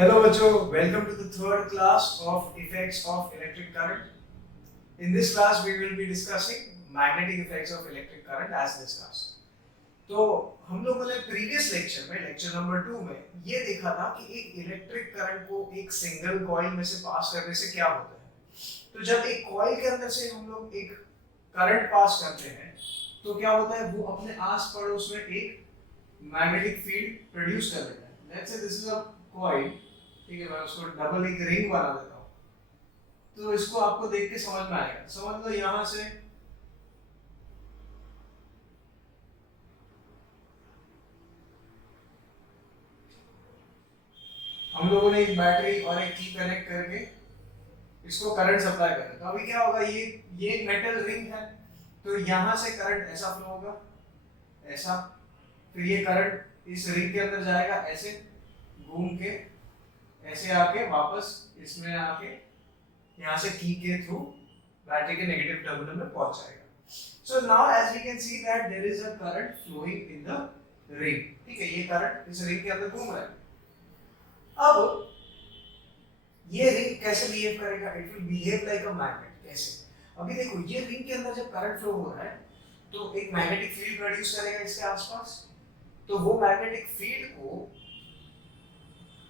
Hello बच्चों, welcome to the third class of effects of electric current. In this class we will be discussing magnetic effects of electric current as discussed. तो हम लोगों ने previous lecture में lecture number 2 में ये देखा था कि एक इलेक्ट्रिक करंट को एक सिंगल कॉइल में से पास करने से क्या होता है। तो जब एक कॉइल के अंदर से हम लोग एक करंट पास करते हैं तो क्या होता है, वो अपने आस पड़ोस में एक मैग्नेटिक फील्ड प्रोड्यूस कर देता है। Let's say this is a coil, ठीक है, मैं उसको डबल एक रिंग बना देता हूँ। तो इसको आपको देख के समझ में आएगा। समझ लो यहां से हम लोगों ने एक बैटरी और एक की कनेक्ट करके इसको करंट सप्लाई कर तो अभी क्या होगा, ये मेटल रिंग है, तो यहां से करंट ऐसा फ्लो होगा, ऐसा, फिर ये करंट इस रिंग के अंदर जाएगा, ऐसे घूम के ऐसे आके वापस इसमें आके यहाँ से की के थ्रू बैटरी के नेगेटिव टर्मिनल में पहुंच जाएगा। So now as we can see that there is a current flowing in the ring, ठीक है, ये करंट इस रिंग के अंदर घूम रहा है। अब ये रिंग कैसे बिहेव करेगा? It will behave like a magnet. कैसे? अभी देखो, ये रिंग के अंदर जब करंट फ्लो हो रहा है तो एक मैग्नेटिक फील्ड प्रोड्यूस करेगा इसके आसपास। तो वो मैग्नेटिक फील्ड को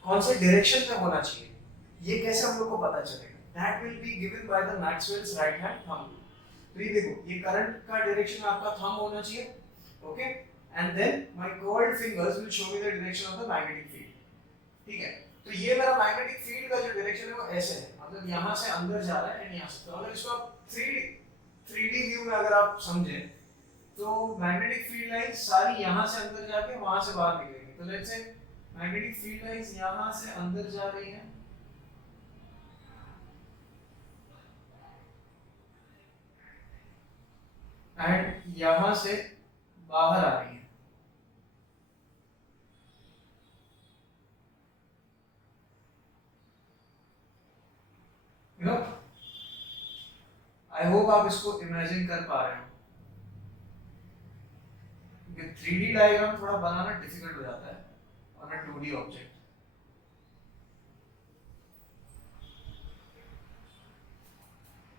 कौन से डायरेक्शन में होना चाहिए, ये कैसे हम लोग को पता चलेगा? That will be given by the Maxwell's right hand thumb rule. तो ये देखो, ये करंट का डायरेक्शन आपका थंब होना चाहिए, okay, and then my curled fingers will show me the direction of the magnetic field. ठीक है, तो ये मेरा मैग्नेटिक फील्ड का जो डायरेक्शन है वो ऐसे है, मतलब यहाँ से अंदर जा रहा है एंड यहाँ से। तो अगर इसको आप 3D व्यू में अगर आप समझे तो मैग्नेटिक फील्ड लाइन सारी यहाँ से अंदर जाके वहां से बाहर निकलेगी। तो let's say magnetic field lines यहाँ से अंदर जा रही है एंड यहां से बाहर आ रही है। यू नो, आई होप आप इसको इमेजिन कर पा रहे हो, क्योंकि 3D डायग्राम थोड़ा बनाना डिफिकल्ट हो जाता है ऑन अ 2D ऑब्जेक्ट।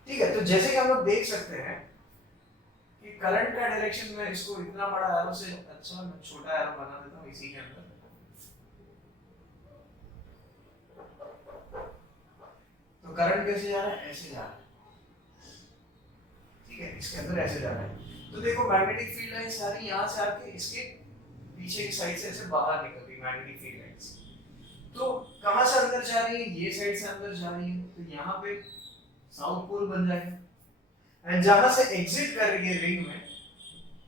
ठीक है, तो जैसे कि हम लोग देख सकते हैं कि करंट का डायरेक्शन में इसको इतना बड़ा एरो से अच्छा मैं छोटा एरो बना देता हूँ इसी के अंदर। तो करंट कैसे जा रहा है? ऐसे जा रहा है, ठीक है, इसके अंदर ऐसे जा रहा है। तो देखो, मैग्नेटिक फील्ड लाइन सारी यहाँ से आके इसके पीछे की साइड से ऐसे बाहर निकल रही मैग्नेटिक फील्ड लाइंस। तो कहां से अंदर जा रही है? ये साइड से अंदर जा रही है, तो यहाँ पे साउथ पोल बन जाएगा एंड जहां से एग्जिट कर रही है रिंग में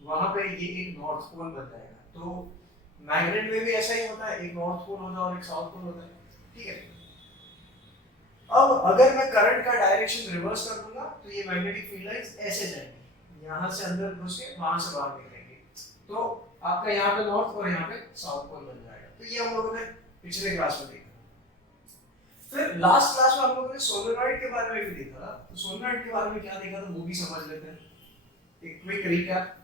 वहां पे ये एक नॉर्थ पोल बन जाएगा। तो मैग्नेट में भी ऐसा ही होता है, एक नॉर्थ पोल होता है और एक साउथ पोल होता है। ठीक है, अब अगर मैं करंट का डायरेक्शन रिवर्स कर दूंगा तो ये मैग्नेटिक फील्ड लाइंस ऐसे जाएंगी, यहाँ से अंदर घुस के वहां से बाहर निकलेंगे। तो आपका यहाँ पे नॉर्थ और यहाँ पे साउथ पोल बन जाएगा। तो ये हम लोगों ने पिछले क्लास में देखा। फिर लास्ट क्लास में हम लोगों ने सोलेनॉइड के बारे में भी देखा था। तो सोलेनॉइड के बारे में क्या देखा था वो भी समझ लेते हैं, एक क्विक रिकैप।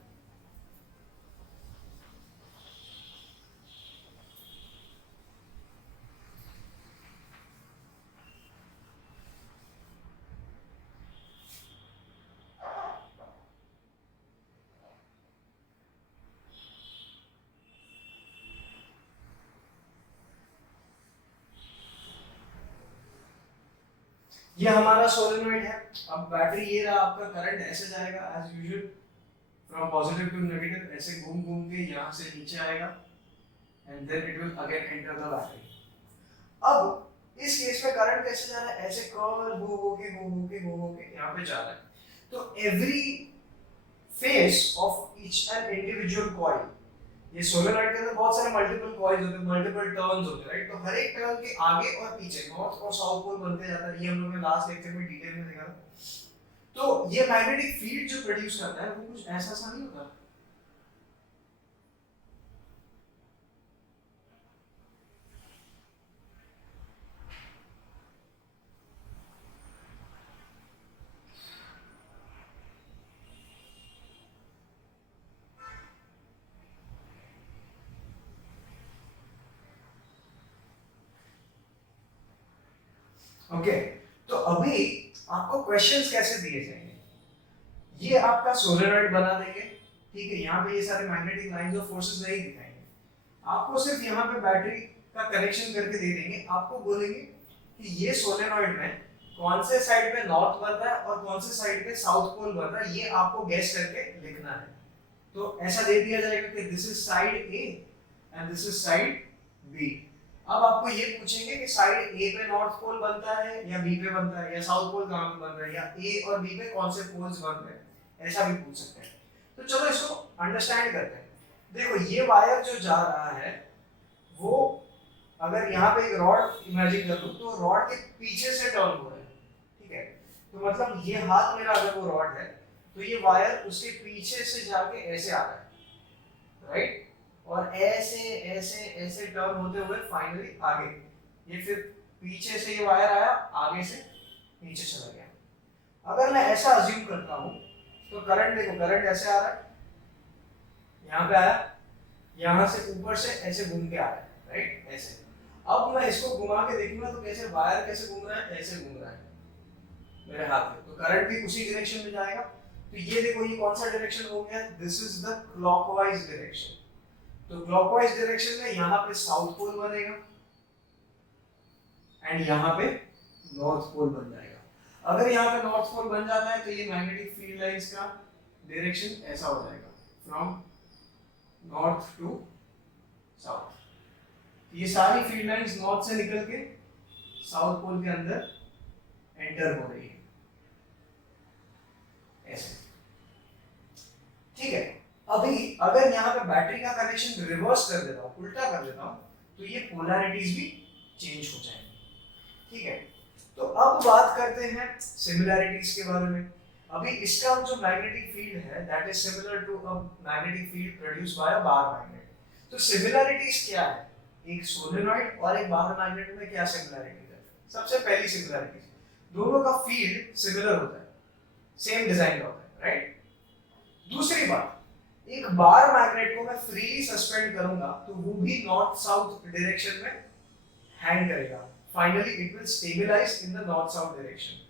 ये हमारा सोलेनॉइड है। अब बैटरी ये रहा, आपका करंट ऐसे जाएगा as usual from positive to negative, ऐसे घूम घूम के यहाँ से नीचे आएगा and then it will again enter the battery. अब इस केस में करंट कैसे जा रहा है? ऐसे कर्व हो के यहाँ पे जा रहा है। तो every face of each and individual coil, ये सोलेनॉइड के अंदर बहुत सारे मल्टीपल कॉइल्स होते हैं, मल्टीपल टर्न्स होते हैं, राइट? तो हर एक टर्न के आगे और पीछे नॉर्थ और साउथ पोल बनते जाता है। ये हम लोगों ने लास्ट लेक्चर में डिटेल में देखा था। तो ये मैग्नेटिक फील्ड जो प्रोड्यूस करता है वो कुछ ऐसा सा नहीं होता। ओके, तो अभी आपको क्वेश्चंस कैसे दिए जाएंगे, ये आपका सोलेनॉइड बना देंगे, ठीक है, यहाँ पे ये सारे मैग्नेटिक लाइंस और फोर्सेस नहीं दिखाएंगे, आपको सिर्फ यहाँ पे बैटरी का कनेक्शन करके दे देंगे, आपको बोलेंगे कि ये सोलेनॉइड में कौन से साइड पे नॉर्थ बन रहा है और कौन से साइड पे साउथ पोल बन रहा है, ये आपको गेस करके लिखना है। तो ऐसा दे दिया जाएगा कि this is side A and this is side B. अब आपको ये पूछेंगे कि साइड ए पे नॉर्थ पोल बनता है या बी पे बनता है, या साउथ पोल कहाँ पे बन रहा है, या ए और बी पे कौन से पोल्स बन रहे हैं, ऐसा भी पूछ सकते हैं। तो चलो इसको अंडरस्टैंड करते हैं। देखो ये वायर जो जा रहा है वो, अगर यहाँ पे एक रॉड इमेजिन कर लूं तो रॉड के पीछे से टर्न हो रहा है, ठीक है, तो मतलब ये हाथ मेरा अगर वो रॉड है तो ये वायर उसके पीछे से जाके ऐसे आ रहा है, राइट, और ऐसे ऐसे ऐसे टर्न होते हुए फाइनली आगे, ये फिर पीछे से ये वायर आया, आगे से नीचे चला गया। अगर मैं ऐसा अज्यूम करता हूं तो करंट देखो, करंट ऐसे आ रहा है, यहाँ पे आया, यहाँ से ऊपर से ऐसे घूम के आ रहा है, राइट, ऐसे। अब मैं इसको घुमा के देखूंगा तो कैसे वायर कैसे घूम रहा है, ऐसे घूम रहा है मेरे हाथ में, तो करंट भी उसी डायरेक्शन में जाएगा। तो ये देखो ये कौन सा डायरेक्शन हो गया, this is the clockwise direction. तो क्लॉकवाइज डायरेक्शन में यहाँ पे साउथ पोल बनेगा एंड यहाँ पे नॉर्थ पोल बन जाएगा। अगर यहाँ पे नॉर्थ पोल बन जाता है तो ये मैग्नेटिक फील्ड लाइंस का डायरेक्शन ऐसा हो जाएगा, फ्रॉम नॉर्थ टू साउथ। ये सारी फील्ड लाइंस नॉर्थ से निकल के साउथ पोल के अंदर एंटर हो रही है, ऐसे, ठीक है। अभी अगर यहाँ पे बैटरी का कनेक्शन रिवर्स कर देता हूँ, उल्टा कर देता हूँ, तो ये पोलैरिटीज भी चेंज हो जाएंगी, ठीक है। तो अब बात करते हैं सिमिलैरिटीज के बारे में। अभी इसका जो मैग्नेटिक फील्ड है that is similar to a magnetic field produced by a bar magnet. तो सिमिलैरिटीज क्या है, एक सोलेनॉइड और एक बार मैग्नेट में क्या सिमिलैरिटीज है? सबसे पहली सिमिलैरिटीज, दोनों का फील्ड सिमिलर होता है, सेम डिजाइन का होता है, राइट। दूसरी बात, एक बार मैग्नेट को मैं फ्रीली सस्पेंड करूंगा तो वो भी नॉर्थ साउथ डायरेक्शन में हैंग करेगा, finally it will stabilise in the north south direction.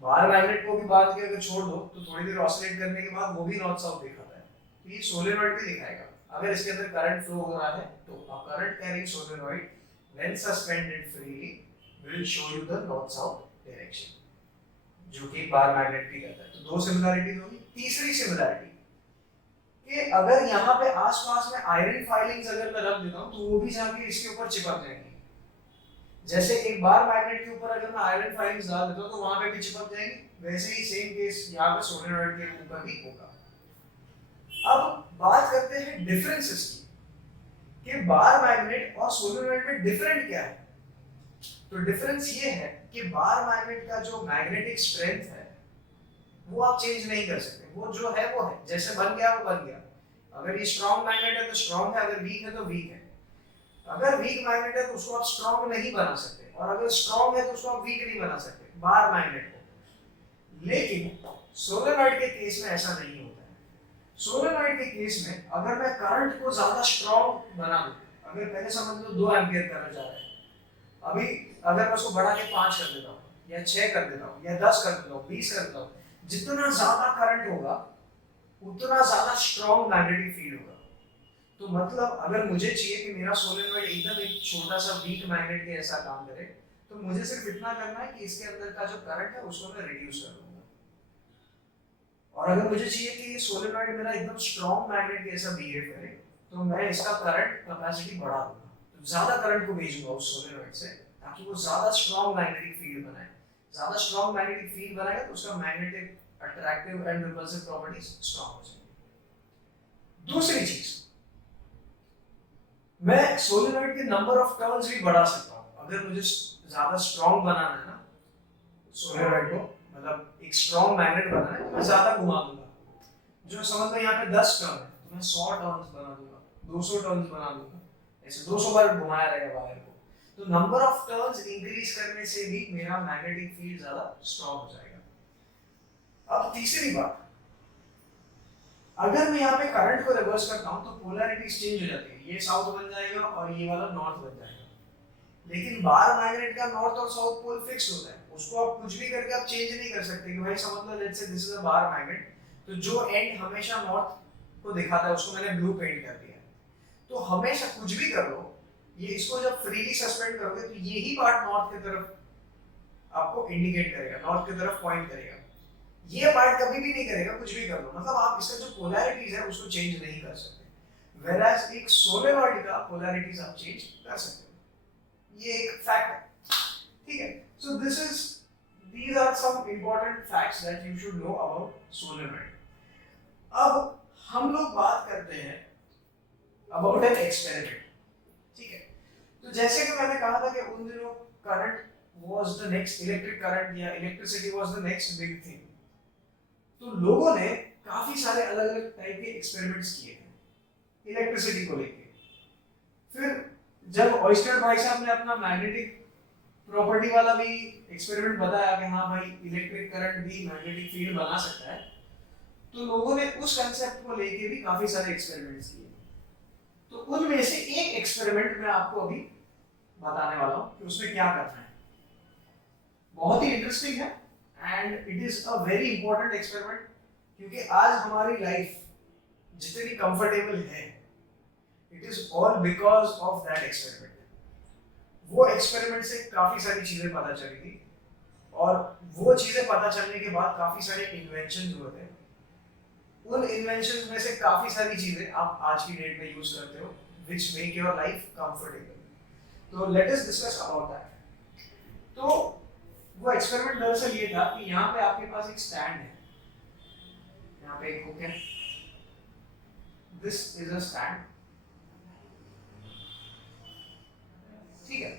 Bar magnet को भी बांध के अगर छोड़ दो तो थोड़ी देर ऑसिलेट करने के बाद वो भी नॉर्थ साउथ दिखाता है, तो ये सोलेनॉइड भी दिखाएगा। अगर इसके अंदर करंट फ्लो हो रहा है तो अ current carrying solenoid when suspended freely will show you the north south direction, जो कि बार मैग्नेट भी करता है। तो दो सिमिलैरिटीज होगी। तीसरी सिमिलैरिटी कि अगर यहाँ पे आसपास में आयरन फाइलिंग्स अगर मैं रख देता हूँ तो वो भी जाके इसके ऊपर चिपक जाएंगी। जैसे एक बार मैग्नेट के ऊपर अगर मैं आयरन फाइलिंग्स डाल देता हूँ तो वहां पे भी चिपक जाएंगी, वैसे ही सेम केस यहाँ पे सोलेनॉइड के ऊपर भी होगा। अब बात करते हैं डिफरेंसेस की कि बार मैग्नेट और सोलेनॉइड में डिफरेंट क्या है। तो डिफरेंस ये है कि बार मैग्नेट का जो मैग्नेटिक स्ट्रेंथ है वो आप चेंज नहीं कर सकते, वो जो है वो है, जैसे बन गया वो बन गया। अगर ये स्ट्रॉन्ग मैग्नेट है तो स्ट्रॉन्ग है, अगर वीक है तो वीक है। अगर वीक मैग्नेट है तो उसको आप स्ट्रॉन्ग नहीं बना सकते, और अगर स्ट्रॉन्ग है तो उसको आप वीक नहीं बना सकते बार मैग्नेट को। लेकिन सोलेनॉइड के केस में ऐसा नहीं होता है। सोलेनॉइड के केस में अगर मैं करंट को ज्यादा स्ट्रॉन्ग बना दूं, अगर पहले समझ लो 2 एम्पीयर करंट जा रहा है, अभी अगर मैं उसको बढ़ा के 5 कर देता हूँ या 6 कर देता हूँ या 10 कर देता हूँ, 20 कर देता हूँ, जितना ज्यादा करंट होगा उतना ज्यादा स्ट्रॉन्ग मैग्नेटिक फील्ड होगा। तो मतलब अगर मुझे चाहिए कि मेरा सोलेनॉइड एकदम एक छोटा सा वीक मैग्नेट के ऐसा काम करे, तो मुझे सिर्फ इतना करना है कि इसके अंदर का जो करंट है उसको मैं रिड्यूस कर दूंगा। और अगर मुझे चाहिए कि ये सोलेनॉइड मेरा एकदम स्ट्रॉन्ग मैग्नेट के ऐसा बिहेव करे, तो मैं इसका करंट कैपेसिटी बढ़ा दूंगा, तो ज्यादा करंट को भेजूंगा उस सोलेनॉइड से ताकि वो ज्यादा स्ट्रॉन्ग मैग्नेटिक फील्ड बनाए। ज्यादा स्ट्रॉन्ग मैग्नेटिक फील्ड बनाएगा तो उसका magnetic attractive and repulsive properties strong हो जाएंगी। दूसरी चीज, मैं सोलेनॉइड के नंबर ऑफ टर्न्स भी बढ़ा सकता हूं। अगर मुझे ज्यादा स्ट्रॉन्ग बनाना है ना सोलेनॉइड को, मतलब एक स्ट्रॉन्ग मैग्नेट बनाना है, तो मैं ज्यादा घुमा दूंगा। जो समझ लो यहाँ पे 10 टर्न है तो मैं 100 टर्न्स बना दूंगा, 200 टर्न्स बना दूंगा, ऐसे 200 बार घुमाया रहेगा वायर को। तो नंबर ऑफ टर्न्स इंक्रीज करने से भी मेरा मैग्नेटिक फील्ड ज्यादा स्ट्रॉन्ग हो जाएगा। अब तीसरी बात, अगर मैं यहाँ पे करंट को रिवर्स करता हूँ तो पोलैरिटीज चेंज हो जाती है, ये साउथ बन जाएगा और ये वाला नॉर्थ बन जाएगा। लेकिन बार मैग्नेट का नॉर्थ और साउथ पोल फिक्स होता है, उसको आप कुछ भी करके आप चेंज नहीं कर सकते कि भाई समझ लो let's say this is a bar magnet, तो जो एंड हमेशा नॉर्थ को दिखाता है उसको मैंने ब्लू पेंट कर दिया, तो हमेशा कुछ भी कर लो, ये इसको जब फ्रीली सस्पेंड करोगे तो यही पार्ट नॉर्थ की तरफ आपको इंडिकेट करेगा, नॉर्थ की तरफ पॉइंट करेगा, ये पार्ट कभी भी नहीं करेगा कुछ भी कर लो, मतलब आप इसका जो पोलैरिटीज है उसको चेंज नहीं कर सकते, whereas एक सोलेनॉइड का पोलैरिटीज आप चेंज कर सकते हो, ये एक फैक्ट है, ठीक है। सो these are some important facts that you should know about solenoid. अब हम लोग बात करते हैं about an experiment, ठीक है। तो जैसे कि मैंने कहा था कि उन दिनों current was the next electric current या electricity was the next big thing, तो लोगों ने काफी सारे अलग अलग टाइप के एक्सपेरिमेंट्स किए थे इलेक्ट्रिसिटी को लेके। फिर जब ऑयस्टर भाई साहब ने अपना मैग्नेटिक प्रॉपर्टी वाला भी एक्सपेरिमेंट बताया कि हाँ भाई इलेक्ट्रिक करंट भी मैग्नेटिक फील्ड बना सकता है, तो लोगों ने उस कंसेप्ट को लेके भी काफी सारे एक्सपेरिमेंट्स किए। तो उनमें से एक एक्सपेरिमेंट मैं आपको अभी बताने वाला हूँ कि उसमें क्या करना है, बहुत ही इंटरेस्टिंग है and it is a very important experiment, क्योंकि आज हमारी लाइफ जितनी कंफर्टेबल है it is all because of that experiment. वो एक्सपेरिमेंट से काफी सारी चीजें पता चली थी और वो चीजें पता चलने के बाद काफी सारे इन्वेंशन हुए थे, उन इन्वेंशंस में से काफी सारी चीजें आप आज की डेट में यूज करते हो which make your life comfortable. तो let us discuss about that. तो वो एक्सपेरिमेंट दरअसल ये था कि यहाँ पे आपके पास एक स्टैंड है, यहाँ पे एक हुक है, दिस इज अ स्टैंड, ठीक है।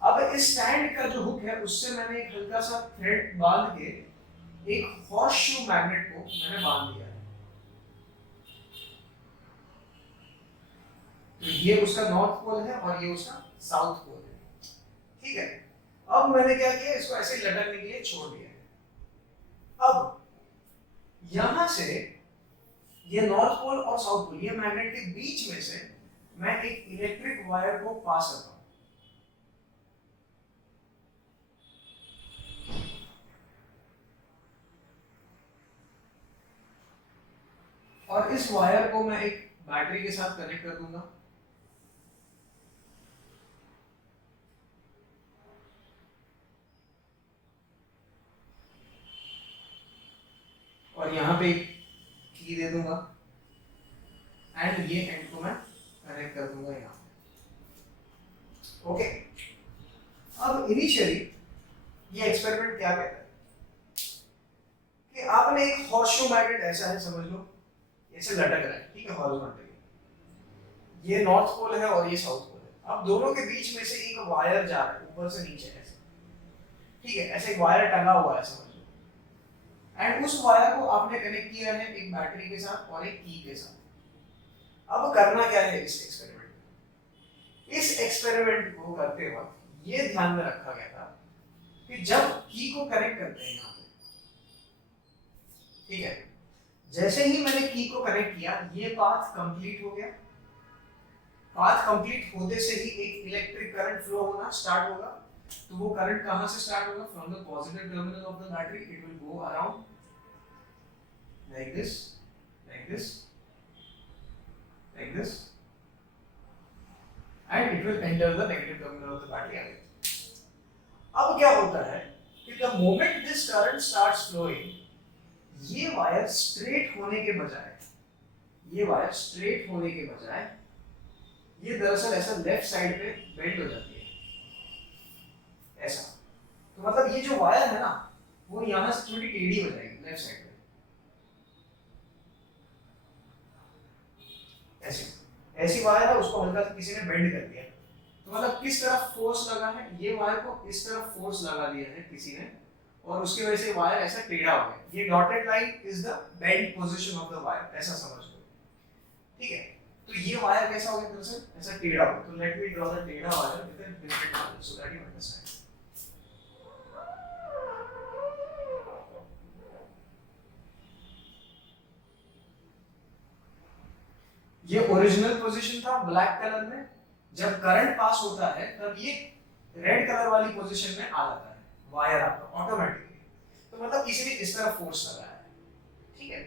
अब इस स्टैंड का जो हुक है उससे मैंने एक हल्का सा थ्रेड बांध के एक हॉर्स शू मैग्नेट को मैंने बांध दिया है, तो ये उसका नॉर्थ पोल है और ये उसका साउथ पोल है, ठीक है। अब मैंने क्या किया, इसको ऐसे लटकने के लिए छोड़ दिया। अब यहां से ये नॉर्थ पोल और साउथ पोल, ये मैग्नेट के बीच में से मैं एक इलेक्ट्रिक वायर को पास करता हूं, और इस वायर को मैं एक बैटरी के साथ कनेक्ट कर दूंगा, और यहाँ पे की दे दूंगा एंड ये एंड को मैं कनेक्ट कर दूंगा यहाँ पे, ओके। अब इनिशियली ये एक्सपेरिमेंट क्या कहता है कि आपने एक हॉर्स शू मैग्नेट ऐसा है, समझ लो ऐसे लटक रहा है, ठीक है, हॉरिजॉन्टली, ये नॉर्थ पोल है और ये साउथ पोल है। अब दोनों के बीच में से एक वायर जा रहा है ऊपर से नीचे ऐसे, ठीक है, ऐसे एक वायर टंगा हुआ है समझ लो, एंड उस वायर को आपने कनेक्ट किया है एक बैटरी के साथ और एक की के साथ। अब करना क्या है इस एक्सपेरिमेंट में, इस एक्सपेरिमेंट को करते वक्त ये ध्यान में रखा गया था कि जब की को कनेक्ट करते हैं यहाँ पे, ठीक है, जैसे ही मैंने की को कनेक्ट किया ये पाथ कंप्लीट हो गया, पाथ कंप्लीट होते से ही एक इलेक्ट्रिक करंट फ्लो होना स्टार्ट होगा। तो वो करंट कहां से स्टार्ट होगा, from the positive terminal of the battery, it will go around like this, like this, like this, and it will enter the negative terminal of the battery again. अब क्या होता है कि the moment this current starts flowing, ये wire straight होने के बजाय, ये वायर स्ट्रेट होने के बजाय ये दरअसल ऐसा लेफ्ट साइड पे बेंड हो जाती है ऐसा। तो मतलब ये जो वायर है ना वो यहां से थोड़ी टेढ़ी हो जाएगी लेफ्ट साइड पे ऐसे, ऐसी वायर है उसको हल्का सा किसी ने बेंड कर दिया, तो मतलब किस तरफ फोर्स लगा है, ये वायर को इस तरफ फोर्स लगा दिया है किसी ने और उसकी वजह से वायर ऐसा टेढ़ा हो गया। ये dotted line is the bend position of the wire, ऐसा समझ लो, ठीक है। तो ये वायर कैसा हो गया दरअसल ऐसा टेढ़ा हो गया। तो लेट मी ड्रॉ द टेढ़ा wire with a different colour so that you understand. ये ओरिजिनल पोजीशन था ब्लैक कलर में, जब करंट पास होता है तब ये रेड कलर वाली पोजीशन में आ जाता है वायर आपका ऑटोमेटिकली। तो मतलब किसी ने इस तरह फोर्स लगाया है, ठीक है।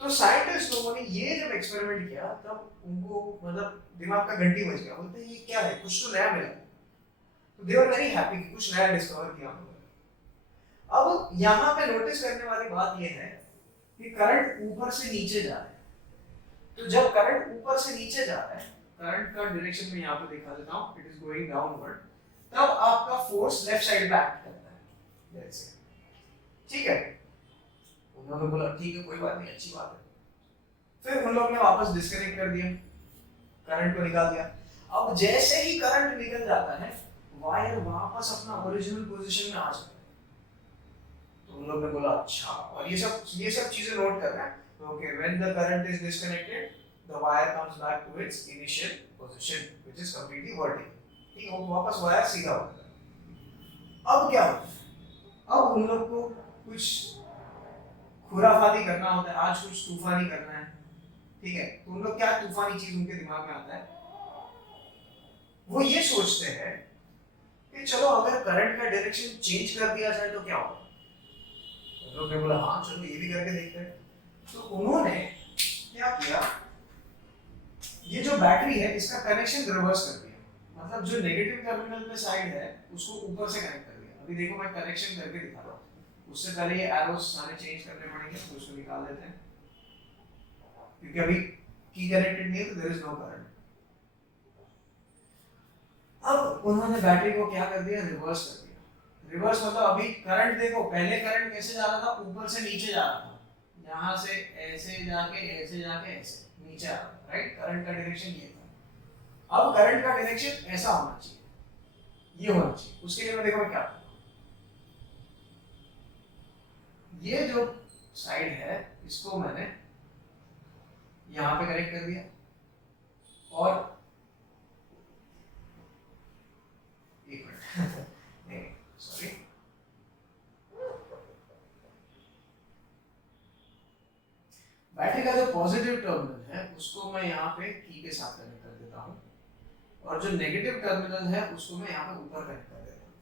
तो साइंटिस्ट लोगों ने ये जब एक्सपेरिमेंट किया तब उनको मतलब दिमाग का घंटी बज गया, बोलते ये क्या है, कुछ तो नया मिला। तो दे वर वेरी हैप्पी कि कुछ नया डिस्कवर किया उन्होंने। अब यहाँ पे नोटिस करने वाली बात ये है कि करंट ऊपर से नीचे जा रहा है। तो जब करंट ऊपर से नीचे जा रहा है, करंट का डायरेक्शन में यहाँ पे दिखा देता हूँ, इट इज गोइंग डाउनवर्ड, तब आपका फोर्स लेफ्ट साइड पे एक्ट करता है, दैट्स इट, ठीक है। उन्होंने बोला ठीक है कोई बात नहीं, अच्छी बात है। फिर उन लोगों ने वापस डिस्कनेक्ट कर दिया, करंट को निकाल दिया। अब जैसे ही करंट निकल जाता है वायर वापस अपना ओरिजिनल पोजीशन में आ जाता है। तो उन लोगों ने बोला अच्छा, और ये सब चीजें नोट कर रहे हैं। Okay, when the current is disconnected the wire comes back to its initial position which is completely vertical, ठीक है, वो वापस वायर सीधा हो जाता है। अब क्या होता है, अब उन लोग को कुछ खुराफाती करना होता है, आज कुछ तूफानी करना है, ठीक है। तो उन लोग क्या तूफानी चीज उनके दिमाग में आता है, वो ये सोचते हैं कि चलो अगर करंट का डायरेक्शन चेंज कर दिया जाए तो क्या होगा। तो लोग ने बोला हाँ चलो ये भी करके देखते हैं। तो उन्होंने क्या किया, ये जो बैटरी है इसका कनेक्शन रिवर्स कर दिया, मतलब जो नेगेटिव टर्मिनल पे साइड है उसको ऊपर से कनेक्ट कर दिया। अभी देखो मैं कनेक्शन करके दिखा रहा हूँ, उससे पहले ये एरोस सारे चेंज करने पड़ेंगे, तो उसको निकाल देते हैं क्योंकि अभी की कनेक्टेड नहीं है तो देयर इज नो करंट। अब उन्होंने बैटरी को क्या कर दिया, रिवर्स कर दिया। रिवर्स मतलब अभी करंट देखो, पहले करंट कैसे जा रहा था, ऊपर से नीचे जा रहा था, यहाँ से ऐसे जाके ऐसे नीचे आ रहा था, राइट। करंट का डायरेक्शन ये था। अब करंट का डायरेक्शन ऐसा होना चाहिए, ये होना चाहिए। उसके लिए मैं देखो मैं क्या करता हूँ, ये जो साइड है इसको मैंने यहाँ पे कनेक्ट कर दिया, और एक मिनट नहीं सॉरी, बैटरी का जो पॉजिटिव टर्मिनल है उसको मैं यहाँ पे की के साथ कनेक्ट कर देता हूँ, और जो नेगेटिव टर्मिनल है उसको मैं यहाँ पे ऊपर कनेक्ट कर देता हूँ,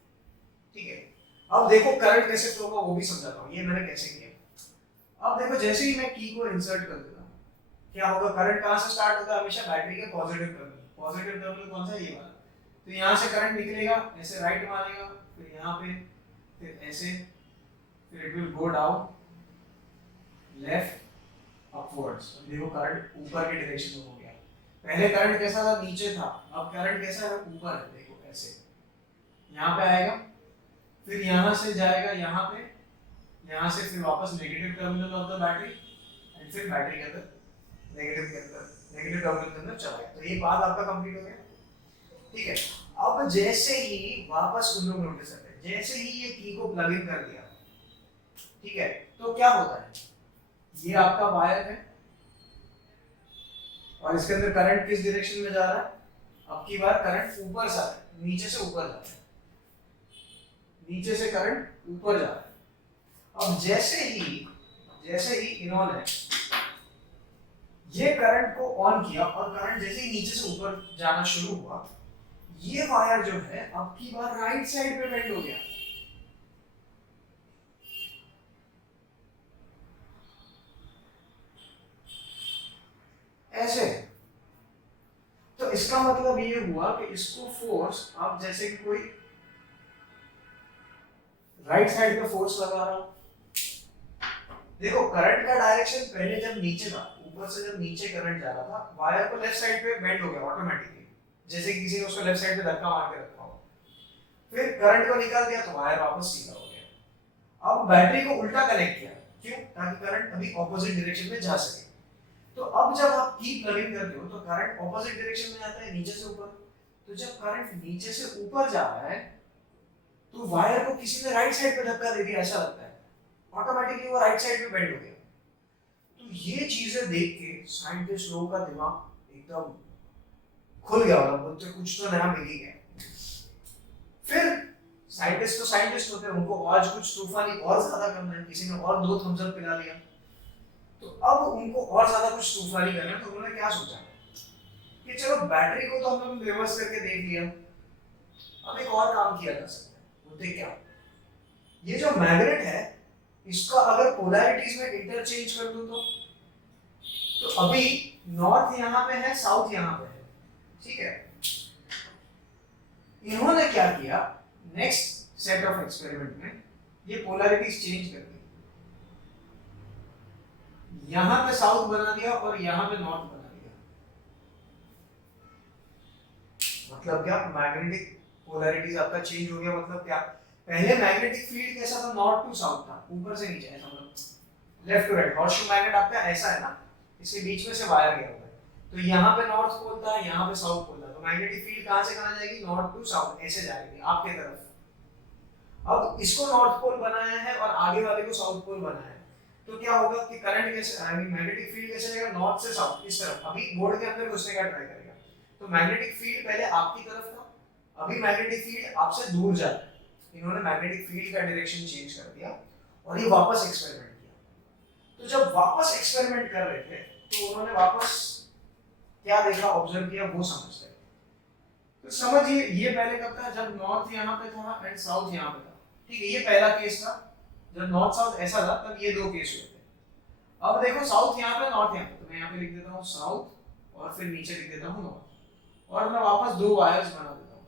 ठीक है। अब देखो करंट कैसे फ्लो होगा वो भी समझाता हूँ, ये मैंने कैसे किया। अब देखो जैसे ही मैं की को इंसर्ट कर देता हूँ क्या होगा, करंट कहाँ से स्टार्ट होता है, हमेशा बैटरी के पॉजिटिव टर्मिनल। पॉजिटिव टर्मिनल कौन सा है, ये वाला। तो यहाँ से करंट निकलेगा, ऐसे राइट मारेगा, फिर यहाँ पे, फिर ऐसे, फिर it will go down left upwards. देखो करंट ऊपर के डायरेक्शन में हो गया। पहले करंट कैसा था, नीचे था, अब करंट कैसा है, ऊपर है। देखो ऐसे यहाँ पे आएगा, फिर यहाँ से जाएगा यहाँ पे, यहाँ से फिर वापस negative terminal of the battery, and फिर बैटरी के अंदर नेगेटिव टर्मिनल के अंदर चला गया। तो ये बात आपका कंप्लीट हो गया, ठीक है। अब जैसे ही वापस उन लोग नोटिस करते हैं, जैसे ही ये की को प्लग इन कर दिया, ठीक है, तो क्या होता है, ये आपका वायर है और इसके अंदर करंट किस डायरेक्शन में जा रहा है, अब की बार करंट ऊपर से आ रहा है, नीचे से ऊपर जा रहा है, नीचे से करंट ऊपर जा रहा है। अब जैसे ही इन्होंने ये करंट को ऑन किया और करंट जैसे ही नीचे से ऊपर जाना शुरू हुआ, ये वायर जो है अब की बार राइट साइड पे बेंड हो गया। ऐसे, तो इसका मतलब ये हुआ कि इसको फोर्स, अब जैसे कि कोई राइट साइड पे फोर्स लगा रहा हूं, देखो करंट का डायरेक्शन पहले जब नीचे था, ऊपर से जब नीचे करंट जा रहा था, वायर को लेफ्ट साइड पे बेंड हो गया ऑटोमेटिकली, जैसे किसी ने उसको लेफ्ट साइड पे धक्का मार के रखा हो। फिर करंट को निकाल दिया तो वायर वापस सीधा हो गया। अब बैटरी को उल्टा कनेक्ट किया, क्यों, ताकि करंट अभी ऑपोजिट डायरेक्शन में जा सके। तो अब जब आप की प्लग इन करते हो तो करंट ऑपोजिट डायरेक्शन में जाता है, नीचे से ऊपर। तो जब करंट नीचे से ऊपर जा रहा है तो वायर को किसी ने राइट साइड पे धक्का दे दिया, ऐसा लगता है, ऑटोमेटिकली वो राइट साइड पे बेंड हो गया। तो ये चीजें देख के साइंटिस्ट लोगों का दिमाग एकदम खुल गया, वाला बोलते कुछ तो नया मिल ही गया। फिर साइंटिस्ट तो साइंटिस्ट होते हैं, उनको आज कुछ तूफानी और ज्यादा करना है, किसी ने और 2 थम्स अप पिला लिया, तो अब उनको और ज्यादा कुछ तूफानी करना है। तो उन्होंने क्या सोचा कि चलो बैटरी को तो हम लोग रिवर्स करके देख लिया, अब एक और काम किया जा सकता है, वो देख क्या, ये जो मैग्नेट है इसका अगर पोलैरिटीज में इंटरचेंज कर दूं तो अभी नॉर्थ यहां पे है, साउथ यहां पे है, ठीक है। इन्होंने क्या किया, नेक्स्ट सेट ऑफ एक्सपेरिमेंट में ये पोलैरिटीज चेंज कर दी, यहां पे साउथ बना दिया और यहां पे नॉर्थ बना दिया। मतलब क्या, मैग्नेटिक पोलैरिटीज आपका चेंज हो गया। मतलब क्या, पहले मैग्नेटिक फील्ड कैसा था, नॉर्थ टू साउथ था, ऊपर से नीचे, ऐसा मतलब left to right. Horseshoe magnet आपका ऐसा है ना, इसके बीच में से वायर गया हुआ है, तो यहाँ पे नॉर्थ पोल था, यहाँ पे साउथ पोल था, तो मैग्नेटिक फील्ड कहाँ से कहाँ जाएगी, नॉर्थ टू साउथ ऐसे जाएगी आपके तरफ। अब इसको नॉर्थ पोल बनाया है और आगे वाले को साउथ पोल बनाया है, तो क्या होगा कि करंट कैसे, आई मीन मैग्नेटिक फील्ड कैसे जाएगा, नॉर्थ से साउथ इस तरफ। अभी बोर्ड के अंदर घुसने का ट्राई करेगा, तो मैग्नेटिक फील्ड पहले आपकी तरफ था, अभी मैग्नेटिक फील्ड आपसे दूर जा रहा है। इन्होंने मैग्नेटिक फील्ड का डायरेक्शन चेंज कर दिया और ये वापस एक्सपेरिमेंट किया। तो जब वापस एक्सपेरिमेंट कर रहे थे तो उन्होंने वापस क्या देखा, ऑब्जर्व किया, वो समझते हैं। तो समझिए ये पहले कब था, जब नॉर्थ यहाँ पे था एंड साउथ यहाँ पे था, ठीक है। ये पहला केस था, जब नॉर्थ साउथ ऐसा था तब ये दो केस हुए थे। अब देखो साउथ यहाँ पे, नॉर्थ यहाँ पे, तो मैं यहाँ पे लिख देता हूँ साउथ और फिर नीचे लिख देता हूँ नॉर्थ, और मैं वापस दो वायर्स बना देता हूँ,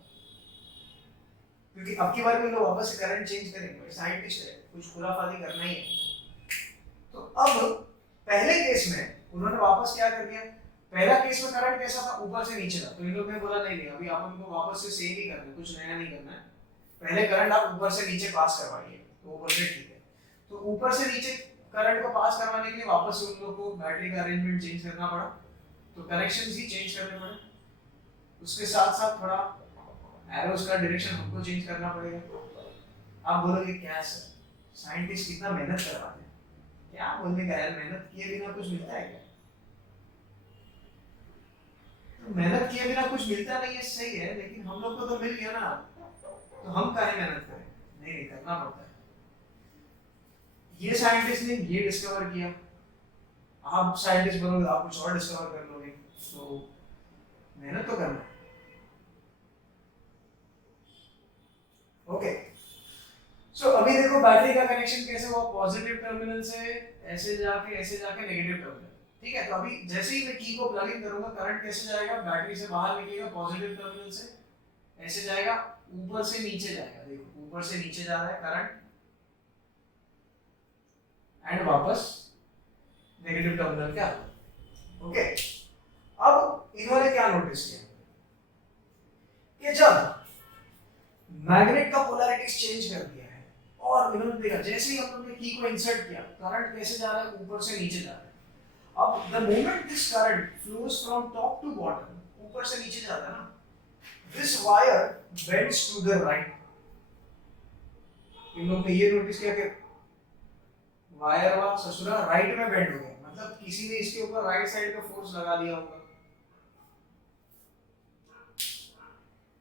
क्योंकि अब की बार में लोग वापस से करंट चेंज करेंगे, साइंटिस्ट है, कुछ खुराफाती करना ही है। तो अब पहले केस में उन्होंने वापस क्या कर दिया, पहला केस में करंट कैसा था, ऊपर से नीचे था, तो इन लोगों ने बोला नहीं नहीं, अभी आप उनको वापस से सेम ही करना है, कुछ नया नहीं करना है, पहले करंट आप ऊपर से नीचे पास करवाइए। तो वो बोले ठीक है। तो ऊपर से नीचे करंट को पास करवाने के लिए वापस से उन लोगों को बैटरी का अरेंजमेंट चेंज करना पड़ा, तो कनेक्शंस ही चेंज करने पड़े, उसके साथ साथ थोड़ा एरोस का डायरेक्शन हमको चेंज करना पड़ेगा। आप बोलोगे क्या सर, साइंटिस्ट कितना मेहनत करवाते हैं, क्या बोलने का यार, मेहनत किए बिना कुछ मिलता है क्या? तो मेहनत किए बिना कुछ मिलता नहीं है, सही है, लेकिन हम लोग को तो मिल गया ना, तो हम काहे मेहनत करें? नहीं नहीं, करना पड़ता है। ये साइंटिस्ट ने ये डिस्कवर किया, आप साइंटिस्ट बनोगे, आप कुछ और डिस्कवर कर लोगे, तो मेहनत तो करना है। ओके, सो अभी देखो बैटरी का कनेक्शन कैसे हुआ, पॉजिटिव टर्मिनल से ऐसे जाके नेगेटिव टर्मिनल, ठीक है। तो अभी जैसे ही मैं की को प्लग इन करूंगा, करंट कैसे जाएगा, बैटरी से बाहर निकलेगा, पॉजिटिव टर्मिनल से ऐसे जाएगा, ऊपर से नीचे जाएगा, देखो ऊपर से नीचे जा रहा है करंट, एंड वापस नेगेटिव टर्मिनल क्या। ओके, अब इन्होंने क्या नोटिस किया कि जब मैग्नेट का पोलैरिटी चेंज कर दिया है और इन्होंने देखा जैसे ही हम लोगों ने की को इंसर्ट किया, करंट कैसे जा रहा है, ऊपर से नीचे जा रहा है। अब the moment this current flows from top to bottom, ऊपर से नीचे जाता है ना, this wire bends to the right. इन लोगों ने ये नोटिस किया कि वायर वाला ससुरा राइट में बेंड हो गया, मतलब किसी ने इसके ऊपर राइट साइड पे फोर्स लगा दिया होगा।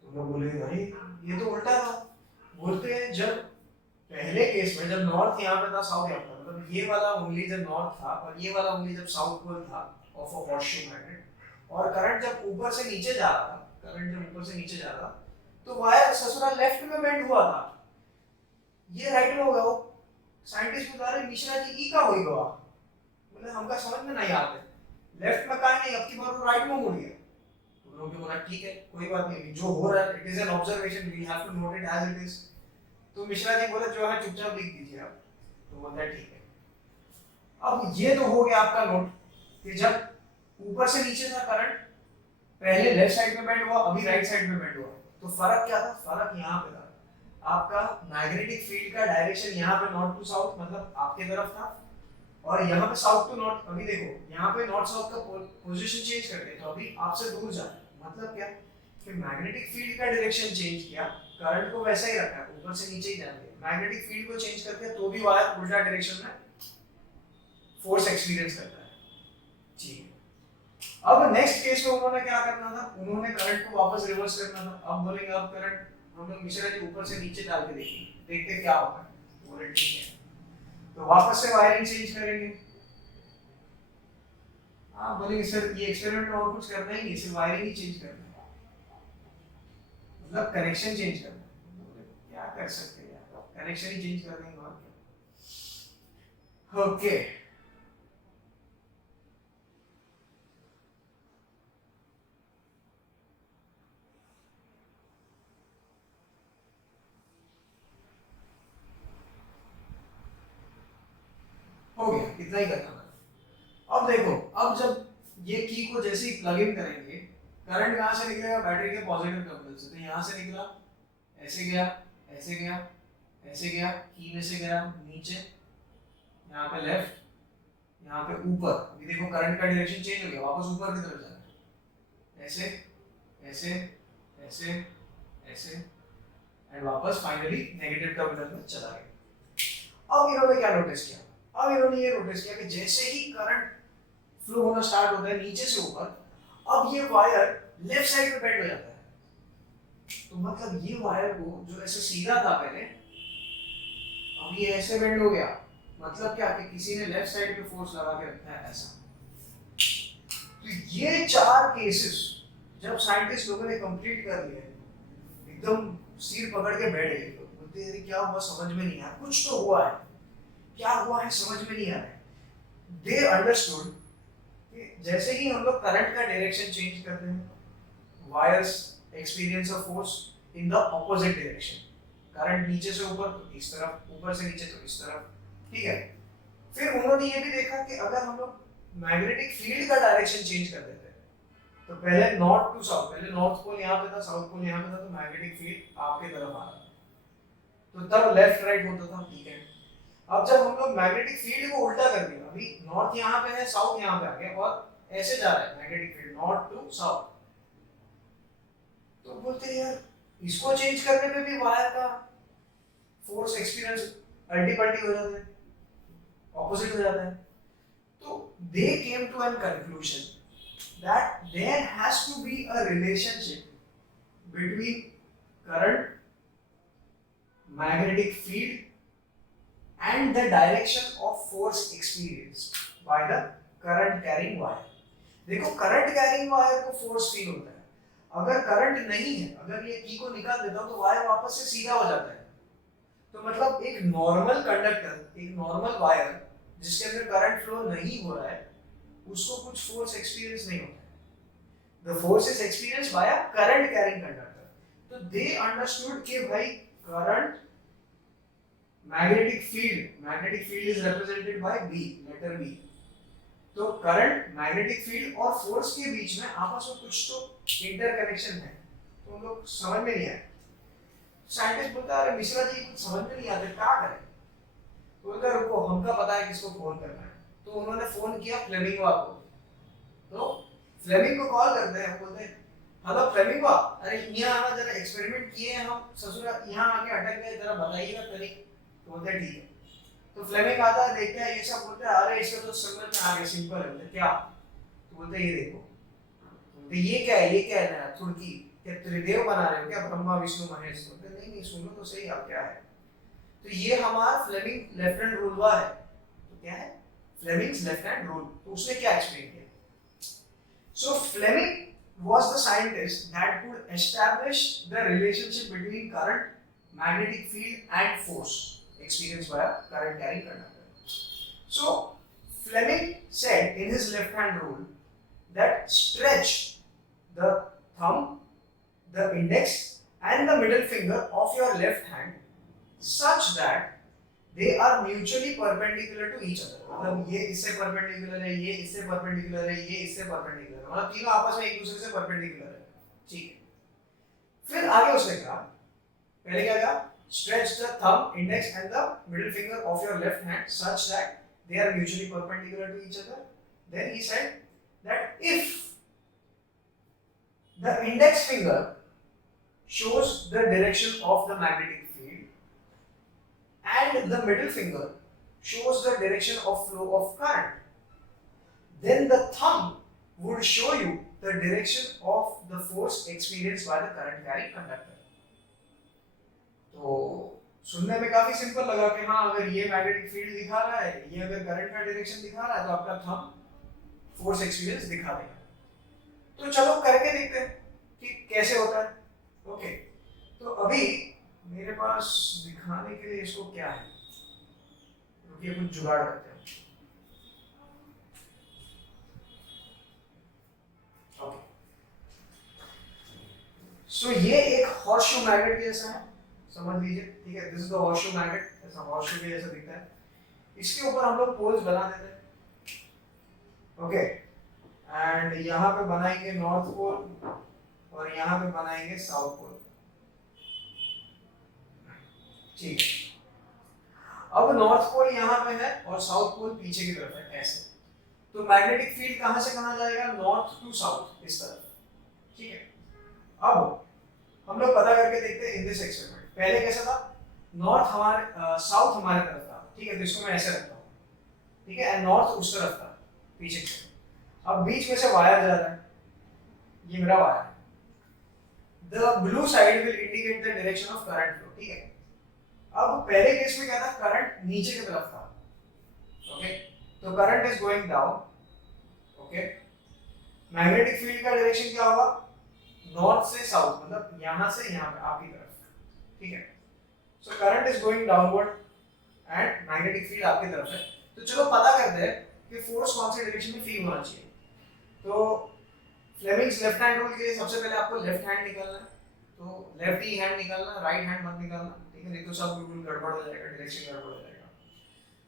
तो लोग बोले अरे ये तो उल्टा था। बोलते हैं जब पहले केस में जब नॉर्थ यहाँ पे था, साउथ यहाँ पे, मतलब ये वाला उंगली जब नॉर्थ था और ये वाला उंगली जब साउथ पोल था ऑफ अ हॉर्सशू मैग्नेट, और करंट जब ऊपर से नीचे जा रहा था, तो वायर ससुरा लेफ्ट में बेंड हुआ था, ये राइट में हो गया। वो साइंटिस्ट बता रहे मिश्रा जी ई का होई गवा, बोले हमका समझ में नहीं आते, लेफ्ट में काहे नहीं, अब की बार वो राइट में मुड़ गया। तो लोगों ने बोला ठीक है कोई बात नहीं, जो हो रहा है it is an observation, we have to note it as it is. तो मिश्रा जी बोले जो है चुपचाप लिख दीजिए आप, तो बोलता है ठीक है। अब ये तो हो गया आपका नोट कि जब ऊपर से नीचे था करंट, पहले लेफ्ट साइड में बेंड हुआ, अभी राइट साइड में बेंड हुआ, तो फर्क क्या था, फर्क यहाँ पे था, आपका मैग्नेटिक फील्ड का डायरेक्शन यहाँ पे नॉर्थ टू साउथ, मतलब आपके तरफ था, और यहाँ पे साउथ टू नॉर्थ। अभी देखो यहाँ पे नॉर्थ साउथ का पोजीशन चेंज कर दिया, तो अभी आपसे दूर जा रहा है, मतलब क्या कि मैग्नेटिक फील्ड का डायरेक्शन चेंज किया, करंट को वैसा ही रखा, ऊपर से नीचे ही जाने दिया, मैग्नेटिक फील्ड को चेंज करके तो भी वायर उल्टा डायरेक्शन में फोर्स एक्सपीरियंस करता है। ठीक है, अब नेक्स्ट केस में उन्होंने क्या करना था, उन्होंने करंट को वापस रिवर्स करना था। अब बोलेंगे अब करंट हम लोग मिश्रा जी ऊपर से नीचे डाल के देखते क्या होता है, बोले ठीक है, तो वापस से वायरिंग चेंज करेंगे। आप बोलेंगे सर ये एक्सपेरिमेंट में और कुछ करना ही नहीं, सिर्फ वायरिंग ही चेंज करना है। मतलब कनेक्शन चेंज करना है, क्या कर सकते हैं यार, कनेक्शन ही चेंज कर देंगे और क्या। ओके हो गया, इतना ही करना था। अब देखो, अब जब ये की को जैसे ही प्लग इन करेंगे, करंट कहाँ से निकलेगा, बैटरी के पॉजिटिव टर्मिनल से। तो यहाँ से निकला, ऐसे गया, ऐसे गया, ऐसे गया, की में से गया नीचे, यहाँ पे लेफ्ट, यहाँ पे ऊपर। अभी देखो करंट का डायरेक्शन चेंज हो गया, वापस ऊपर की तरफ जा रहा है, ऐसे ऐसे ऐसे ऐसे, एंड वापस फाइनली नेगेटिव टर्मिनल में चला गया। अब इन्होंने क्या नोटिस किया, अब इन्होंने ये नोटिस किया कि जैसे ही करंट फ्लो होना स्टार्ट होता है नीचे से ऊपर, अब ये वायर लेफ्ट साइड में बेंड हो जाता है। तो मतलब ये वायर को जो ऐसे सीधा था पहले, अब ये ऐसे बेंड हो गया। मतलब क्या कि किसी ने लेफ्ट साइड पे फोर्स लगा के रखा है ऐसा। तो ये चार केसेस जब साइंटिस्ट लोगों ने कंप्लीट कर लिए, एकदम सिर पकड़ के बैठ गए। तो बोलते हैं क्या हुआ समझ में नहीं आया, कुछ तो हुआ है, क्या हुआ है समझ में नहीं आ रहा है। दे अंडरस्टूड कि जैसे ही हम लोग करंट का डायरेक्शन चेंज करते हैं, wires experience a force in the opposite direction. Current नीचे से ऊपर तो इस तरफ, ऊपर से नीचे तो इस तरफ, ठीक है। फिर उन्होंने ये भी देखा कि अगर हम लोग मैग्नेटिक फील्ड का डायरेक्शन चेंज कर देते हैं, तो पहले नॉर्थ टू साउथ, पहले नॉर्थ पोल यहाँ पे था, साउथ पोल यहाँ पे था, तो मैग्नेटिक फील्ड आपके तरफ आ रहा था, तो तब लेफ्ट राइट होता था, ठीक है। अब जब हम लोग मैग्नेटिक फील्ड को उल्टा कर दिया, अभी नॉर्थ यहाँ पे है, साउथ यहाँ पे आ गया, और ऐसे जा रहा है magnetic field north to south. तो बोलते हैं यार इसको चेंज करने पे भी वायर का फोर्स एक्सपीरियंस अल्टी पल्टी हो जाता है, ऑपोजिट हो जाता है। तो they came to an conclusion that there has to be a relationship between current, magnetic field and the direction of force experienced by the current carrying wire. देखो current carrying wire को force feel होता है, अगर current नहीं है, अगर ये की को निकाल देता हूं तो वायर वापस से सीधा हो जाता है। तो मतलब एक नॉर्मल कंडक्टर, एक नॉर्मल वायर जिसके अंदर करंट फ्लो नहीं हो रहा है, उसको कुछ फोर्स एक्सपीरियंस नहीं होता है। The force is experienced by a current carrying conductor. तो they understood कि भाई current, magnetic field is represented by B, letter B. तो करंट, मैग्नेटिक फील्ड और फोर्स के बीच में आपस में कुछ तो इंटरकनेक्शन है। तो हम लोग समझ में नहीं आया। साइंटिस्ट बोलता है अरे मिश्रा जी कुछ समझ में नहीं आता, क्या करें। तो बोलता है रुको हमका पता है किसको फोन करना है। तो उन्होंने फोन किया फ्लेमिंगो को। तो फ्लेमिंग को कॉल करते हैं, बोलते हैं हेलो फ्लेमिंगो, अरे यहाँ आना जरा, एक्सपेरिमेंट किए हैं हम ससुर, यहाँ आके अटक गए, जरा बताइएगा तरीक। तो बोलते हैं ठीक है। तो फ्लेमिंग आता है, देखता है ये सब, बोलते हैं अरे इसका तो समझ में आ गया, सिंपल है। बोलते क्या? तो बोलते ये देखो। तो बोलते ये क्या है, ये क्या है ना थुड़की, क्या त्रिदेव बना रहे हो क्या, ब्रह्मा विष्णु महेश? बोलते नहीं नहीं सुनो तो सही आप क्या है। तो ये हमारा फ्लेमिंग लेफ्ट हैंड रूल हुआ है। तो क्या है फ्लेमिंग्स लेफ्ट हैंड रूल। तो उसने क्या एक्सप्लेन किया? So Fleming was the scientist that could establish the relationship between current, magnetic field and force experienced by a current carrying conductor. So Fleming said in his left hand rule that stretch the thumb, the index and the middle finger of your left hand such that they are mutually perpendicular to each other. मतलब ये इससे perpendicular है, ये इससे perpendicular है, ये इससे perpendicular है, मतलब तीनों आपस में एक दूसरे से परपेंडिकुलर है, ठीक है। फिर आगे उसने कहा, पहले क्या कहा? Stretch the thumb, index and the middle finger of your left hand such that they are mutually perpendicular to each other. Then he said that if the index finger shows the direction of the magnetic and the middle finger shows the direction of flow of current, then the thumb would show you the direction of the force experienced by the current carrying conductor. तो सुनने में काफी simple लगा कि हाँ अगर ये magnetic field दिखा रहा है, ये अगर करंट का डायरेक्शन दिखा रहा है, तो आपका थंब फोर्स एक्सपीरियंस दिखा देगा। तो चलो करके देखते हैं कि कैसे होता है। ओके तो अभी मेरे पास दिखाने के लिए इसको क्या है, रुकिए कुछ जुगाड़ करते हैं। ओके, सो ये एक हॉर्सशू मैग्नेट जैसा है, समझ लीजिए, ठीक है। This is the horseshoe magnet, ऐसा हॉर्सशू के जैसा दिखता है। इसके ऊपर हम लोग पोल्स बना देते हैं, ओके। एंड यहाँ पे बनाएंगे नॉर्थ पोल और यहाँ पे बनाएंगे साउथ पोल, ठीक है। अब नॉर्थ पोल यहाँ पे है और साउथ पोल पीछे की तरफ है, ऐसे। तो मैग्नेटिक फील्ड कहाँ से कहाँ जाएगा, नॉर्थ टू साउथ, इस तरफ, ठीक है। अब हम लोग पता करके देखते हैं इन दिस एक्सपेरिमेंट। पहले कैसा था, नॉर्थ हमारे साउथ हमारे तरफ था, ठीक है, तो इसको मैं ऐसे रखता हूँ, ठीक है, एंड नॉर्थ उस तरफ था पीछे की तरफ। अब बीच में से वायर जा रहा है, ये मेरा वायर है। The blue side will indicate the direction of current flow, ठीक है। अब पहले केस में क्या था, करंट नीचे की तरफ था, ओके, तो current is going down, okay. Magnetic field का डायरेक्शन क्या होगा, नॉर्थ से साउथ, मतलब यहां से यहां पे आपकी तरफ, ठीक है। So current is going downward and magnetic field आपकी तरफ है। तो चलो पता करते हैं कि फोर्स कौन से डायरेक्शन में फील होना चाहिए। तो फ्लेमिंग्स लेफ्ट हैंड रूल के लिए सबसे पहले आपको लेफ्ट हैंड निकालना है, तो लेफ्ट ही हैंड निकालना, राइट हैंड मत निकालना, ठीक है, नहीं तो सब बिल्कुल गड़बड़ हो जाएगा, डायरेक्शन गड़बड़ हो जाएगा।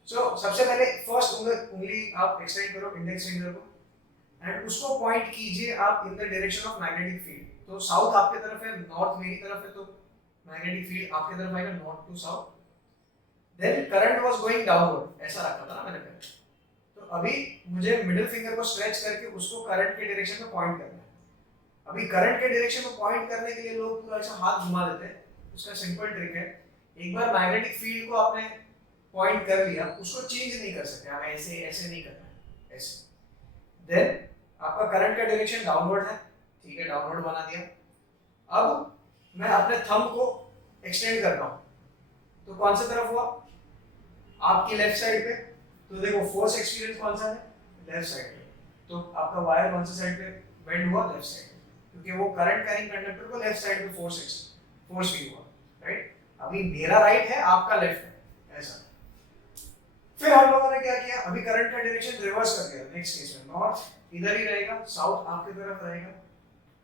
सो सबसे पहले फर्स्ट उंगली आप एक्सटेंड करो, इंडेक्स फिंगर को, एंड उसको पॉइंट कीजिए आप in the direction of magnetic field. तो साउथ आपके तरफ है, नॉर्थ मेरी तरफ है, तो मैग्नेटिक फील्ड आपके तरफ आएगा, north to south. Then current was going downward, ऐसा रखा था ना मैंने पहले। तो अभी मुझे मिडिल फिंगर को स्ट्रेच करके उसको करंट के डायरेक्शन में पॉइंट करना है। अभी करंट के डायरेक्शन में पॉइंट करने के लिए लोग पूरा ऐसा हाथ घुमा देते हैं, उसका सिंपल ट्रिक है, एक बार मैग्नेटिक फील्ड को आपने पॉइंट कर लिया, उसको चेंज नहीं कर सकते आप, ऐसे ऐसे नहीं करना है, ऐसे। देन आपका करंट का डायरेक्शन डाउनवर्ड है, ठीक है, डाउनवर्ड बना दिया। अब मैं अपने थंब को एक्सटेंड कर रहा हूं, तो कौन सी तरफ हुआ, आपकी लेफ्ट साइड पे। तो देखो फोर्स एक्सपीरियंस कौन सा है, लेफ्ट साइड पे, तो आपका वायर कौन सी साइड पे बेंड हुआ, लेफ्ट साइड पे, क्योंकि वो करंट कैरिंग कंडक्टर को लेफ्ट साइड पे फोर्स फील हुआ, राइट। अभी मेरा राइट है, आपका लेफ्ट है, ऐसा। फिर हम लोगों ने क्या किया, अभी करंट का डायरेक्शन रिवर्स कर दिया। नेक्स्ट केस में नॉर्थ इधर ही रहेगा, साउथ आपकी तरफ रहेगा,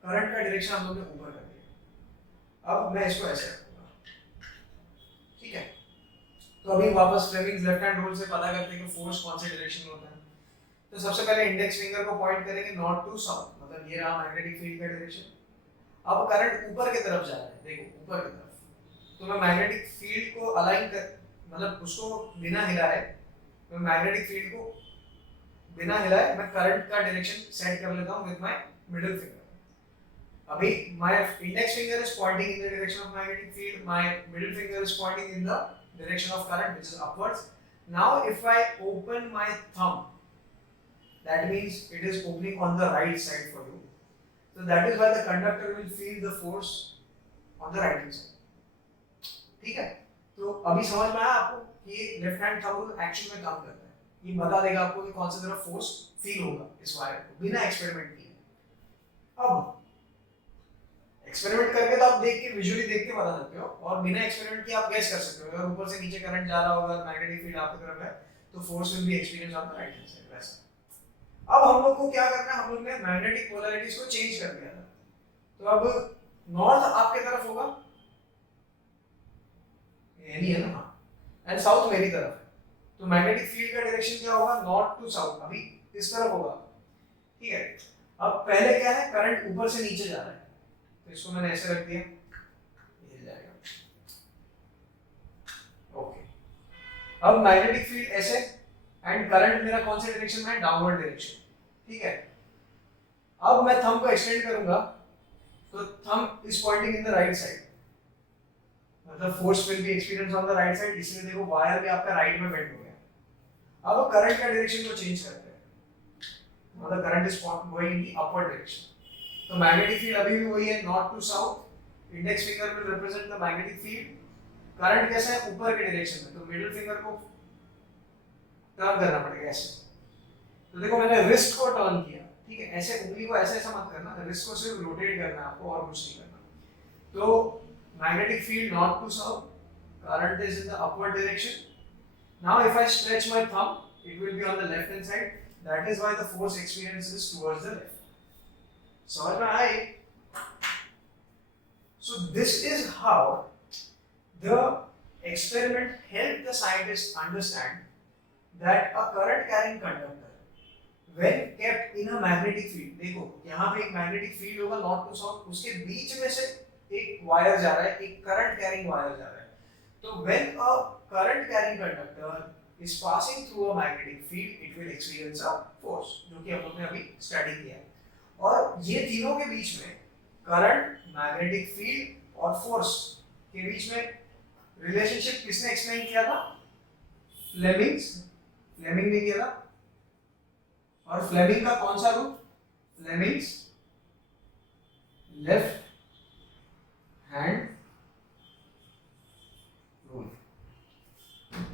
करंट का डायरेक्शन हम लोग ने ऊपर कर दिया। अब मैं इसको ऐसे रखूंगा, ठीक है। तो अभी वापस फ्लेमिंग्स लेफ्ट हैंड रूल से पता करते हैं कि फोर्स कौन से डायरेक्शन में होता है। तो सबसे पहले इंडेक्स फिंगर को पॉइंट करेंगे नॉर्थ टू साउथ, मतलब ये रहा मैग्नेटिक फील्ड का डायरेक्शन। अब करंट ऊपर की तरफ जा रहा है, देखो ऊपर की तरफ। तो मैं मैग्नेटिक फील्ड को अलाइन कर, मतलब उसको बिना हिलाए, मैं मैग्नेटिक फील्ड को बिना हिलाए मैं करंट का डायरेक्शन सेट कर लेता हूं विद माय मिडिल फिंगर। अभी my index finger is pointing in the direction of magnetic field, my middle finger is pointing in the direction of current, which is upwards. Now if I open my thumb, that means it is opening on the right side for you, so that is why the conductor will feel the force on the right hand side, ठीक है। तो अभी समझ में आया आपको कि left hand thumb rule action में काम करता है, ये बता देगा आपको कि कौन सी तरफ फोर्स फील होगा इस वायर को, बिना एक्सपेरिमेंट किए। अब एक्सपेरिमेंट करके तो आप देख के विजुअली देख के बता सकते हो, और बिना एक्सपेरिमेंट के आप गैस कर सकते हो। अगर ऊपर से नीचे करंट जा रहा होगा, मैग्नेटिक फील्ड आपकी तरफ है, तो force will be experience on the right hand side, वैसा। अब हम लोग को क्या करना है, हम लोग ने मैग्नेटिक पोलैरिटीज को चेंज कर दिया था। तो अब नॉर्थ आपके तरफ होगा, यही है ना, एंड साउथ मेरी तरफ है, तो मैग्नेटिक फील्ड का डायरेक्शन क्या होगा, नॉर्थ टू साउथ, अभी इस तरफ होगा, ठीक है। अब पहले क्या है, करंट ऊपर से नीचे जा रहा है, तो इसको मैंने ऐसे रख दिया, ये जाएगा, ओके। अब मैग्नेटिक फील्ड ऐसे, एंड करंट मेरा कौन से डायरेक्शन में है, डाउनवर्ड डायरेक्शन, ठीक है। अब मैं थंब को एक्सटेंड करूंगा, तो thumb is pointing in the right side, मतलब force will be experience on the right side, इसलिए देखो वायर भी आपका राइट में बेंड हो गया। अब करंट का डायरेक्शन को चेंज करते हैं, मतलब current is going in the upward direction. तो मैग्नेटिक फील्ड अभी भी वही है, north to south, index finger will represent the magnetic field. Current कैसा है, ऊपर के डायरेक्शन में, तो मिडिल फिंगर को टर्न करना पड़ेगा ऐसे। तो देखो मैंने रिस्ट को टर्न किया, ठीक है, ऐसे उंगली को ऐसे ऐसा मत करना, रिस्ट को सिर्फ रोटेट करना है आपको, और कुछ नहीं करना। तो magnetic field north to south, current is in the upward direction. Now if I stretch my thumb, it will be on the left hand side. That is why the force experiences towards the left. समझ में आए? So this is how the experiment helped the scientists understand that a current carrying conductor, when kept in a magnetic field, देखो यहाँ पे एक magnetic field होगा north to south, उसके बीच में से एक वायर जा रहा है, एक करंट कैरिंग वायर जा रहा है. तो when a current carrying conductor is passing through a magnetic field, it will experience a force, जो कि हम लोग ने अभी स्टडी किया है. और ये तीनों के बीच में करंट, मैग्नेटिक फील्ड और फोर्स के बीच में रिलेशनशिप किसने एक्सप्लेन किया था? फ्लेमिंग ने किया था. और फ्लेमिंग का कौन सा rule? Fleming's left hand rule.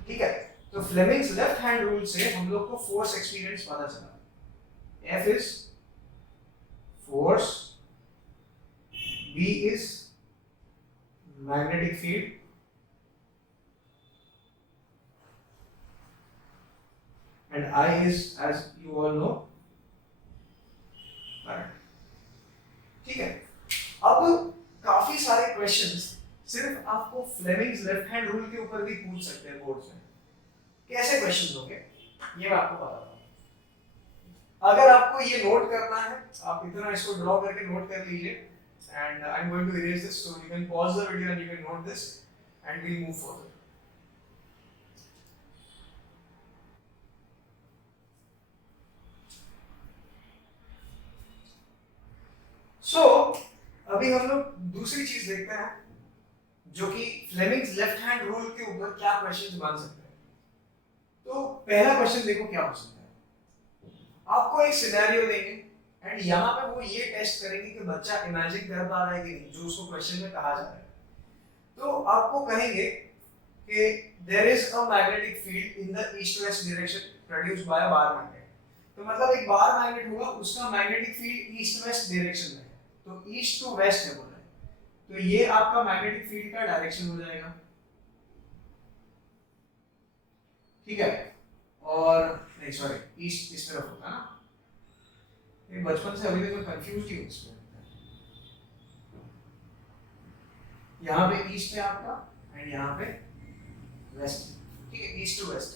ठीक है, तो फ्लेमिंग्स लेफ्ट हैंड रूल से हम लोग को फोर्स एक्सपीरियंस पता चला. F is force, B is magnetic field, and I is, as you all know, current. ठीक है, अब काफी सारे क्वेश्चंस सिर्फ आपको फ्लेमिंग्स लेफ्ट हैंड रूल के ऊपर भी पूछ सकते हैं बोर्ड्स में. कैसे क्वेश्चंस होंगे ये मैं आपको बताता हूँ. अगर आपको ये नोट करना है, आप इतना इसको ड्रॉ करके नोट कर लीजिए. And I'm going to erase this, so you can pause the video and you can note this, and we'll move forward. So अभी हम लोग दूसरी चीज देखते हैं जो कि फ्लेमिंग्स लेफ्ट हैंड रूल के ऊपर क्या क्वेश्चंस बन सकते हैं. तो पहला क्वेश्चन देखो क्या हो सकता है. आपको एक सिनेरियो देंगे एंड यहाँ पे वो ये टेस्ट करेंगे कि बच्चा इमेजिन कर पा रहा है कि नहीं जो उसको क्वेश्चन में कहा जा रहा है. तो आपको कहेंगे कि there is a magnetic field in the east west direction produced by a bar magnet. तो मतलब एक बार मैग्नेट होगा, उसका magnetic field east west direction में है, तो ईस्ट टू वेस्ट है बोला है. तो ये आपका मैग्नेटिक फील्ड का डायरेक्शन हो जाएगा. ठीक है, और नहीं सॉरी ईस्ट इस तरफ होगा ना. ये बचपन से अभी तक मैं कंफ्यूज ही हूँ इसमें. यहाँ पे ईस्ट है आपका एंड यहाँ पे वेस्ट. ठीक है, ईस्ट टू वेस्ट.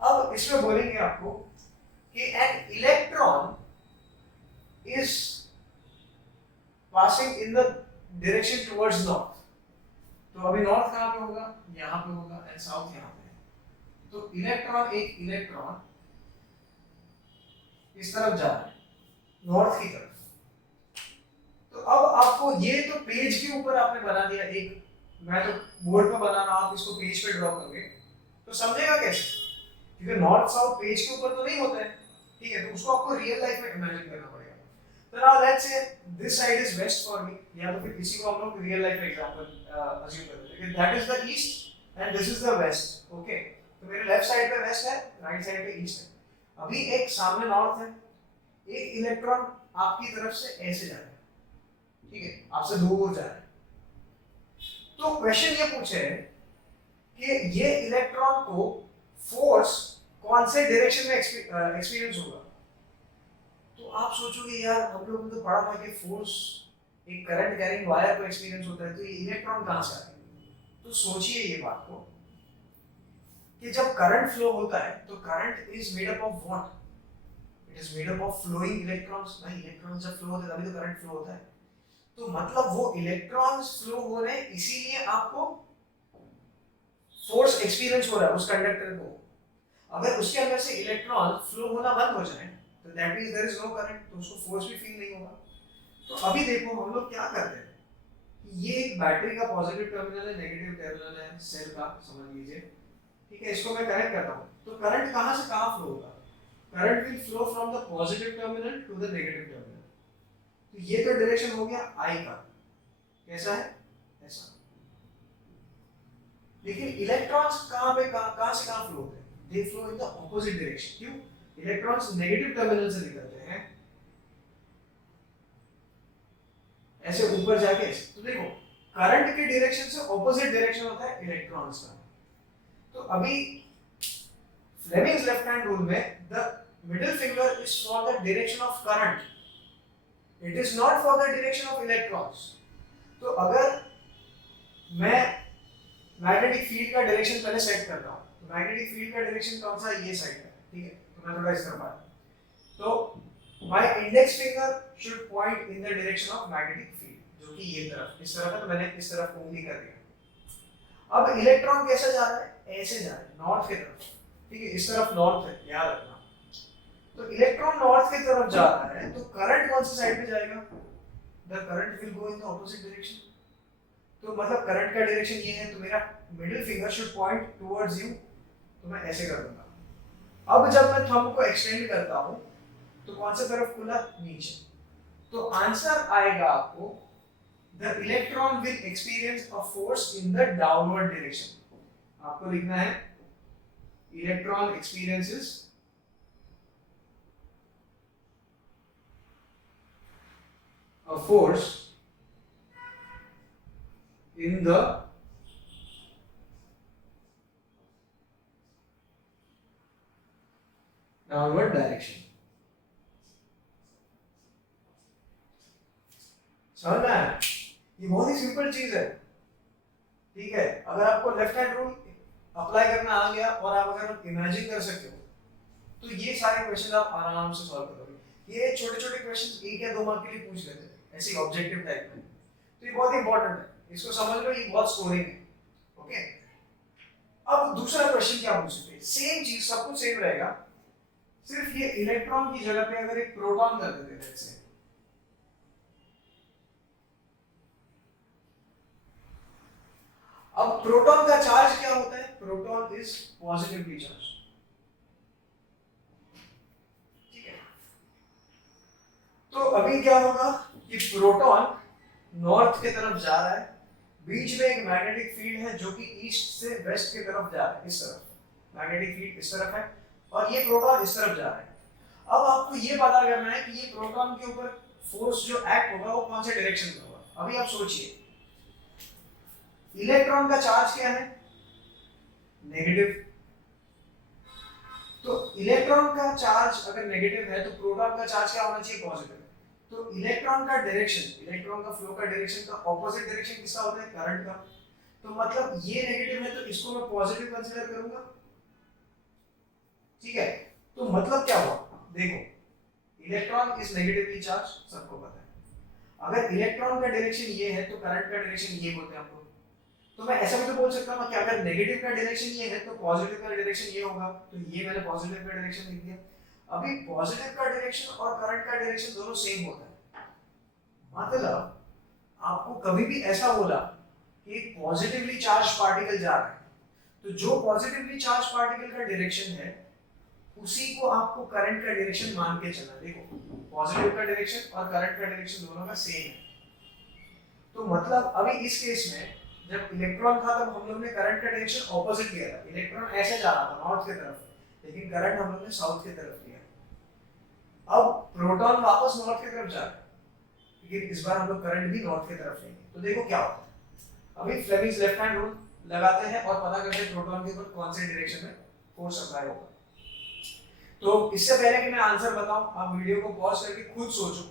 अब इसमें बोलेंगे आपको कि an electron is passing in the direction towards north. तो अभी नॉर्थ कहाँ पे होगा? यहाँ पे होगा, एंड साउथ यहाँ पे. तो एक इलेक्ट्रॉन इस तरफ जा रहा है, नॉर्थ की तरफ. तो अब आपको ये तो पेज के ऊपर आपने बना दिया एक, मैं तो बोर्ड पे बना रहा हूं, आप इसको पेज पे ड्रॉ करोगे तो समझेगा कैसे? क्योंकि नॉर्थ साउथ पेज के ऊपर तो नहीं होता है. ठीक है, तो उसको आपको रियल लाइफ में इमेजिन करना पड़ेगा. तो now let's say this side is west for me, या तो फिर इसी को हम लोग रियल लाइफ एग्जांपल अज्यूम करते हैं कि that is the east and this is the west. Okay, तो मेरे लेफ्ट साइड पे वेस्ट है, राइट साइड पे ईस्ट है. अभी एक सामने नॉर्थ है, एक इलेक्ट्रॉन आपकी तरफ से ऐसे जा रहा है. ठीक है, आपसे दूर जा रहा है. तो क्वेश्चन ये पूछे कि ये इलेक्ट्रॉन को फोर्स कौन से डायरेक्शन में एक्सपीरियंस होगा. तो आप सोचोगे यार हम लोगों ने तो पढ़ा था कि फोर्स एक करंट कैरिंग वायर को एक्सपीरियंस होता है, तो ये इलेक्ट्रॉन कहां से आ गए. तो सोचिए ये बात को कि जब करंट फ्लो होता है तो current is made up of what? It is made up of flowing electrons. भाई इलेक्ट्रॉन्स जब फ्लो होते हैं तभी तो करंट फ्लो होता है. तो मतलब वो इलेक्ट्रॉन्स फ्लो हो रहे हैं, इसीलिए आपको फोर्स एक्सपीरियंस हो रहा है उस कंडक्टर को. अगर उसके अंदर से इलेक्ट्रॉन फ्लो होना बंद हो जाए तो that means there is no current, तो उसको फोर्स भी फील नहीं होगा. तो अभी देखो हम लोग क्या करते हैं, ये एक बैटरी का पॉजिटिव टर्मिनल है, नेगेटिव टर्मिनल है सेल का, समझ लीजिए. ठीक है, इसको मैं कनेक्ट करता हूँ. तो करंट कहाँ से कहाँ फ्लो होगा? Current will flow from the positive terminal to the negative terminal. तो ये तो डायरेक्शन हो गया आई का. कैसा है? ऐसा. लेकिन इलेक्ट्रॉन्स कहाँ पे कहाँ से कहाँ फ्लो होते हैं? They flow in the opposite direction. क्यों? इलेक्ट्रॉन्स नेगेटिव टर्मिनल से निकलते हैं ऐसे ऊपर जाके. तो देखो करंट के डायरेक्शन से ऑपोजिट डायरेक्शन होता है इलेक्ट्रॉन्स का। तो अभी फ्लेमिंग्स लेफ्ट हैंड रूल में the middle finger is for the direction of current, it is not for the direction of electrons. तो अगर मैं मैग्नेटिक फील्ड का डायरेक्शन पहले सेट करता हूं, तो मैग्नेटिक फील्ड का डायरेक्शन कौन सा, ये साइड है, ठीक है। तो मैं थोड़ा इस तरफ आता हूं, तो my index finger should point in the direction of magnetic field, जो कि ये तरफ, इस तरफ है, तो मैंने इस तरफ उंगली कर दिया। अब इलेक्ट्रॉन कैसे जा रहा है, ऐसे जा रहा है, नॉर्थ की तरफ, ठीक है, इस तरफ नॉर्थ है, याद रखना। तो इलेक्ट्रॉन नॉर्थ की तरफ जा रहा है, तो करंट कौन सी साइड पे जाएगा, the current will go in the opposite direction. तो मतलब करंट का डायरेक्शन ये है, तो मेरा middle finger should point towards you, तो मैं ऐसे कर दूंगा। अब जब मैं थंब को एक्सटेंड करता हूं, तो कौन सा तरफ खुला, नीचे। तो आंसर आएगा आपको the electron will experience a force in the downward direction. आपको लिखना है electron experiences a force in the downward direction। समझ में आया? ये बहुत ही सिंपल चीज है, ठीक है। अगर आपको लेफ्ट हैंड रूल अप्लाई करना आ गया और आप अगर इमेजिन कर सकते हो, तो ये सारे क्वेश्चन आप आराम से सॉल्व करोगे। ये छोटे छोटे क्वेश्चन 1 या 2 मार्क के लिए पूछ लेते हैं ऐसे ऑब्जेक्टिव टाइप में, तो ये बहुत इंपॉर्टेंट है, इसको समझ लो, ये बहुत स्कोरिंग है, ओके। अब दूसरा क्वेश्चन क्या पूछ सकते हैं, सेम चीज, सब कुछ सेम रहेगा, सिर्फ ये इलेक्ट्रॉन की जगह पे अगर एक प्रोटॉन कर देते हैं लेट्स से, अब प्रोटॉन का चार्ज क्या होता है, प्रोटॉन इज पॉजिटिवली चार्ज, ठीक है। तो अभी क्या होगा कि प्रोटॉन नॉर्थ की तरफ जा रहा है, बीच में एक मैग्नेटिक फील्ड है जो कि ईस्ट से वेस्ट की तरफ जा रहा है, इस तरफ मैग्नेटिक फील्ड इस तरफ है और ये प्रोटॉन इस तरफ जा रहा है। अब आपको ये पता करना है कि ये प्रोटॉन के ऊपर फोर्स जो एक्ट होगा वो कौन से डायरेक्शन में होगा। अभी आप सोचिए, इलेक्ट्रॉन का चार्ज क्या है, नेगेटिव। तो इलेक्ट्रॉन का चार्ज अगर नेगेटिव है तो प्रोटॉन का चार्ज क्या होना चाहिए, पॉजिटिव। तो इलेक्ट्रॉन का डायरेक्शन, इलेक्ट्रॉन का फ्लो का डायरेक्शन का ऑपोजिट डायरेक्शन किसका होता है, करंट का। तो मतलब ये नेगेटिव है तो इसको मैं पॉजिटिव कंसीडर करूंगा, ठीक है। तो मतलब क्या हुआ, देखो इलेक्ट्रॉन इज नेगेटिवली चार्ज, सबको पता है। अगर इलेक्ट्रॉन का डायरेक्शन ये है तो करंट का डायरेक्शन ये होता है हम लोग। तो मैं ऐसा भी तो बोल सकता हूं कि अगर नेगेटिव का डायरेक्शन ये है तो पॉजिटिव का डायरेक्शन ये होगा, तो ये मैंने पॉजिटिव का डायरेक्शन लिख दिया। अभी पॉजिटिव का डायरेक्शन और करंट का डायरेक्शन दोनों सेम होता है, मतलब आपको कभी भी ऐसा बोला कि पॉजिटिवली चार्ज पार्टिकल जा रहा है, तो जो पॉजिटिवली चार्ज पार्टिकल का डायरेक्शन है उसी को आपको करंट का डायरेक्शन मान के चलना। देखो पॉजिटिव का डायरेक्शन और करंट का डायरेक्शन दोनों का सेम है। तो मतलब अभी इस केस में जब इलेक्ट्रॉन था तब हम लोग ने करंट का डायरेक्शन ऑपोजिट लिया था, इलेक्ट्रॉन ऐसे जा रहा था नॉर्थ की तरफ, लेकिन करंट हम लोग ने साउथ की तरफ लिया। अब प्रोटॉन वापस नॉर्थ की तरफ जा रहा है, लेकिन इस बार हम लोग करंट भी नॉर्थ की तरफ लेंगे। तो देखो क्या होता है, अभी फ्लेमिंग्स लेफ्ट हैंड रूल लगाते हैं और पता करते हैं प्रोटॉन के ऊपर कौन से डायरेक्शन में फोर्स अप्लाई होगा। तो इससे पहले कि मैं आंसर बताऊं, आप वीडियो को पॉज करके खुद सोचो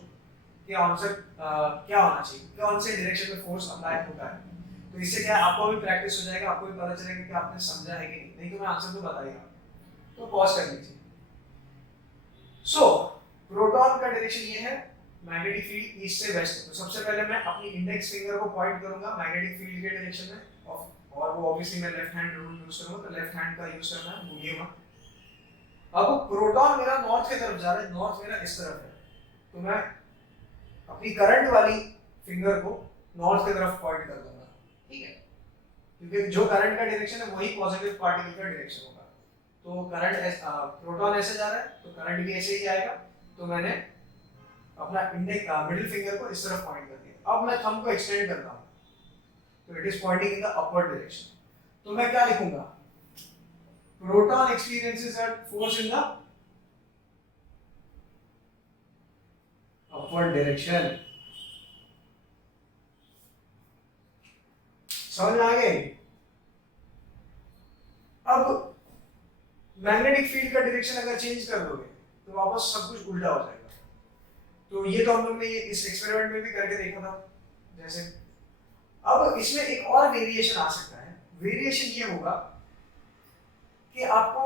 कि आंसर क्या होना चाहिए, कौन से डायरेक्शन में फोर्स अप्लाई होता है। तो इससे क्या आपको भी प्रैक्टिस हो जाएगा, आपको भी पता चलेगा कि आपने समझा है कि नहीं तो मैं आंसर तो बताइएगा, तो पॉज कर लीजिए। सो प्रोटॉन का डायरेक्शन ये है, मैग्नेटिक फील्ड ईस्ट से वेस्ट। तो सबसे पहले मैं अपनी इंडेक्स फिंगर को पॉइंट करूंगा मैग्नेटिक फील्ड के डायरेक्शन में, और वो ऑब्वियसली मैं लेफ्ट हैंड रूल यूज करूंगा, तो लेफ्ट हैंड का यूज करना है, भूलिएगा। अब प्रोटॉन मेरा नॉर्थ की तरफ जा रहा है, नॉर्थ मेरा इस तरफ है, तो मैं अपनी करंट वाली फिंगर को नॉर्थ की तरफ पॉइंट कर दूंगा, ठीक है, क्योंकि जो करंट का डायरेक्शन है वही पॉजिटिव पार्टिकल का डायरेक्शन होगा। तो करंट प्रोटॉन ऐसे जा रहा है तो करंट भी ऐसे ही आएगा, तो मैंने अपना इंडेक्स मिडिल फिंगर को इस तरफ पॉइंट कर दिया। अब मैं थंब को एक्सटेंड करता हूं, तो it is pointing in the upward direction. तो मैं क्या लिखूंगा, proton experiences a force in the upward direction. समझ में आ गया? अब मैग्नेटिक फील्ड का डायरेक्शन अगर चेंज कर दोगे तो वापस सब कुछ उल्टा हो जाएगा। तो ये तो हम लोग ने ये इस एक्सपेरिमेंट में भी करके देखा था। जैसे अब इसमें एक और वेरिएशन आ सकता है। वेरिएशन ये होगा कि आपको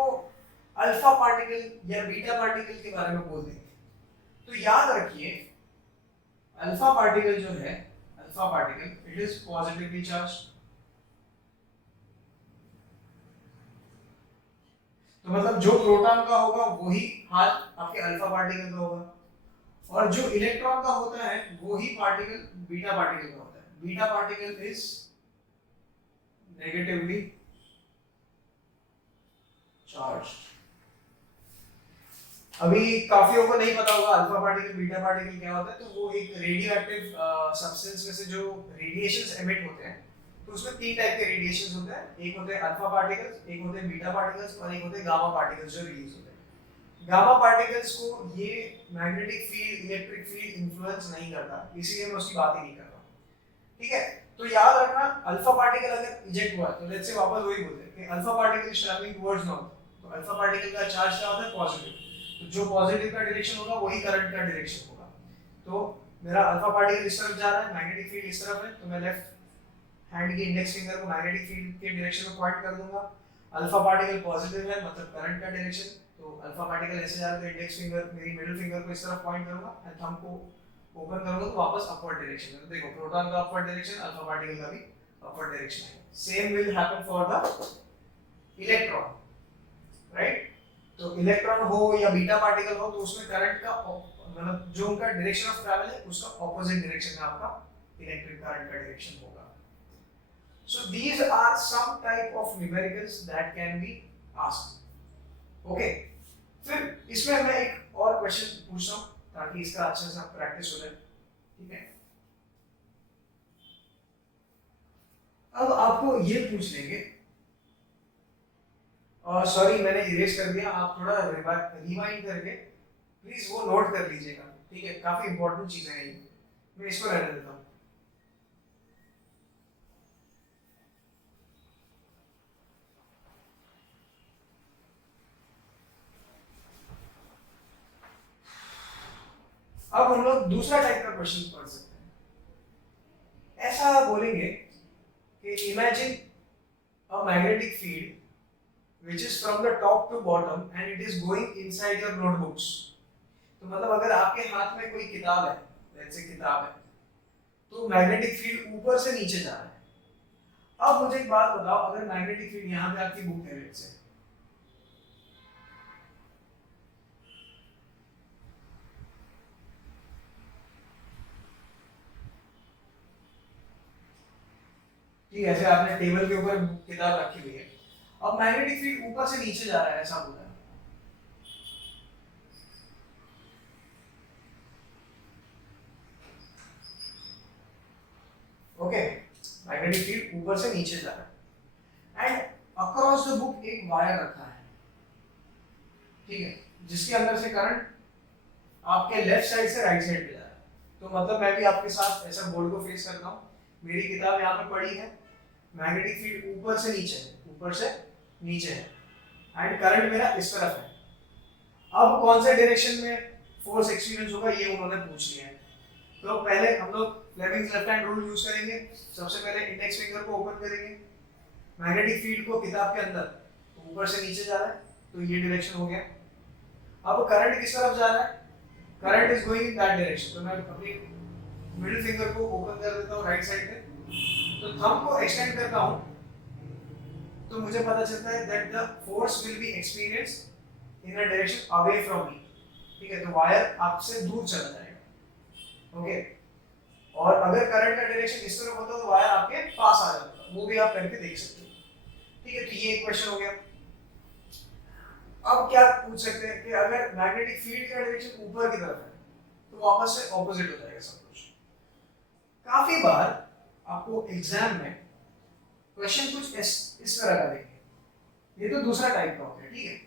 अल्फा पार्टिकल या बीटा पार्टिकल के बारे में बोल देंगे। तो याद रखिए अल्फा पार्टिकल जो है, alpha particle it is positively charged. तो मतलब जो प्रोटॉन का होगा वही हाल आपके अल्फा पार्टिकल का होगा, और जो इलेक्ट्रॉन का होता है वही पार्टिकल बीटा पार्टिकल का होता है। Beta particle is negatively charged. अभी काफियों को नहीं पता होगा अल्फा पार्टिकल बीटा पार्टिकल क्या होता है। तो वो एक रेडियो एक्टिव सब्सटेंस में से जो रेडिएशंस एमिट होते हैं, तो उसमें तीन टाइप के रेडिएशंस होते हैं। एक होते हैं अल्फा पार्टिकल्स, एक होते हैं बीटा पार्टिकल्स, और एक होते हैं गामा पार्टिकल्स जो रिलीज होते हैं। गामा पार्टिकल्स को ये magnetic field, electric field influence नहीं करता, इसीलिए मैं उसकी बात ही नहीं कर रहा हूं। ठीक है, तो याद रखना अल्फा पार्टिकल अगर इजेक्ट हुआ तो लेट्स से वापस वही बोलते हैं कि alpha particle is travelling towards north, तो अल्फा पार्टिकल का चार्ज क्या होता है? पॉजिटिव। तो जो पॉजिटिव का डायरेक्शन होगा वही करंट का डायरेक्शन होगा। तो मेरा अल्फा पार्टिकल इस तरफ जा रहा है, मैग्नेटिक फील्ड इस तरफ है, तो मैं लेफ्ट हैंड की इंडेक्स फिंगर को मैग्नेटिक फील्ड के डायरेक्शन में पॉइंट कर दूंगा। अल्फा पार्टिकल पॉजिटिव है मतलब करंट का डायरेक्शन, तो अल्फा पार्टिकल ऐसे जा रहा है तो इंडेक्स फिंगर मेरी मिडिल फिंगर को इस तरफ पॉइंट करूंगा एंड थंब को ओपन करूंगा तो वापस अपवर्ड डायरेक्शन में। तो देखो प्रोटॉन का अपवर्ड डायरेक्शन, अल्फा पार्टिकल का भी अपवर्ड डायरेक्शन है। Same will happen for the electron, right? तो इलेक्ट्रॉन हो या बीटा पार्टिकल हो तो उसमें करंट का मतलब जो उनका डायरेक्शन ऑफ ट्रैवल है उसका ऑपोजिट डायरेक्शन में आपका इलेक्ट्रिक करंट का डायरेक्शन होगा। So these are some type of numericals that can be asked. Okay. फिर इसमें मैं एक और क्वेश्चन पूछता हूँ ताकि इसका अच्छे से प्रैक्टिस हो जाए। ठीक है, अब आपको ये पूछ लेंगे, और सॉरी मैंने इरेज कर दिया, आप थोड़ा रिवाइंड करके प्लीज वो नोट कर लीजिएगा। ठीक है, काफी इंपॉर्टेंट चीजें हैं ये, मैं इसको रहने देता हूँ। अब हम लोग दूसरा टाइप का क्वेश्चन पढ़ सकते हैं। ऐसा बोलेंगे कि imagine a magnetic field which is from the top to bottom and it is going inside your notebooks। तो मतलब अगर आपके हाथ में कोई किताब है, जैसे किताब है, तो मैग्नेटिक फील्ड ऊपर से नीचे जा रहा है। अब मुझे एक बात बताओ, अगर मैग्नेटिक फील्ड यहाँ पे आपकी बुक है से, ठीक है, ऐसे आपने टेबल के ऊपर किताब रखी हुई है, अब मैग्नेटिक फील्ड ऊपर से नीचे जा रहा है ऐसा बोला है। ओके, मैग्नेटिक फील्ड ऊपर से नीचे जा रहा है एंड अक्रॉस द बुक एक वायर रखा है, ठीक है, जिसके अंदर से करंट आपके लेफ्ट साइड से राइट साइड पे जा रहा है। तो मतलब मैं भी आपके साथ ऐसा बोर्ड को फेस करता हूँ, मेरी किताब यहाँ पे पड़ी है, मैग्नेटिक फील्ड ऊपर से नीचे है, ऊपर से नीचे है एंड करंट मेरा इस तरफ है। अब कौन से डायरेक्शन में फोर्स एक्सपीरियंस होगा ये उन्होंने पूछ लिया है। तो पहले हम लोग Fleming's left hand rule use करेंगे। सबसे पहले इंडेक्स फिंगर को ओपन करेंगे, मैग्नेटिक फील्ड को किताब के अंदर तो ऊपर से नीचे जा रहा है, तो ये डायरेक्शन हो गया। अब करंट किस तरफ जा रहा है? Current is going in that direction, तो मैं अपनी मिडिल फिंगर को ओपन कर देता हूँ राइट साइड पे, तो थंब को एक्सटेंड करता हूँ तो मुझे पता चलता है that the force will be experienced in a direction away from me. ठीक है, तो वायर आपसे दूर चला जाएगा। ओके, और अगर करंट का डायरेक्शन इस तरफ होता तो वायर आपके पास आ जाता, वो भी आप करके देख सकते हो। ठीक है, तो ये एक क्वेश्चन हो गया। अब क्या पूछ सकते हैं कि अगर मैग्नेटिक फील्ड का डायरेक्शन ऊपर की तरफ है तो वापस से ऑपोजिट हो जाएगा सब कुछ। काफी बार आपको एग्जाम में क्वेश्चन कुछ इस तरह का देंगे, ये तो दूसरा टाइप का हो गया। ठीक है,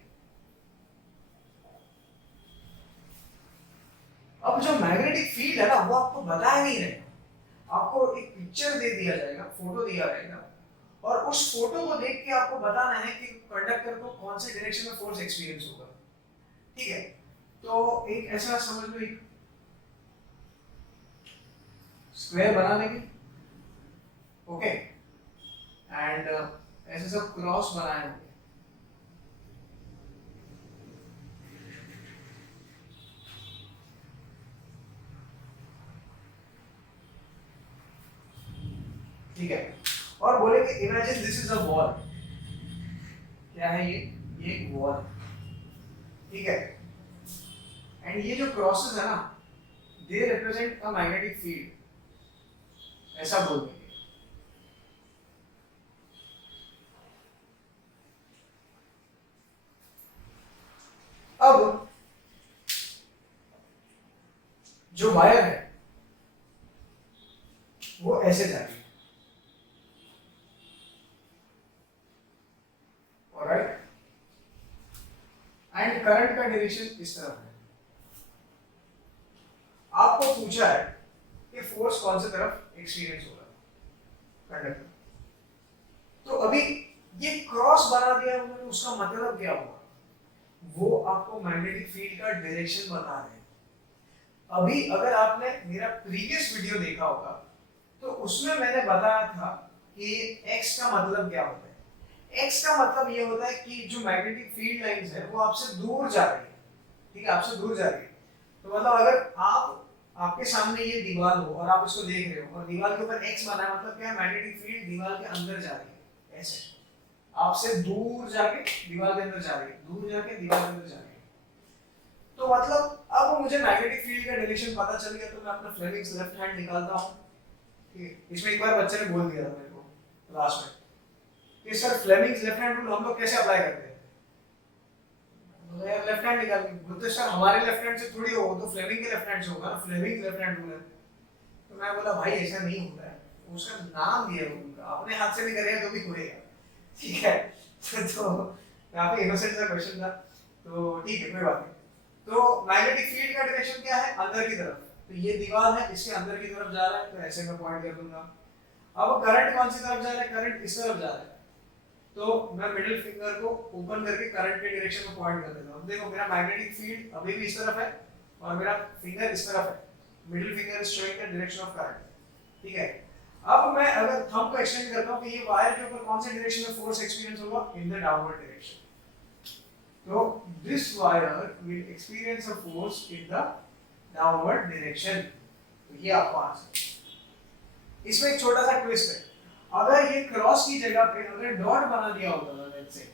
अब जो मैग्नेटिक फील्ड है ना वो आपको बताया नहीं रहेगा, आपको एक पिक्चर दे दिया जाएगा, फोटो दिया रहेगा और उस फोटो को देख के आपको बताना है कि कंडक्टर को कौन से डायरेक्शन में फोर्स एक्सपीरियंस होगा। ठीक है, तो एक ऐसा समझ लो, एक स्क्वायर बना लेंगे, ओके, एंड ऐसे सब क्रॉस बनाए होंगे। ठीक है, और बोलेंगे imagine this is a wall. क्या है ये एक वॉल। ठीक है, एंड ये जो क्रॉसेस है ना, they represent a magnetic field, ऐसा बोल देंगे। अब जो वायर है वो ऐसे जा रही है, ऑलराइट, एंड करंट का डायरेक्शन इस तरफ है। आपको पूछा है कि फोर्स कौन सी तरफ एक्सपीरियंस होगा कंडक्टर। तो अभी ये क्रॉस बना दिया उन्होंने, उसका मतलब क्या हुआ, वो आपको मैग्नेटिक फील्ड का डायरेक्शन बता रहे हैं। अभी अगर आपने मेरा प्रीवियस वीडियो देखा होगा तो उसमें मैंने बताया था कि x का मतलब क्या होता है। x का मतलब ये होता है कि जो मैग्नेटिक फील्ड लाइंस है वो आपसे दूर जा रही है। ठीक है, आपसे दूर जा रही है, तो मतलब अगर आपके सामने ये दीवार हो और आप इसको देख रहे हो और दीवार के ऊपर x बना है, मतलब क्या है, मैग्नेटिक फील्ड दीवार के अंदर जा रही है, ऐसे आपसे दूर जाके दीवार के अंदर जा रही है, दूर जाके दीवार के अंदर जा रही है। तो मतलब अब मुझे मैग्नेटिक फील्ड का डायरेक्शन पता चल गया, तो मैं अपना फ्लेमिंग्स लेफ्ट हैंड निकालता हूँ। इसमें एक बार बच्चे ने बोल दिया था मेरे को क्लास में कि sir Fleming's left hand rule हम लोग कैसे अप्लाई करते हैं। तो यार लेफ्ट हैंड निकाल, बोलते सर हमारे लेफ्ट हैंड से थोड़ी हो, तो फ्लेमिंग के लेफ्ट हैंड से होगा, फ्लेमिंग लेफ्ट हैंड रूल है। तो मैं बोला भाई ऐसा नहीं होता है, उसका नाम दिया रूल का, अपने हाथ से भी करेगा तो भी होएगा। ठीक है, तो यहाँ पे इनोसेंट सा क्वेश्चन था, तो ठीक है कोई बात नहीं। तो मैग्नेटिक फील्ड का डायरेक्शन क्या है, अंदर की तरफ, तो ये दीवार है इसके अंदर की तरफ जा रहा है, तो ऐसे मैं पॉइंट कर दूंगा। अब करंट कौन सी तरफ जा रहा है, करंट इस तरफ जा रहा है, तो मैं मिडिल फिंगर को ओपन करके करंट के डायरेक्शन में पॉइंट कर देता हूं। देखो मेरा मैग्नेटिक फील्ड अभी भी इस तरफ है और मेरा फिंगर इस तरफ है, middle finger is showing the direction of current. ठीक है, अब मैं अगर थंब को एक्सटेंड करता हूं कि ये वायर के ऊपर कौन से डायरेक्शन में फोर्स एक्सपीरियंस होगा, इन द डाउनवर्ड डायरेक्शन। तो this wire will experience a force in the downward direction। तो ये आपको आंसर। इसमें एक छोटा सा ट्विस्ट है, अगर ये क्रॉस की जगह पे अगर डॉट बना दिया होता था, लेट्स से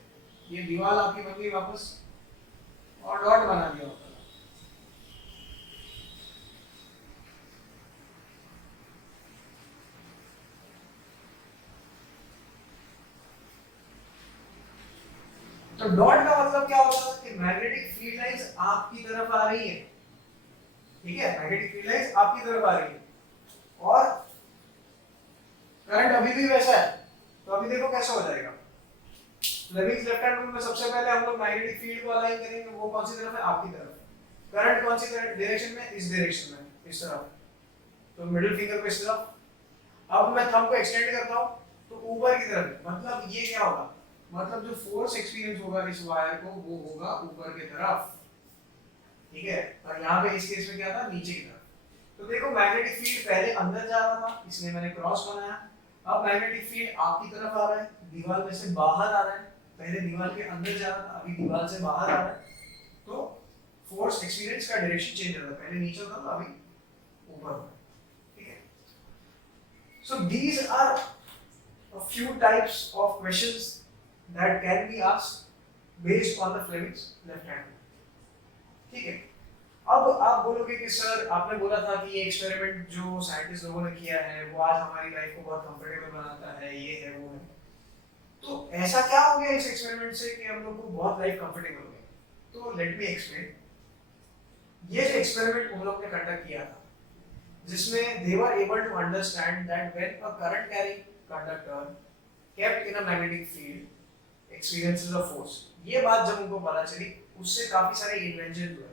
ये दीवार आपकी बन गई वापस और डॉट बना दिया होता था, तो डॉट का मतलब क्या होता है कि मैग्नेटिक फील्ड लाइंस आपकी तरफ आ रही है। ठीक है, मैग्नेटिक फील्ड लाइंस आपकी तरफ आ रही है और करंट अभी भी वैसा है। तो अभी देखो कैसा हो जाएगा, फ्लेमिंग्स लेफ्ट हैंड रूल में सबसे पहले हम लोग मैग्नेटिक फील्ड को अलाइन करेंगे, वो कौन सी तरफ है, आपकी तरफ। करंट कौन सी डायरेक्शन में, इस डायरेक्शन में, इस तरफ, तो मिडिल फिंगर को इस तरफ। अब मैं थंब को एक्सटेंड करता हूं तो ऊपर की तरफ, मतलब ये क्या होगा, मतलब जो फोर्स एक्सपीरियंस होगा इस वायर को वो होगा ऊपर की तरफ। ठीक है, और यहाँ पे इस केस में क्या था, नीचे की तरफ। तो देखो मैग्नेटिक फील्ड पहले अंदर जा रहा था, इसलिए मैंने क्रॉस बनाया। अब मैग्नेटिक फील्ड आपकी तरफ आ रहा है, दीवार में से बाहर आ रहा है, पहले दीवार के अंदर जा रहा था, अभी दीवार से बाहर आ रहा है, तो फोर्स एक्सपीरियंस का डायरेक्शन चेंज हो रहा है, पहले नीचे होता था अभी ऊपर होता है। ठीक है, so these are a few types of questions that can be asked based on the Fleming's left hand। ठीक है, अब आप बोलोगे कि सर आपने बोला था कि ये एक्सपेरिमेंट जो साइंटिस्ट लोगों ने किया है वो आज हमारी लाइफ को बहुत कंफर्टेबल बनाता है, ये है वो है, तो ऐसा क्या हो गया इस एक्सपेरिमेंट से कि हम लोग को बहुत लाइफ कंफर्टेबल हो गई। तो लेट मी एक्सप्लेन। ये जो एक्सपेरिमेंट हम लोग ने कंडक्ट किया था, जिसमें they were able to understand that when a current carrying conductor kept in a magnetic field experiences a force। ये बात जब उनको पता चली उससे काफी सारे इन्वेंशन हुए,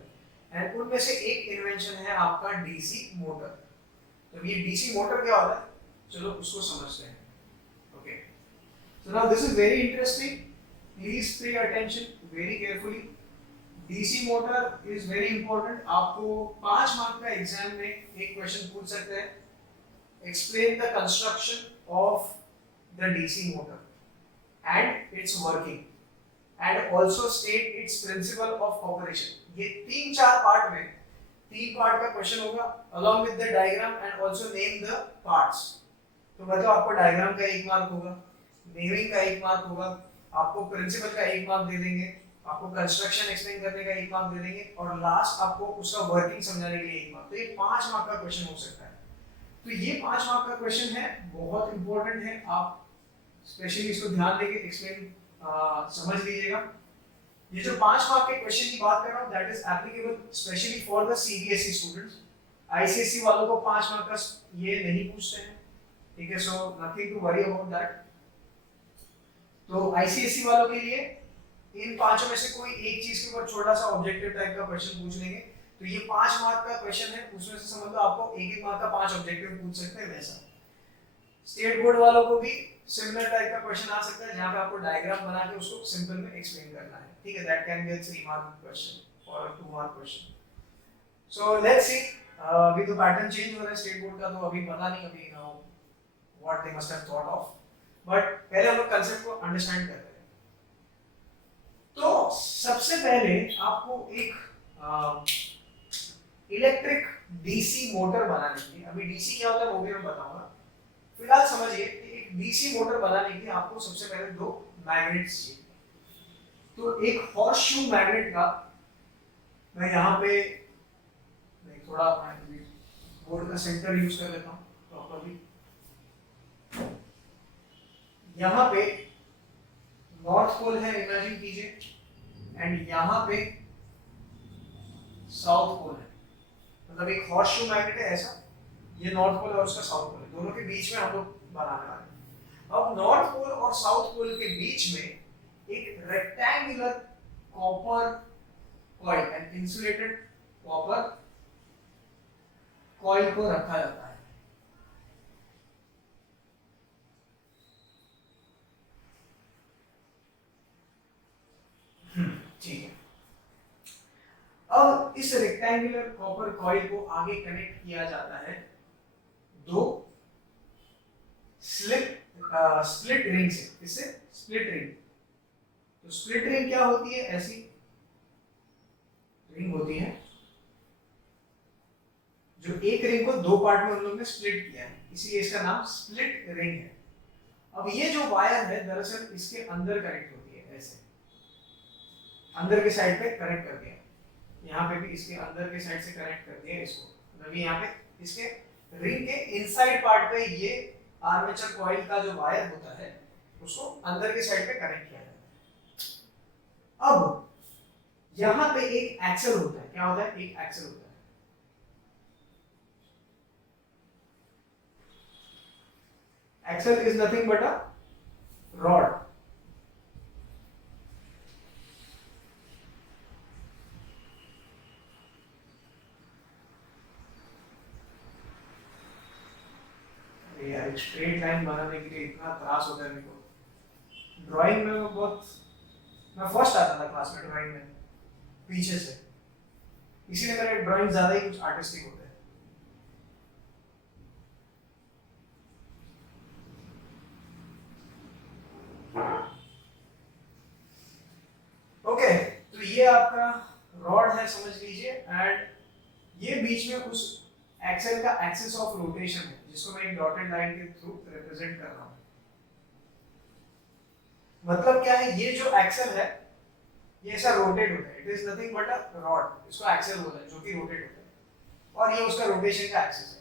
एंड उनमें से एक इन्वेंशन है आपका डीसी मोटर। तो ये डीसी मोटर क्या होता है, चलो उसको समझते हैं। Okay, So now this is very interesting. Please pay attention very carefully. DC motor is very important. आपको 5 मार्क का एग्जाम में एक क्वेश्चन पूछ सकते हैं. Explain the construction of the DC motor and it's working and also state it's principal of operation. ये 3-4 part में 3 part का क्वेश्चन होगा along with the diagram and also name the parts. तो मतलब आपको डायग्राम का 1 मार्क होगा, naming का 1 मार्क होगा, आपको प्रिंसिपल का 1 मार्क दे देंगे, आपको कंस्ट्रक्शन एक्सप्लेन करने का 1 मार्क दे देंगे और लास्ट आपको उसका वर्किंग समझाने के लिए 1 मार्क. तो ये 5 मार्क का क्वेश्चन हो सकता है. तो ये 5 मार्क का क्वेश्चन है, बहुत इंपॉर्टेंट है. आप स्पेशली इसको ध्यान देके एक्सप्लेन समझ लीजिएगा. ये जो 5 मार्क के क्वेश्चन की बात कर रहा हूँ that is applicable specially for the CBSE students. ICSE वालों को 5 मार्क का ये नहीं पूछते हैं, ठीक है. So nothing to worry about that. तो आईसीएसई वालों के लिए इन 5 में से कोई एक चीज के ऊपर छोटा सा ऑब्जेक्टिव टाइप का क्वेश्चन पूछ लेंगे. तो ये 5 मार्क का क्वेश्चन है, उसमें से समझ लो आपको 1-1 मार्क का 5 ऑब्जेक्टिव पूछ सकते हैं. वैसा स्टेट बोर्ड वालों को भी सिमिलर टाइप का क्वेश्चन आ सकता है जहां पे आपको डायग्राम बना के उसको सिंपल में एक्सप्लेन करना है, ठीक है. That can be a 3 mark question और 2 mark question. So let's see. अभी तो पैटर्न चेंज हो रहा है स्टेट बोर्ड का, तो अभी पता नहीं अभी what they must have thought of. But पहले हम लोग कांसेप्ट को अंडरस्टैंड करते हैं. तो सबसे पहले आपको एक इलेक्ट्रिक डीसी मोटर बनाने के लिए, अभी डीसी क्या होता है वो भी मैं बताऊंगा. फिलहाल समझिए कि एक डीसी मोटर बनाने के लिए आपको सबसे पहले 2 मैग्नेट्स चाहिए. तो एक हॉर्सशू मैग्नेट का मैं यहाँ पे थोड़ा बोर्ड का सेंटर यूज कर लेता हूँ प्रॉपर्ली. यहाँ पे नॉर्थ पोल है, इमेजिन कीजिए, एंड यहाँ पे साउथ पोल है. मतलब एक हॉर्सशू मैग्नेट है ऐसा, ये नॉर्थ पोल और उसका साउथ पोल है, दोनों के बीच में हम लोग बनाने वाले हैं. अब नॉर्थ पोल और साउथ पोल के बीच में एक rectangular copper coil, an insulated copper coil को रखा जाता है. ठीक है. अब इस रेक्टेंगुलर कॉपर कॉइल को आगे कनेक्ट किया जाता है 2 स्प्लिट रिंग से. इससे स्प्लिट रिंग. तो स्प्लिट रिंग क्या होती है? ऐसी रिंग होती है जो एक रिंग को 2 पार्ट में हम लोग ने स्प्लिट किया है, इसीलिए इसका नाम स्प्लिट रिंग है. अब ये जो वायर है दरअसल इसके अंदर कनेक्ट होती है, ऐसे अंदर के साइड पे कनेक्ट कर दिया, यहाँ पे भी इसके अंदर के साइड से कनेक्ट कर दिया इसको. मतलब यहाँ पे इसके रिंग के इनसाइड पार्ट पे ये आर्मेचर कॉइल का जो वायर होता है उसको अंदर के साइड पे कनेक्ट किया जाता है. अब यहाँ पे एक एक्सल होता है. क्या होता है? एक एक्सल होता है. Axle is nothing but a rod. यार एक स्ट्रेट लाइन बनाने के लिए इतना त्रास होता है मेरे को. ड्राइंग में मैं फर्स्ट आता था क्लास में ड्राइंग में पीछे से, इसीलिए मेरे ड्राइंग ज्यादा ही कुछ आर्टिस्टिक होते हैं. ओके, तो ये आपका रॉड है समझ लीजिए, एंड ये बीच में उस एक्सेल का एक्सिस ऑफ रोटेशन है जिसको मैं एक डॉटेड लाइन के थ्रू रिप्रेजेंट कर रहा हूं. मतलब क्या है? ये जो एक्सेल है ये ऐसा रोटेट होता है. It is nothing but a rod. इसको एक्सेल बोलते हैं जो कि रोटेट होता है, और ये उसका रोटेशन का एक्सिस है.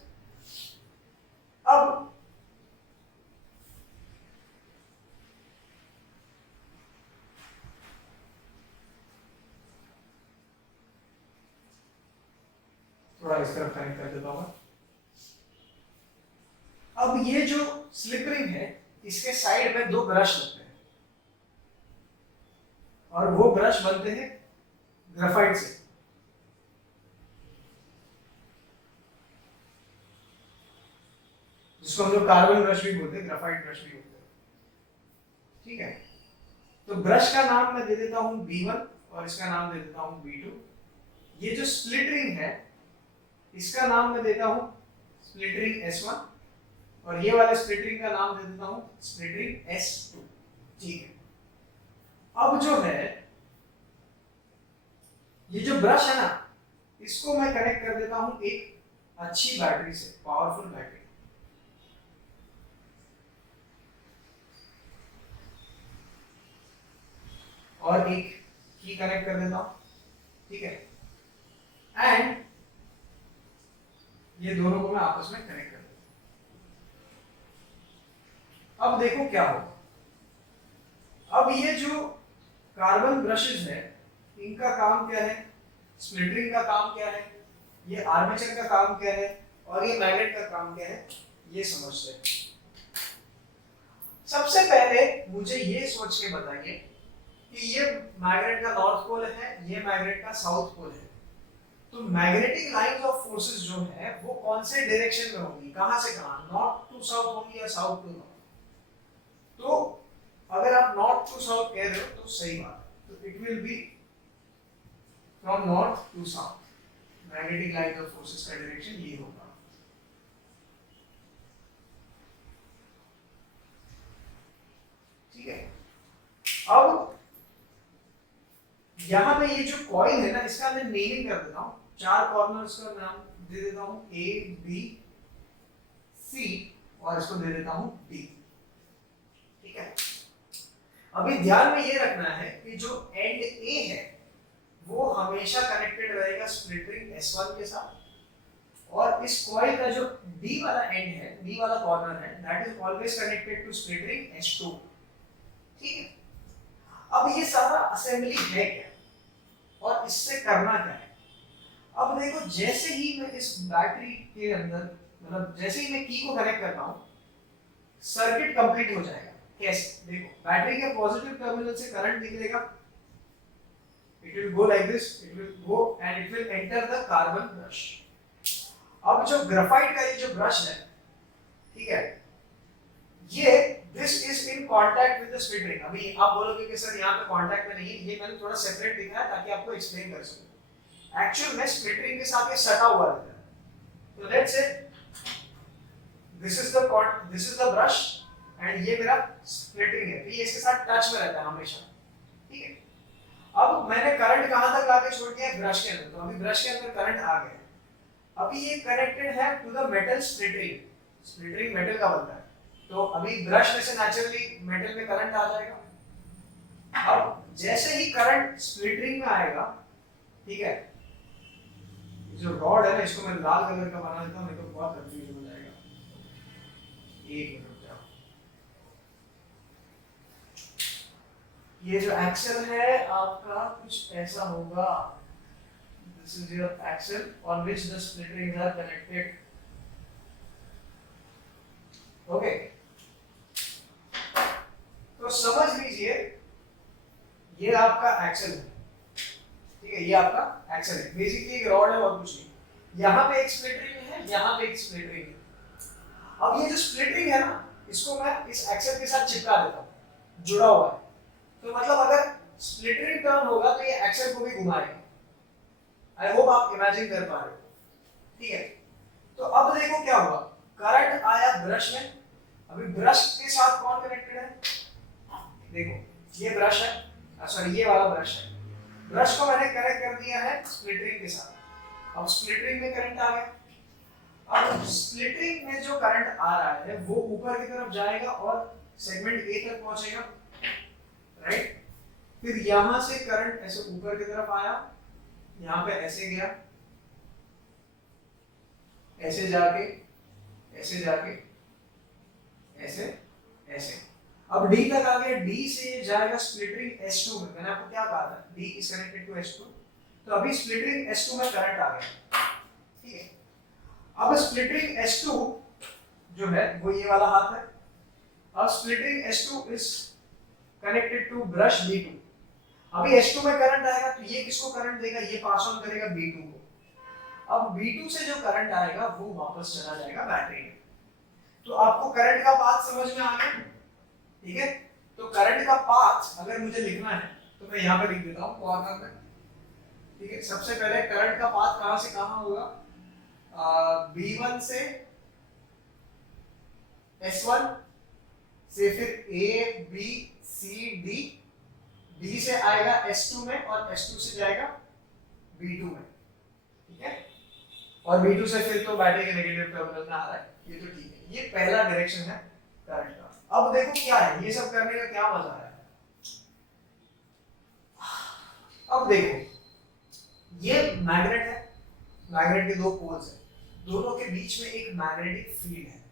अब थोड़ा इस तरफ कनेक्ट कर देता हूं. अब ये जो स्लिप रिंग है इसके साइड में 2 ब्रश लगते हैं, और वो ब्रश बनते हैं ग्रेफाइट से. जिसको हम लोग कार्बन ब्रश भी बोलते हैं, ग्रेफाइट ब्रश भी बोलते हैं. ठीक है। तो ब्रश का नाम मैं दे देता हूं B1 और इसका नाम दे देता हूं B2। ये जो स्प्लिट रिंग है इसका नाम मैं देता हूं स्प्लिट रिंग S1 और ये वाला स्प्लिट रिंग का नाम दे देता हूं स्प्लिट रिंग S2। ठीक है। अब जो है ये जो ब्रश है ना इसको मैं कनेक्ट कर देता हूं एक अच्छी बैटरी से, पावरफुल बैटरी। और एक की कनेक्ट कर देता हूं। ठीक है। एंड ये दोनों को मैं आपस में कनेक्ट कर देता हूं। अब देखो क्या होगा। अब ये जो कार्बन ब्रशेस है इनका काम क्या है, स्प्लिटरिंग का काम क्या है, ये आर्मेचर का काम क्या है और ये मैग्नेट का काम क्या है, ये समझते हैं। सबसे पहले मुझे ये सोच के बताइए कि ये मैग्नेट का नॉर्थ पोल है, ये मैग्नेट का साउथ पोल है। तो मैग्नेटिक लाइंस ऑफ फोर्सेस जो है वो कौन से डायरेक्शन में होंगी, कहां से कहां, नॉर्थ टू साउथ होंगी या साउथ टू नॉर्थ। तो अगर आप नॉर्थ टू साउथ कह रहे हो तो सही बात है, तो it will be from north to south. Magnetic lines of forces का डायरेक्शन ये होगा। ठीक है। अब यहां पे ये जो कॉइल है ना इसका मैं नेमिंग कर देता हूं, चार कॉर्नर्स का नाम दे देता हूं A B C और इसको दे देता हूं D। ठीक है। अभी ध्यान में ये रखना है कि जो एंड A है वो हमेशा कनेक्टेड रहेगा स्प्लिट रिंग S1 के साथ और इस कॉइल का जो D वाला एंड है, D वाला कॉर्नर है, that is always connected to split ring S2। ठीक है। अब ये सारा असेंबली है क्या और इससे करना क्या है। अब देखो जैसे ही मैं इस बैटरी के अंदर मतलब जैसे ही मैं की को कनेक्ट करता हूं सर्किट कंप्लीट हो जाएगा। कैसे, देखो बैटरी के पॉजिटिव टर्मिनल से करंट निकलेगा, it will go like this, it will go and it will enter the carbon brush. अब जो ग्राफाइट का ये जो ब्रश है, ठीक है, ये this is in contact with the split ring. अभी आप बोलोगे कि सर यहाँ पे कांटेक्ट में नहीं है, ये मैंने थोड़ा सेपरेट दिखा है ताकि आपको एक्सप्लेन कर सकूं। एक्चुअल में स्प्लिट रिंग के साथ ये सटा हुआ रहता है। तो let's say this is the brush and ये मेरा स्प्लिट रिंग है, तो ये इसके साथ टच में रहता है हमेशा। ठीक है। अब मैंने करंट कहां तक लाके छोड़ दिया, ब्रश के अंदर। तो अभी ब्रश के अंदर करंट आ गया। अभी ये कनेक्टेड है to the metal split ring. Split ring metal का बनता है, तो अभी ब्रश में से नेचुरली मेटल में करंट आ जाएगा। अब जैसे ही करंट स्प्लिट रिंग में आएगा, ठीक है, जो रॉड है ना इसको मैं लाल कलर का बना देता हूं, नहीं तो बहुत कंफ्यूजन हो जाएगा। एक मिनट जाओ। ये जो एक्सेल है आपका कुछ ऐसा होगा, this is your axle on which the split rings are connected. Okay, तो समझ लीजिए ये आपका एक्सेल है। ठीक है, ये आपका एक्सेल है, बेसिकली एक रॉड है और कुछ नहीं। यहाँ पे एक स्प्लिट रिंग है, यहाँ पे एक स्प्लिट रिंग है। अब ये जो स्प्लिट रिंग है ना इसको मैं इस एक्सेल के साथ चिपका देता हूँ, जुड़ा हुआ है। तो मतलब अगर स्प्लिट रिंग टर्न होगा तो ये एक्सेल को भी घुमाएगा। आई होप आप इमेजिन कर पा रहे हो। ठीक है। तो अब देखो क्या हुआ, करंट आया ब्रश में। अभी ब्रश के साथ कौन कनेक्टेड है, देखो ये ब्रश है, सॉरी ये वाला ब्रश है। ब्रश को मैंने कनेक्ट कर दिया है स्प्लिट रिंग के साथ। अब स्प्लिट रिंग में करंट आ गया। अब स्प्लिट रिंग में जो करंट आ रहा है वो ऊपर की तरफ जाएगा और सेगमेंट ए तक पहुंचेगा, राइट। फिर यहां से करंट ऐसे ऊपर की तरफ आया, यहां पे ऐसे गया, ऐसे जाके ऐसे जाके ऐसे ऐसे, अब D तक आ गया। D से ये जाएगा स्प्लिट रिंग S2 में। मैंने आपको क्या कहा था, D is connected to S2। तो अभी स्प्लिट रिंग S2 में करंट आ गया। ठीक है। अब स्प्लिट रिंग S2 जो है वो ये वाला हाथ है। अब split ring S2 is connected to brush B2। अभी S2 में करंट आएगा तो ये किसको करंट देगा, ये पास ऑन करेगा B2 को। अब B2 से जो करंट आएगा वो वापस चला जाएगा बैटरी में। तो आपको करंट का पाथ समझ में आ गया। ठीक है। तो करंट का पाथ अगर मुझे लिखना है तो मैं यहाँ पे लिख देता हूँ कॉर्नर में, ठीक है। सबसे पहले करंट का पाथ कहाँ से कहाँ होगा, B1 से S1 से फिर A B C D, D से आएगा S2 में और S2 से जाएगा B2 में, ठीक है। और B2 से फिर तो बैटरी के नेगेटिव टर्मिनल में आ रहा है, ये तो ठीक है। ये पहला डायरेक्शन है करंट का। अब देखो क्या है, ये सब करने का क्या मजा है। अब देखो ये मैग्नेट है, मैग्नेट के दो पोल्स हैं, दोनों के बीच में एक मैग्नेटिक फील्ड है।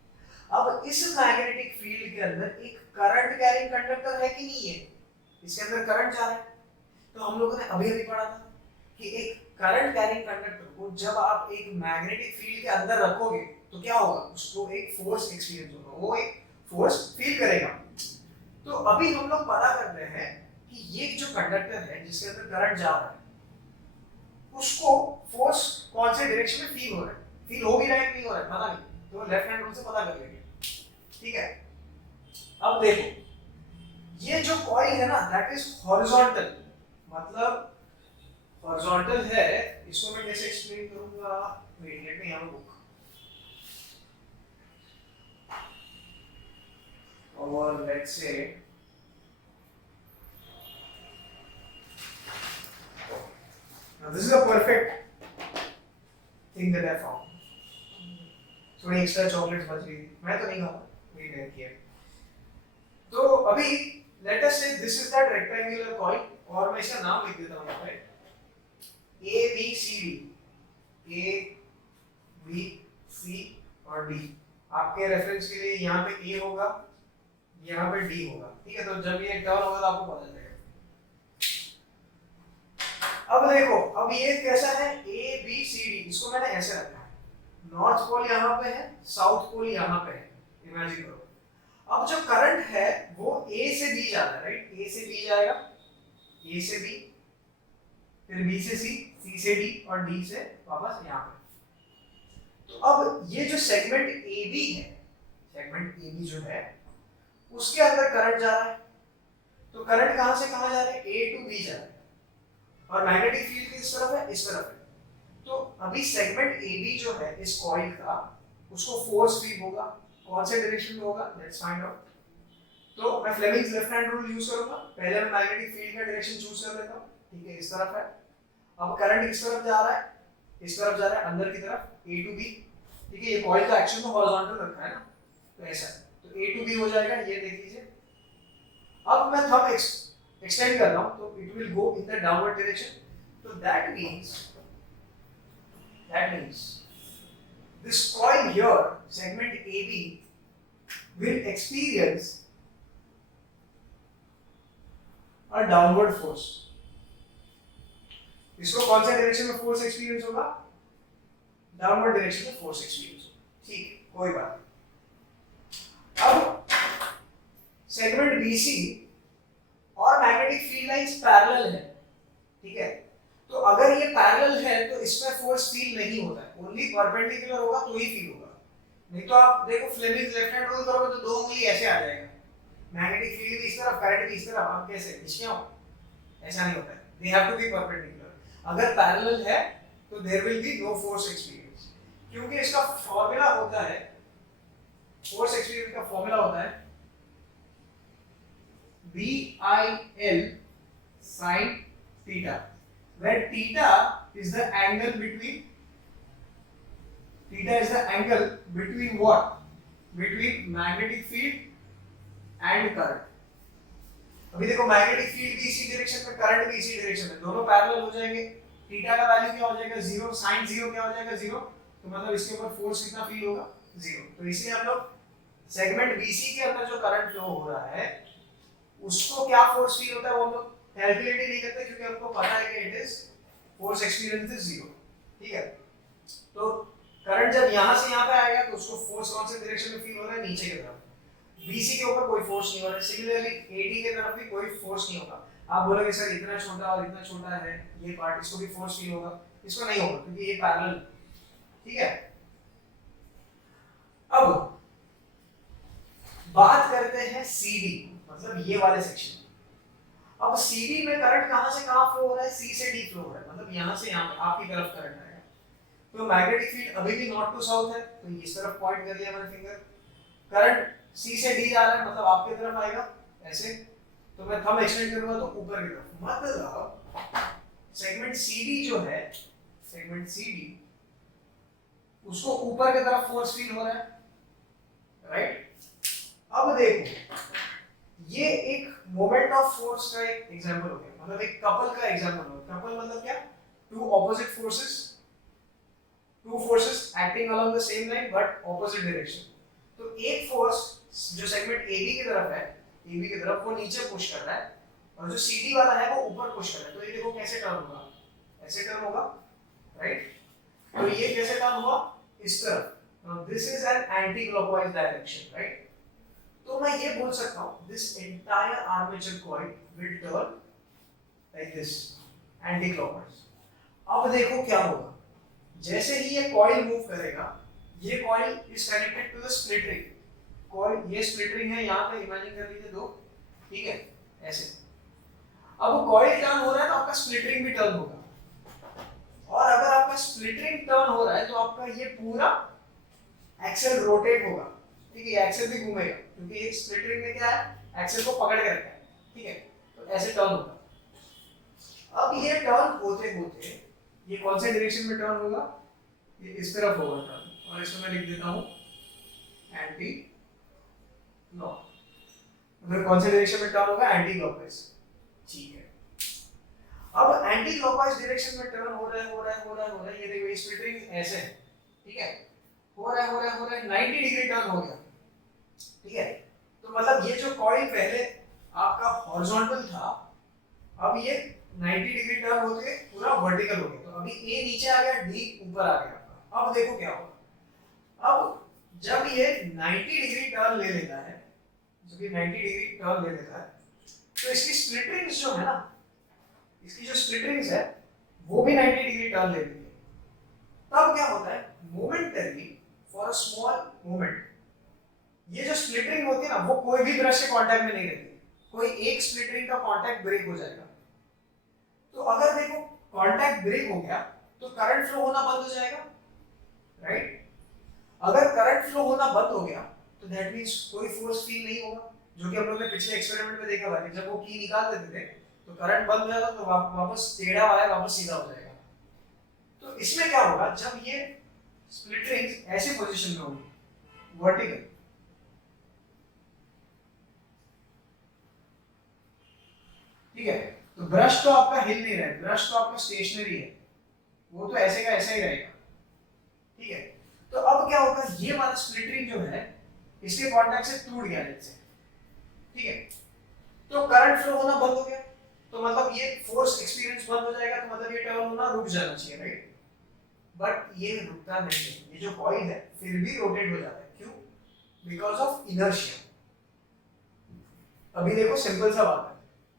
अब इस मैग्नेटिक फील्ड के अंदर एक करंट कैरिंग कंडक्टर है कि नहीं है, इसके अंदर करंट जा रहा है। तो हम लोगों ने अभी अभी पढ़ा था कि एक करंट कैरिंग कंडक्टर को जब आप एक मैग्नेटिक फील्ड के अंदर रखोगे तो क्या होगा, उसको एक फोर्स एक्सपीरियंस होगा, वो एक फोर्स फील करेगा। तो अभी हम लोग पता कर रहे हैं कि ये जो कंडक्टर है जिसके अंदर करंट जा रहा है, उसको फोर्स कौन से डायरेक्शन में फील हो रहा है, फील हो भी रहा है कि नहीं हो रहा है पता नहीं, तो लेफ्ट हैंड रूल से पता कर लेंगे, ठीक है। अब देखो ये जो कॉइल है ना, दैट इज हॉरिजॉन्टल, मतलब हॉरिजॉन्टल है। इसको मैं कैसे एक्सप्लेन करूंगा, wait let me have a book. और let's say now this is a perfect thing that I found. थोड़ी एक्स्ट्रा चॉकलेट्स बच गई, मैं तो नहीं खाऊंगा, मेरी बहन की है। तो अभी लेट अस से this is that rectangular coil, और मैं इसका नाम लिख देता हूं यहाँ पे A B C D, A B C और D। आपके रेफरेंस के लिए यहाँ पे A होगा, यहाँ पे D होगा, ठीक है। तो जब ये टर्न होगा तो आपको पता चलेगा। अब देखो, अब ये कैसा है, A B C D, इसको मैंने ऐसे रखा है, नॉर्थ पोल यहाँ पे है, साउथ पोल यहाँ पे है, इमेजिन करो। अब जो करंट है वो A से B जा रहा है, राइट, A से B जाएगा, A से B, फिर B से C, C से D और D से वापस यहाँ पे। तो अब ये जो सेगमेंट AB है, सेगमेंट AB जो है उसके अंदर करंट जा रहा है। तो करंट कहां से कहां जा रहा है, A टू B जा रहा है, और मैग्नेटिक फील्ड किस तरफ है, इस तरफ है। तो अभी सेगमेंट AB जो है इस कॉइल का, उसको फोर्स फील होगा, कौन से डायरेक्शन में होगा, लेट्स फाइंड आउट। तो मैं Fleming's left hand rule use करूंगा, पहले मैं मैग्नेटिक फील्ड का डायरेक्शन चूज कर लेता हूं, ठीक है, इस तरफ है। अब करंट किस तरफ जा रहा है, इस तरफ जा रहा है, अंदर की तरफ, A टू B, ठीक है। ये कॉइल का एक्शन में हॉरिजॉन्टल रखा है ना, तो ऐसा, तो A टू B हो जाएगा, ये देख लीजिए। अब मैं थंब एक्सटेंड कर रहा हूं, तो it will go in the downward direction. तो that means this coil here, segment AB, will experience a downward force. इसको कौन सा डायरेक्शन में फोर्स एक्सपीरियंस होगा, डाउनवर्ड डायरेक्शन में फोर्स एक्सपीरियंस होगा, ठीक है, कोई बात नहीं। अब सेगमेंट BC और मैग्नेटिक फील्ड लाइंस पैरेलल है, ठीक है। तो अगर ये पैरेलल है तो इसमें फोर्स फील नहीं होता है, ओनली परपेंडिकुलर होगा तो ही फील होगा। नहीं तो आप देखो फ्लेमिंग्स लेफ्ट हैंड रूल करोगे तो दो उंगली ऐसे आ जाएगा, मैग्नेटिक फील्ड भी इस तरफ, करंट भी इस तरफ, आप कैसे क्यों, ऐसा नहीं होता है, they have to be perpendicular. अगर पैरेलल है तो there will be no force experience, क्योंकि इसका फार्मूला होता है, फोर्स एक्सपीरियंस का फार्मूला होता है BIL sin theta, where theta is the angle between what, between magnetic field and current। अभी देखो मैग्नेटिक फील्ड भी इसी डायरेक्शन में, करंट भी इसी डायरेक्शन में, दोनों पैरेलल हो जाएंगे। थीटा का वैल्यू क्या हो जाएगा, 0, sin 0 क्या हो जाएगा, 0, तो मतलब इसके ऊपर फोर्स कितना फील होगा, 0। तो इसलिए हम लोग सेगमेंट BC के अंदर जो करंट फ्लो हो रहा है उसको क्या फोर्स फील होता है वो हम लोग कैलकुलेट ही नहीं करते, क्योंकि हमको पता है कि it is force experience is 0, ठीक है। तो करंट जब यहां से यहां पे आएगा तो उसको फोर्स कौन से डायरेक्शन में फील हो रहा है, नीचे की तरफ। BC के ऊपर कोई फोर्स नहीं हो रहा है, सिमिलरली AD के तरफ भी कोई फोर्स नहीं होगा। आप बोलोगे सर इतना छोटा और इतना छोटा है ये पार्ट, इसको भी फोर्स फील होगा, इसको नहीं होगा क्योंकि ये पैरेलल, ठीक है। अब बात करते हैं CD, मतलब ये वाले सेक्शन। अब CD में करंट कहां से कहां फ्लो हो रहा है, C से D फ्लो हो रहा है, मतलब यहां से यहां पे आपकी तरफ करंट आएगा। तो मैग्नेटिक फील्ड अभी भी नॉर्थ टू साउथ है, तो इस तरफ पॉइंट कर दिया मैंने फिंगर। करंट C से D जा रहा है, मतलब आपकी तरफ आएगा ऐसे। तो मैं थंब एक्सटेंड करूंगा तो ऊपर की तरफ, मतलब सेगमेंट CD जो है, सेगमेंट CD उसको ऊपर की तरफ फोर्स फील हो रहा है, राइट। अब देखो ये एक मोमेंट ऑफ फोर्स का एक एग्जांपल हो गया, मतलब एक कपल का एग्जांपल हो गया। कपल मतलब क्या, two opposite forces, two forces acting along the same line but opposite direction. तो एक फोर्स जो सेगमेंट AB की तरफ है, AB की तरफ, वो नीचे पुश कर रहा है, और जो CD वाला है वो ऊपर पुश कर रहा है। तो ये देखो कैसे टर्न होगा, ऐसे टर्न होगा, राइट। तो ये कैसे टर्न हुआ, इस तरफ। This is an anti clockwise direction, right. तो मैं ये बोल सकता हूं this entire armature coil will turn like this, anti clockwise. अब देखो क्या होगा, जैसे ही ये कॉइल मूव करेगा, ये coil is connected to the split ring. Coil, ये स्प्लिट रिंग है, यहां पे इमेजिन कर लीजिए दो, ठीक है, ऐसे। अब कॉइल टर्न हो रहा है तो आपका स्प्लिट रिंग भी टर्न होगा, और अगर आपका स्प्लिट रिंग टर्न हो रहा है तो आपका ये पूरा एक्सेल रोटेट होगा, ठीक है। एक्सेल भी घूमेगा क्योंकि ये स्प्लिट रिंग में क्या है, एक्सेल को पकड़ के रखा है, ठीक है। तो ऐसे टर्न होगा। अब ये टर्न होते होते ये कौन से डायरेक्शन में टर्न होगा, ये इस तरफ होगा टर्न, और इसको मैं लिख देता हूं एंटी क्लॉक। फिर कौन से डायरेक्शन में टर्न होगा, एंटी क्लॉकवाइज, ठीक है। अब एंटी क्लॉकवाइज डायरेक्शन में टर्न हो रहा है, हो रहा है, हो रहा है, हो रहा है। ये देखो स्प्लिट रिंग ऐसे है, ठीक है, हो रहा है, हो रहा है, हो रहा है, 90 डिग्री टर्न हो गया, ठीक है। तो मतलब ये जो कॉइल पहले आपका हॉरिजॉन्टल था, अब ये 90 डिग्री टर्न होके पूरा वर्टिकल हो गया। तो अभी A नीचे आ गया, D ऊपर आ गया आपका। अब देखो क्या होगा, अब जब ये 90 डिग्री टर्न ले लेता है, जब ये 90 डिग्री टर्न ले लेता है, तो इसकी स्प्लिट रिंग्स जो है ना, इसकी जो स्प्लिट रिंग्स है वो भी 90 डिग्री टर्न ले लेती है। तब क्या होता है, momentarily for a small moment, ये जो स्प्लिट रिंग होती है ना, वो कोई भी ब्रश के कांटेक्ट में नहीं रहती, कोई एक स्प्लिट रिंग का कांटेक्ट ब्रेक हो जाएगा। तो अगर देखो कांटेक्ट ब्रेक हो गया तो करंट फ्लो होना बंद हो जाएगा, राइट। अगर करंट फ्लो होना बंद हो गया तो दैट मींस कोई फोर्स फील नहीं होगा, जो कि हम लोग ने पिछले एक्सपेरिमेंट में देखा था कि जब वो की निकाल देते थे तो करंट बंद हो जाता, तो वापस टेढ़ा वायर वापस सीधा हो जाएगा। तो इसमें क्या होगा, जब ये स्प्लिट रिंग्स ऐसी पोजीशन में होंगी वर्टिकल, ठीक है, तो ब्रश तो आपका हिल नहीं रहा है, ब्रश तो आपका स्टेशनरी है, वो तो ऐसे का ऐसा ही रहेगा, ठीक है। तो अब क्या होगा, ये वाला स्प्लिट रिंग जो है इसके कांटेक्ट से टूट गया जैसे, ठीक है, तो करंट फ्लो होना बंद हो गया, तो मतलब ये फोर्स एक्सपीरियंस बंद हो जाएगा, तो मतलब ये टर्न होना रुक जाना चाहिए, राइट। बट ये रुकता नहीं है, ये जो कॉइल है फिर भी रोटेट हो जाता है, क्यों, बिकॉज ऑफ इनर्शिया। अभी देखो सिंपल सा बात है,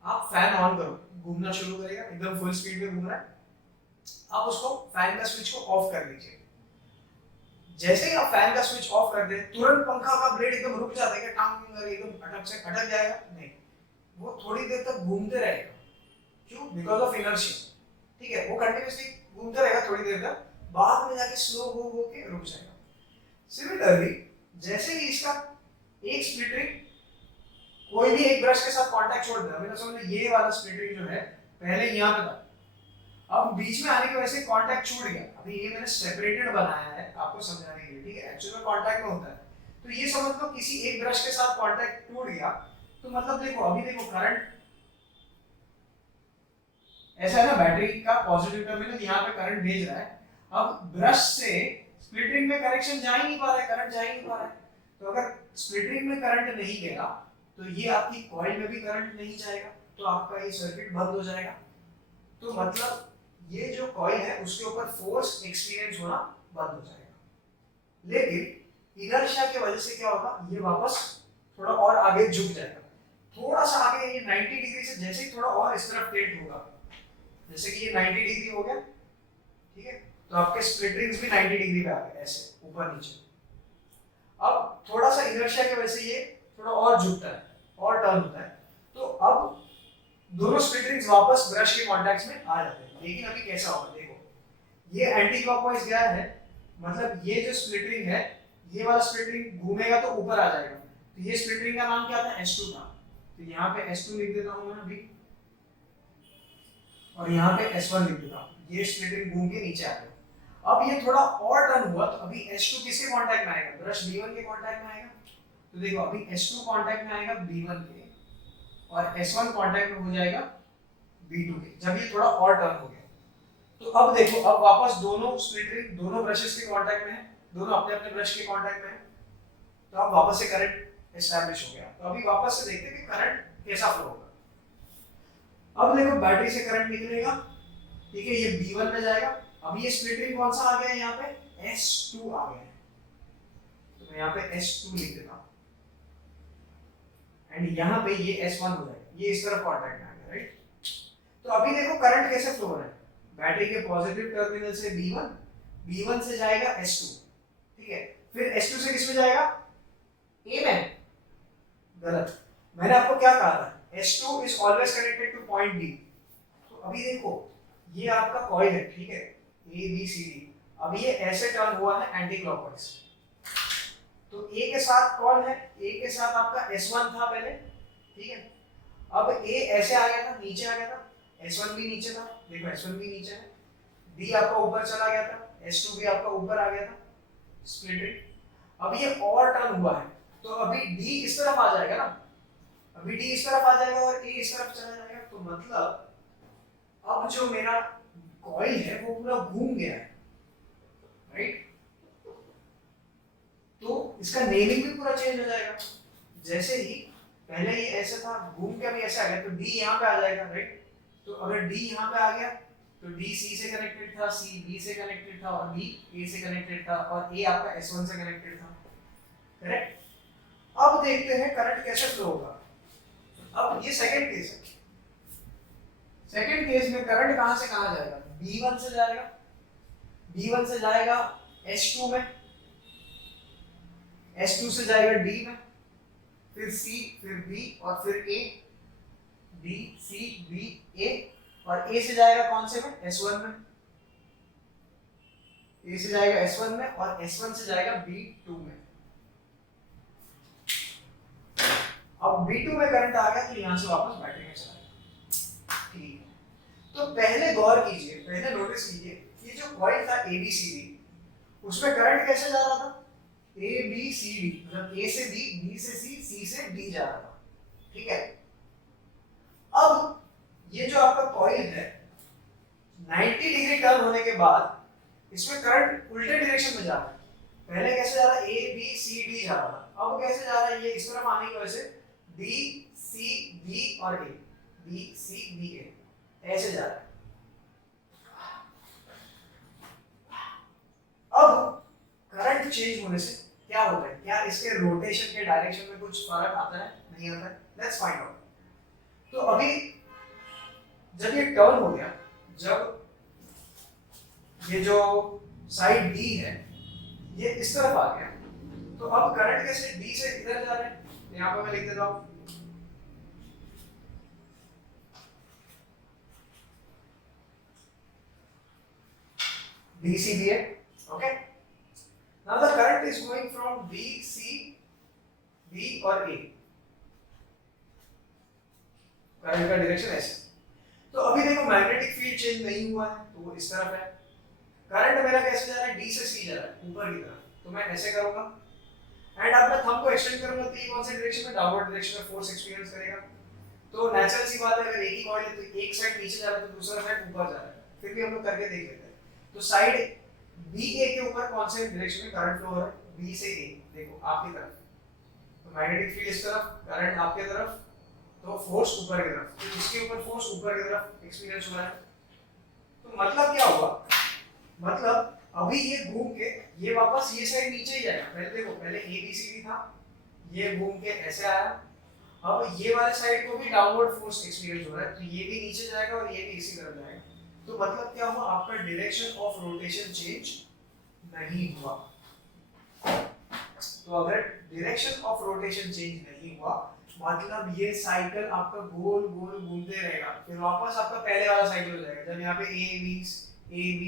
आप फैन ऑन करो, घूमना शुरू करेगा, एकदम फुल स्पीड में घूम रहा है, आप उसको फैन का स्विच को ऑफ कर दीजिए। जैसे ही आप फैन का स्विच ऑफ कर दे, तुरंत पंखा का ब्लेड एकदम रुक जाता है क्या, टांग एकदम अटक जाएगा, नहीं, वो थोड़ी देर तक घूमते रहेगा, क्यों, बिकॉज ऑफ इनर्शिया, ठीक है। वो कंटिन्यूअसली घूमते रहेगा थोड़ी देर तक, बाद में जाके स्लो हो के रुक जाएगा। सिमिलरली जैसे ही इसका एक स्प्लिट रिंग कोई भी एक ब्रश के साथ कांटेक्ट छोड़ देता, मतलब समझ ये वाला स्प्लिट रिंग जो है पहले यहाँ पे था, अब बीच में आने की वजह से कांटेक्ट छूट गया। अभी ये मैंने सेपरेटेड बनाया है आपको समझाने के लिए, ठीक है, एक्चुअली में कांटेक्ट में होता है। तो ये समझ लो किसी एक ब्रश के साथ कांटेक्ट टूट गया, तो मतलब देखो अभी देखो करंट ऐसा है ना, बैटरी का पॉजिटिव टर्मिनल यहाँ पे करंट भेज रहा है, अब ब्रश से स्प्लिट रिंग में कनेक्शन जा ही नहीं पा रहा है, करंट जा ही नहीं पा रहा है। तो अगर स्प्लिट रिंग में करंट नहीं गया तो ये आपकी कॉइल में भी करंट नहीं जाएगा, तो आपका ये सर्किट बंद हो जाएगा। तो मतलब ये जो कॉइल है उसके ऊपर फोर्स एक्सपीरियंस होना बंद हो जाएगा, लेकिन इनर्शिया की वजह से क्या होगा, ये वापस थोड़ा और आगे झुक जाएगा, थोड़ा सा आगे, ये 90 डिग्री से जैसे ही थोड़ा और इस तरफ टिल्ट होगा, जैसे कि ये 90 डिग्री हो गया, ठीक है, तो आपके स्प्लिट रिंग्स भी 90 डिग्री पे आ गए, ऐसे ऊपर नीचे। अब थोड़ा सा इनर्शिया की वजह से ये थोड़ा और झुकता है, और टर्न होता है, तो अब दोनों स्प्लिट रिंग्स वापस ब्रश के कॉन्टैक्ट में आ जाते हैं। लेकिन अभी कैसा होगा, देखो ये एंटी क्लॉकवाइज गया है, मतलब ये जो स्प्लिट रिंग है, ये वाला स्प्लिट रिंग घूमेगा तो ऊपर आ जाएगा, तो ये स्प्लिट रिंग का नाम क्या था, S2 था। तो यहाँ पे S2 लिख देता हूँ मैं अभी, और यहाँ पे S1 लिख देता हूँ। ये स्प्लिट रिंग घूम के नीचे आ गया। अब ये थोड़ा और टर्न हुआ, तो अभी S2 किसके कांटेक्ट में आएगा, ब्रश B1 के कांटेक्ट में आएगा। तो देखो अभी S2 कांटेक्ट में आएगा B1 के, और S1 कांटेक्ट में हो जाएगा B2 के, जब ये थोड़ा और टर्न हो गया। तो अब देखो, अब वापस दोनों स्प्लिट रिंग दोनों ब्रशेस के कांटेक्ट में है, दोनों अपने अपने ब्रश के कांटेक्ट में है, तो अब वापस से करंट एस्टैब्लिश हो गया। तो अभी वापस से देखते हैं कि करंट कैसा फ्लो होगा। अब देखो बैटरी से करंट निकलेगा, ठीक है, ये B1 में जाएगा। अब ये स्प्लिट रिंग कौन सा आ गया है, यहाँ पे S2 आ गया है, तो मैं यहाँ पे S2 लिख देता हूँ, एंड यहाँ पे ये S1 हो जाएगा, ये इस तरफ कांटेक्ट में आ गया, राइट। तो अभी देखो करंट कैसे फ्लो हो रहा है, बैटरी के पॉजिटिव टर्मिनल से B1, B1 से जाएगा S2, ठीक है, फिर S2 से किस में जाएगा, A में। गलत, मैंने आपको क्या कहा था, S2 is always connected to point B। तो अभी देखो ये आपका कॉइल है, ठीक है, A B C D, अब ये ऐसे टर्न हुआ है एंटी क्लॉकवाइज, तो A के साथ कौन है, A के साथ आपका S1 था पहले, ठीक है, अब A ऐसे आ गया था, नीचे आ गया था, S1 भी नीचे था, देखो S1 भी नीचे है, D आपका ऊपर चला गया था, S2 भी आपका ऊपर आ गया था, स्प्लिट रिंग। अब ये और टर्न हुआ है, तो अभी D इस तरफ आ जाएगा ना, अभी D इस तरफ आ जाएगा और A इस तरफ चला जाएगा, तो मतलब अब जो मेरा कॉइल है वो पूरा घूम गया है, राइट। तो इसका नेमिंग भी पूरा चेंज हो जाएगा, जैसे ही पहले ये ऐसे था, घूम के अभी ऐसे आ गया, तो D यहाँ पे आ जाएगा, राइट। तो अगर D यहाँ पे आ गया, तो D C से कनेक्टेड था, C B से कनेक्टेड था, और B A से कनेक्टेड था, और A आपका S1 से कनेक्टेड था, करेक्ट। अब देखते हैं करंट कैसे फ्लो होगा। अब ये सेकंड केस है, सेकंड केस में करंट कहां से कहां जाएगा, B1 से जाएगा, B1 से जाएगा S2 में, S2 से जाएगा D में, फिर C, फिर B और फिर A, B C B A, और A से जाएगा कौन से में, S1 में, A से जाएगा S1 में, और S1 से जाएगा B2 में। अब B2 में करंट आ गया, तो यहां से वापस बैटरी में चला गया, ठीक है। तो पहले गौर कीजिए, पहले नोटिस कीजिए, ये जो कॉइल था ABCD, उसमें करंट कैसे जा रहा था, ABCD, मतलब A से B, B से C, C से D जा रहा था, ठीक है। अब ये जो आपका कॉइल है 90 डिग्री टर्न होने के बाद इसमें करंट उल्टे डायरेक्शन में जा रहा है। पहले कैसे जा रहा है, A B C D जा रहा था, अब कैसे जा रहा है, ये इस तरफ आने की वजह से D C B और A, B C B A ऐसे जा रहा है। अब करंट चेंज होने से क्या होता है, क्या इसके रोटेशन के डायरेक्शन में कुछ फर्क आता है, नहीं आता है, लेट्स फाइंड आउट। तो अभी जब ये टर्न हो गया, जब ये जो साइड D है ये इस तरफ आ गया, तो अब करंट कैसे D से इधर जा रहा है, यहाँ पे मैं लिख देता हूँ, DCBA, okay? Now the current is going from B, C, B और A, करंट का डायरेक्शन ऐसे। तो अभी देखो मैग्नेटिक फील्ड चेंज नहीं हुआ है, तो वो इस तरफ है। करंट मेरा कैसे जा रहा है, D से C जा रहा है, ऊपर की तरफ, तो मैं ऐसे करूंगा, एंड अब मैं थंब को एक्सटेंड करूंगा, तो ये कौन सी डायरेक्शन में, डाउनवर्ड डायरेक्शन में फोर्स एक्सपीरियंस करेगा। तो नेचुरल सी बात है, अगर एक ही कॉइल है तो एक साइड नीचे जा रहा है तो दूसरा साइड ऊपर जा रहा है, फिर भी हम लोग करके देख लेते हैं। तो साइड BA के ऊपर कौन से डायरेक्शन में करंट फ्लो हो रहा है, B से A, देखो आपकी तरफ, तो मैग्नेटिक फील्ड इस तरफ, करंट आपके तरफ, तो फोर्स ऊपर की तरफ, तो इसके ऊपर फोर्स ऊपर की तरफ एक्सपीरियंस हो रहा है। तो मतलब क्या हुआ, मतलब अभी ये घूम के ये वापस ये साइड नीचे ही जाएगा। पहले देखो, पहले ABCD था, ये घूम के ऐसे आया, अब ये वाले साइड को भी डाउनवर्ड फोर्स एक्सपीरियंस हो रहा है, तो ये भी नीचे जाएगा और ये भी इसी तरफ जाएगा। तो मतलब क्या हुआ, आपका डायरेक्शन ऑफ रोटेशन चेंज नहीं हुआ। तो अगर डायरेक्शन ऑफ रोटेशन चेंज नहीं हुआ मतलब ये साइकिल आपका गोल गोल घूमते रहेगा, फिर वापस आपका पहले वाला साइकिल हो जाएगा जब यहाँ पे A B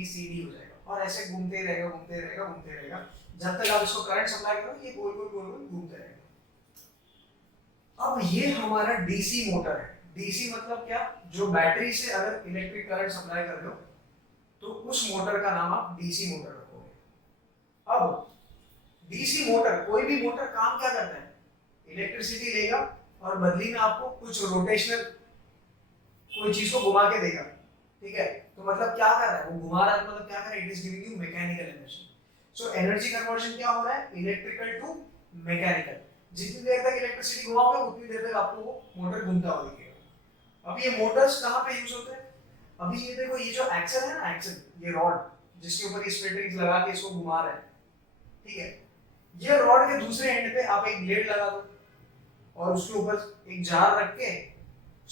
C D हो जाएगा, और ऐसे घूमते रहेगा घूमते रहेगा घूमते रहेगा जब तक आप इसको करंट सप्लाई करो, ये गोल गोल गोल गोल घूमते रहेगा। अब ये हमारा डीसी मोटर है। डीसी मतलब क्या, जो बैटरी से अगर इलेक्ट्रिक करंट सप्लाई कर रहे हो तो उस मोटर का नाम आप डीसी मोटर रखोगे। अब डीसी मोटर, कोई भी मोटर काम क्या करता है, इलेक्ट्रिसिटी लेगा और बदली में आपको कुछ रोटेशनल कोई चीज को घुमा के देगा, ठीक है। तो मतलब क्या कर रहा है वो, घुमा रहा है, मतलब क्या कर रहा है, it is giving you mechanical energy. So energy conversion क्या हो रहा है, इलेक्ट्रिकल टू मैकेनिकल। जितनी देर तक इलेक्ट्रिसिटी घुमाओगे उतनी देर तक आपको वो मोटर घूमता हुआ दिखेगा। अब ये मोटर्स कहाँ पे यूज होते हैं, अभी ये देखो, ये जो एक्सल है ना, एक्सल, ये रॉड जिसके ऊपर ये स्प्लिट रिंग्स लगा के इसको घुमा रहा है, ठीक है। ये रॉड के दूसरे एंड पे आप एक ब्लेड लगा दो और उसके ऊपर एक जार रख के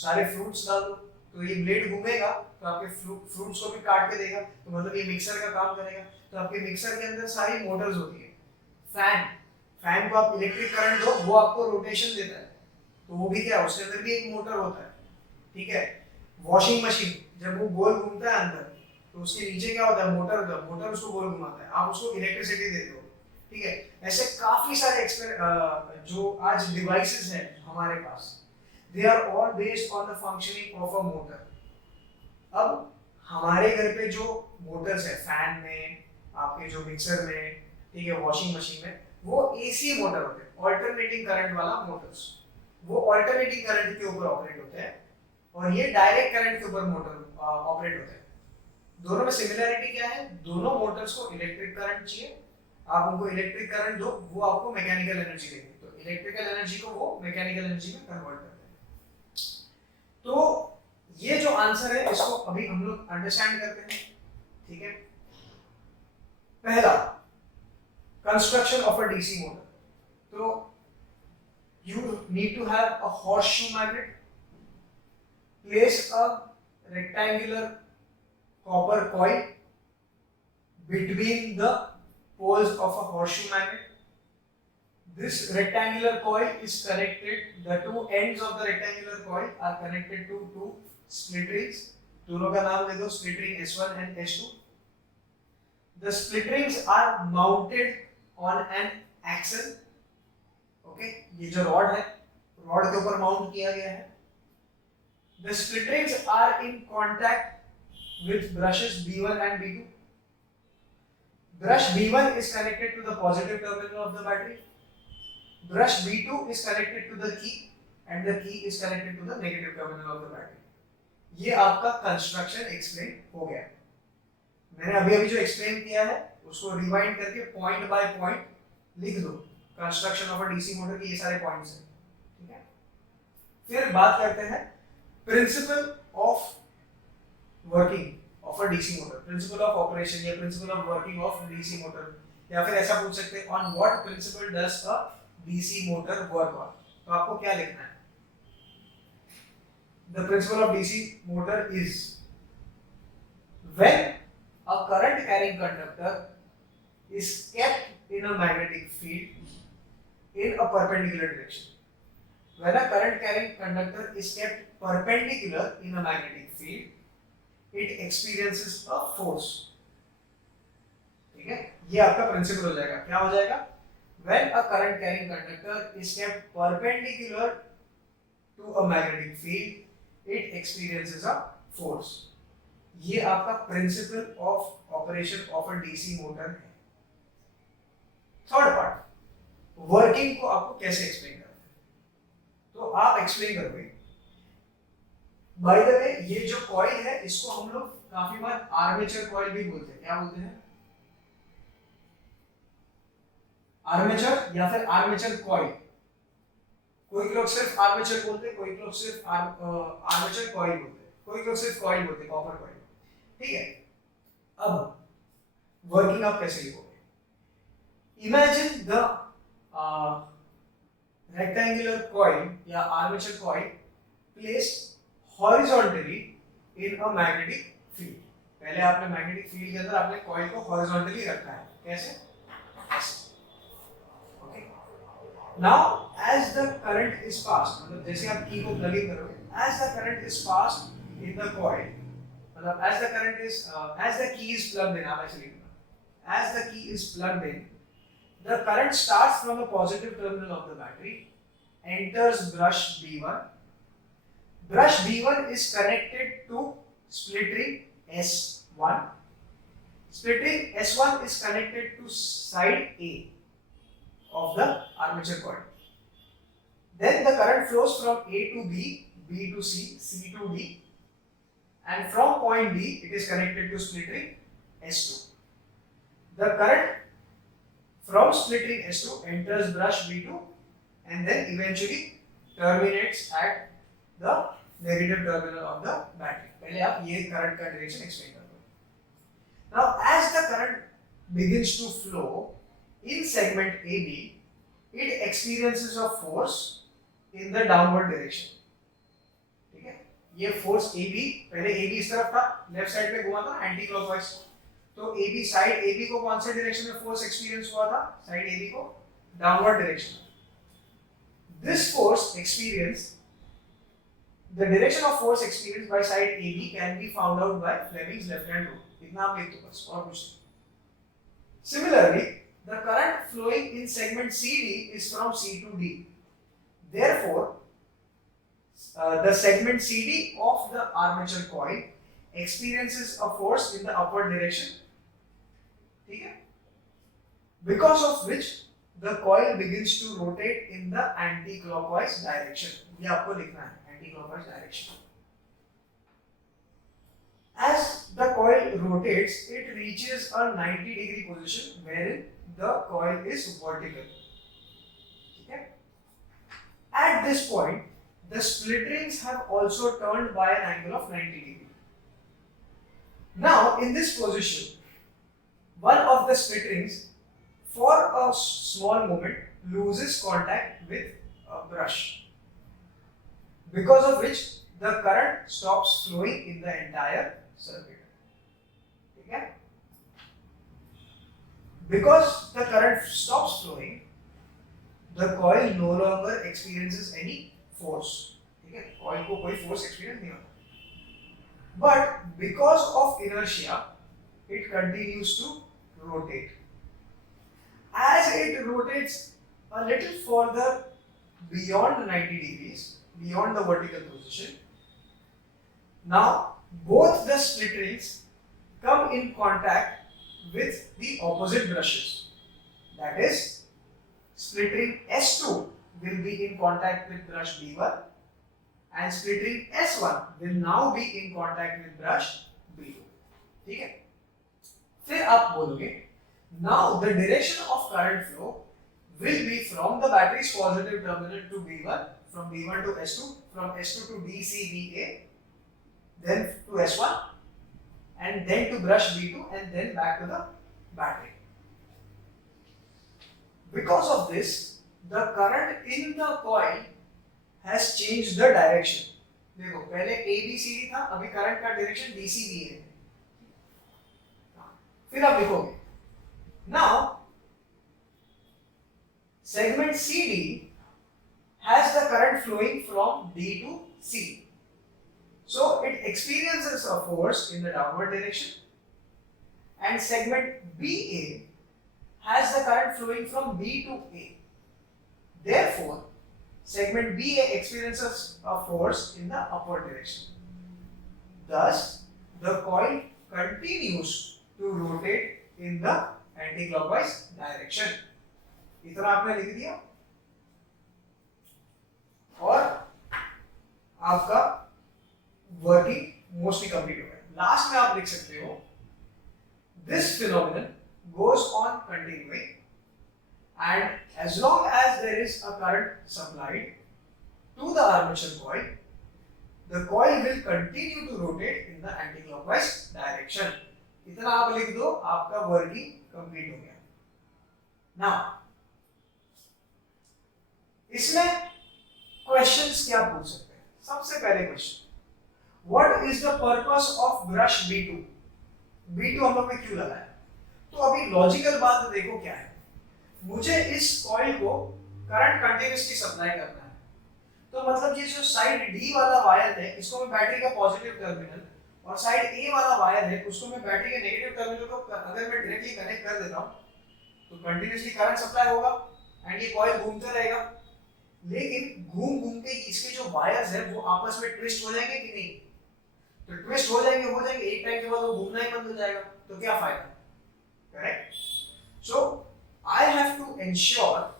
सारे फ्रूट्स डाल दो, तो ये ब्लेड घूमेगा तो आपके फ्रूट्स को भी काट के देगा, तो मतलब ये मिक्सर का काम करेगा। तो आपके मिक्सर के अंदर सारी मोटर्स होती है। फैन, फैन को आप इलेक्ट्रिक करंट दो, वो आपको रोटेशन देता है, तो वो भी क्या है, उसके अंदर भी एक मोटर होता है, ठीक है। वॉशिंग मशीन, जब वो गोल घूमता है अंदर, तो उसके नीचे क्या होता है, मोटर होता है, मोटर उसको गोल घुमाता है, आप उसको इलेक्ट्रिसिटी देते हो, ठीक है। ऐसे काफी सारे जो आज डिवाइसेस हैं हमारे पास, they are all based on the functioning of a motor। अब हमारे घर पे जो मोटर्स है, फैन में, आपके जो मिक्सर में, ठीक है, वॉशिंग मशीन में, वो एसी मोटर होते हैं, ऑल्टरनेटिंग करंट वाला मोटर्स। वो ऑल्टरनेटिंग करंट के ऊपर ऑपरेट होते हैं और ये डायरेक्ट करंट के ऊपर मोटर ऑपरेट होते हैं। दोनों में सिमिलरिटी क्या है, दोनों मोटर्स को इलेक्ट्रिक करंट चाहिए, आप उनको इलेक्ट्रिक करंट दो, वो आपको मैकेनिकल एनर्जी देंगे, तो इलेक्ट्रिकल एनर्जी को वो मैकेनिकल एनर्जी में कन्वर्ट करते हैं। तो ये जो आंसर है इसको अभी हम लोग अंडरस्टैंड करते हैं, ठीक है। पहला, construction of a DC motor. तो you need to have a horseshoe magnet, place a rectangular copper coil between the poles of a horseshoe magnet. This rectangular coil is connected, the two ends of the rectangular coil are connected to two split rings, दोनों का नाम दे दो, split ring S1 and S2। The split rings are mounted on an axle, okay, ये जो rod है, rod के ऊपर mount किया गया है। The split rings are in contact with brushes B1 and B2। Brush B1 is connected to the positive terminal of the battery, brush B2 is connected to the key and the key is connected to the negative terminal of the battery। ये आपका construction explain हो गया। मैंने अभी अभी जो explain किया है उसको रिवाइंड करके पॉइंट बाय पॉइंट लिख दो, construction of a DC motor के ये सारे पॉइंट्स हैं, ठीक है। फिर बात करते हैं principle of working of a DC motor, principle of operation या principle of working of DC motor, या फिर ऐसा पूछ सकते हैं on what principle does a DC motor work on. तो आपको क्या लिखना है, the principle of DC motor is when a current carrying conductor is kept in a magnetic field in a perpendicular direction। When a current carrying conductor is kept perpendicular in a magnetic field, it experiences a force, ठीक है। ये आपका principal हो जाएगा, क्या हो जाएगा, when a current carrying conductor is kept perpendicular to a magnetic field, it experiences a force। ये आपका principal of operation of a DC motor है। थर्ड पार्ट, वर्किंग को आपको कैसे एक्सप्लेन करते हैं, तो आप एक्सप्लेन करोगे। बाय द वे, ये जो कॉइल है इसको हम लोग काफी बार आर्मेचर कॉइल भी बोलते हैं, क्या बोलते हैं, आर्मेचर या फिर आर्मेचर कॉइल। कोई लोग सिर्फ आर्मेचर बोलते हैं, कोई लोग सिर्फ आर्मेचर कॉइल बोलते हैं, कोई लोग सिर्फ कॉइल बोलते हैं, कॉपर कॉइल, ठीक है। अब वर्किंग आप कैसे लिखोगे, imagine the rectangular coil या armature coil placed horizontally in a magnetic field। पहले आपने मैग्नेटिक फील्ड के अंदर आपने कॉइल को हॉरिजॉन्टली रखा है, कैसे, ऐसे, okay. Now, as the current is passed, मतलब जैसे आप की को प्लग इन करोगे, as the current is passed in the coil, मतलब as the current is as the key is plugged in, आप ऐसे लिखना, as the key is plugged in, the current starts from the positive terminal of the battery, enters brush B1. Brush B1 is connected to split ring S1. Split ring S1 is connected to side A of the armature coil. Then the current flows from A to B, B to C, C to D, and from point D it is connected to split ring S2. The current from split ring S2 enters brush B2 and then eventually terminates at the negative terminal of the battery. पहले आप ये current का direction explain कर दो. Now as the current begins to flow in segment AB, it experiences a force in the downward direction. ठीक है? ये force AB, पहले AB इस तरफ था, left side पे घुमा था एंटी क्लॉकवाइज. तो AB साइड AB को कौन से डायरेक्शन में फोर्स एक्सपीरियंस हुआ था? साइड AB को downward direction. This force experience, the direction of force experienced by side AB can be found out by Fleming's left-hand rule. इतना आप लिख दो बस, और कुछ नहीं. Similarly, the current flowing in segment CD is from C to D. Therefore, the segment CD of the armature coil experiences a force in the upward direction. ठीक है? Because of which the coil begins to rotate in the anti-clockwise direction. ये आपको लिखना है, anti-clockwise direction. As the coil rotates, it reaches a 90-degree position wherein the coil is vertical. Okay? At this point, the split rings have also turned by an angle of 90 degree. Now, in this position, one of the split rings, for a small moment, loses contact with a brush, because of which the current stops flowing in the entire circuit. Okay? Because the current stops flowing, the coil no longer experiences any force. Okay? Coil को कोई force experience नहीं होता. But because of inertia, it continues to rotate. As it rotates a little further beyond 90 degrees, beyond the vertical position, now both the split rings come in contact with the opposite brushes. That is, split ring S2 will be in contact with brush B1 and split ring S1 will now be in contact with brush B2. ठीक है? फिर आप बोलोगे, now the direction of current flow will be from the battery's positive terminal to B1, from B1 to S2, from S2 to DCVA, then to S1, and then to brush B2, and then back to the battery. Because of this, the current in the coil has changed the direction. देखो पहले ABCD था, अभी current का direction DCBA है. फिर आप लिखोगे, now segment CD has the current flowing from D to C. So it experiences a force in the downward direction, and segment BA has the current flowing from B to A. Therefore, segment BA experiences a force in the upward direction. Thus, the coil continues to rotate in the anti-clockwise direction. इतना आपने लिख दिया और आपका working mostly complete हो गया. Last में आप लिख सकते हो, this phenomenon goes on continuing, and as long as there is a current supplied to the armature coil, the coil will continue to rotate in the anti-clockwise direction. इतना आप लिख दो, आपका वर्किंग कंप्लीट हो गया. नाउ इसमें questions क्या पूछ सकते हैं? सबसे पहले question, what is the purpose of brush B2? B2 हम लोग ने क्यों लगाया? तो अभी लॉजिकल बात देखो क्या है. मुझे इस कॉइल को करंट कंटिन्यूसली सप्लाई करना है। तो मतलब ये जो साइड डी वाला वायर है इसको मैं बैटरी का पॉजिटिव टर्मिनल और साइड ए वाला वायर है उसको मैं बैटरी के नेगेटिव टर्मिनल को अगर मैं डायरेक्टली कनेक्ट कर देता हूं तो कंटिन्यूसली करंट सप्लाई होगा एंड ये कॉइल घूमता रहेगा। लेकिन घूम घूम के इसके जो वायर्स है वो आपस में ट्विस्ट हो जाएंगे कि नहीं? तो ट्विस्ट हो जाएंगे एक टाइम के बाद वो घूमना ही बंद हो जाएगा, तो क्या फायदा? Correct. So I have to ensure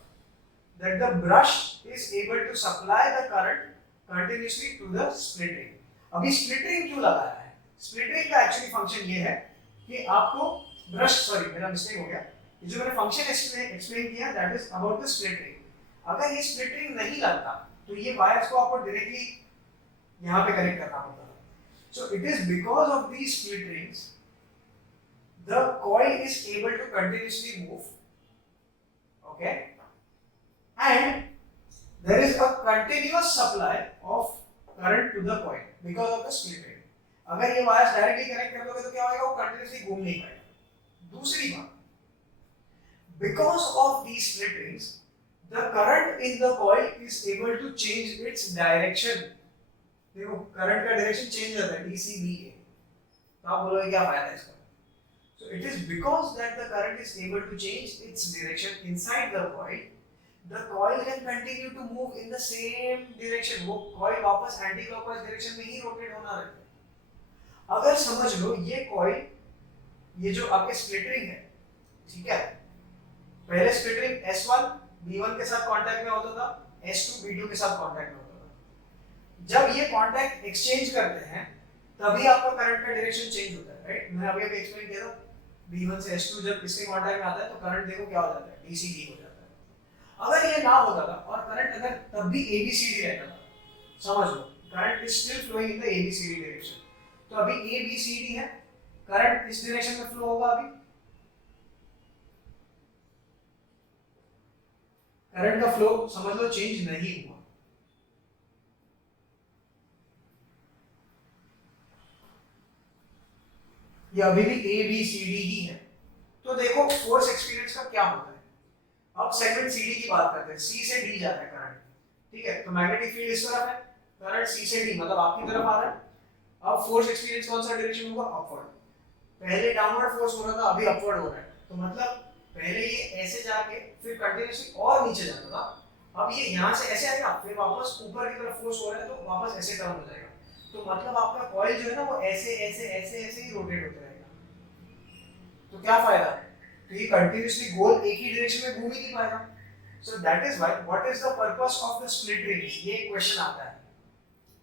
that the brush is able to supply the current continuously to the split ring। अभी split ring क्यों लगाया है? split ring का एक्चुअली फंक्शन ये है कि आपको ब्रश, सॉरी मेरा मिस्टेक हो गया, ये जो मैंने फंक्शन एक्सप्लेन किया that is about the split ring. अगर ये स्प्लिट रिंग नहीं लगता तो ये वायर्स को आपको डायरेक्टली यहाँ पे कनेक्ट करना पड़ता है। So it is because of these split rings the coil is able to continuously move, okay, and there is a continuous supply of current to the coil because of the split ring। अगर ये wires directly connect कर दोगे तो क्या होगा? वो continuously घूम नहीं पाएगा। दूसरी बात, because of these split rings the current in the coil is able to change its direction। देखो करंट का डायरेक्शन चेंज होता है DC BA, तो आप बोलोगे क्या फायदा है इसका? So it is because that the current is able to change its direction inside the coil, the coil can continue to move in the same direction। वो coil वापस एंटी क्लॉकवाइज डायरेक्शन में ही रोटेट होना रहता है। अगर समझ लो ये coil, ये जो आपके स्प्लिट रिंग है, ठीक है, पहले स्प्लिट रिंग S1 B1 के साथ कांटेक्ट में होता था, S2 B2 के साथ कांटेक्ट में होता था। जब ये कांटेक्ट एक्सचेंज करते हैं तभी आपका करंट का डायरेक्शन चेंज होता है, राइट? मैंने अभी एक्सप्लेन किया था, B1 से S2 जब इसके कांटेक्ट में आता है तो करंट देखो क्या हो जाता है, DC हो जाता है। अगर ये ना होता था और करंट अगर तब भी ABCD रहता था, समझ लो current is still flowing in the ABCD direction, तो अभी ABCD है, करंट इस डायरेक्शन में फ्लो होगा, अभी करंट का फ्लो समझ लो चेंज नहीं हुआ। ये अभी भी ABCD ही है। तो देखो फोर्स एक्सपीरियंस का क्या होता है। अब सेगमेंट CD की बात करते हैं, C से D जा रहा है करंट, ठीक है, तो मैग्नेटिक फील्ड इस तरफ है, करंट C से D मतलब आपकी तरफ आ रहा है। अब फोर्स एक्सपीरियंस कौन सा डायरेक्शन होगा? अपवर्ड। पहले डाउनवर्ड फोर्स हो रहा था, अभी अपवर्ड हो रहा है, तो मतलब पहले ये ऐसे जाके फिर कंटिन्यूअसली और नीचे जाता था, अब ये यहाँ से ऐसे आएगा फिर वापस ऊपर की तरफ फोर्स हो रहा है तो वापस ऐसे टर्न हो जाएगा। तो मतलब आपका कॉइल जो है ना वो ऐसे ऐसे ऐसे ऐसे ही रोटेट होता रहेगा। तो क्या फायदा है? तो ये कंटिन्यूअसली गोल एक ही डायरेक्शन में घूम ही नहीं पाएगा। So that is why what is the purpose of the split rings, ये क्वेश्चन आता है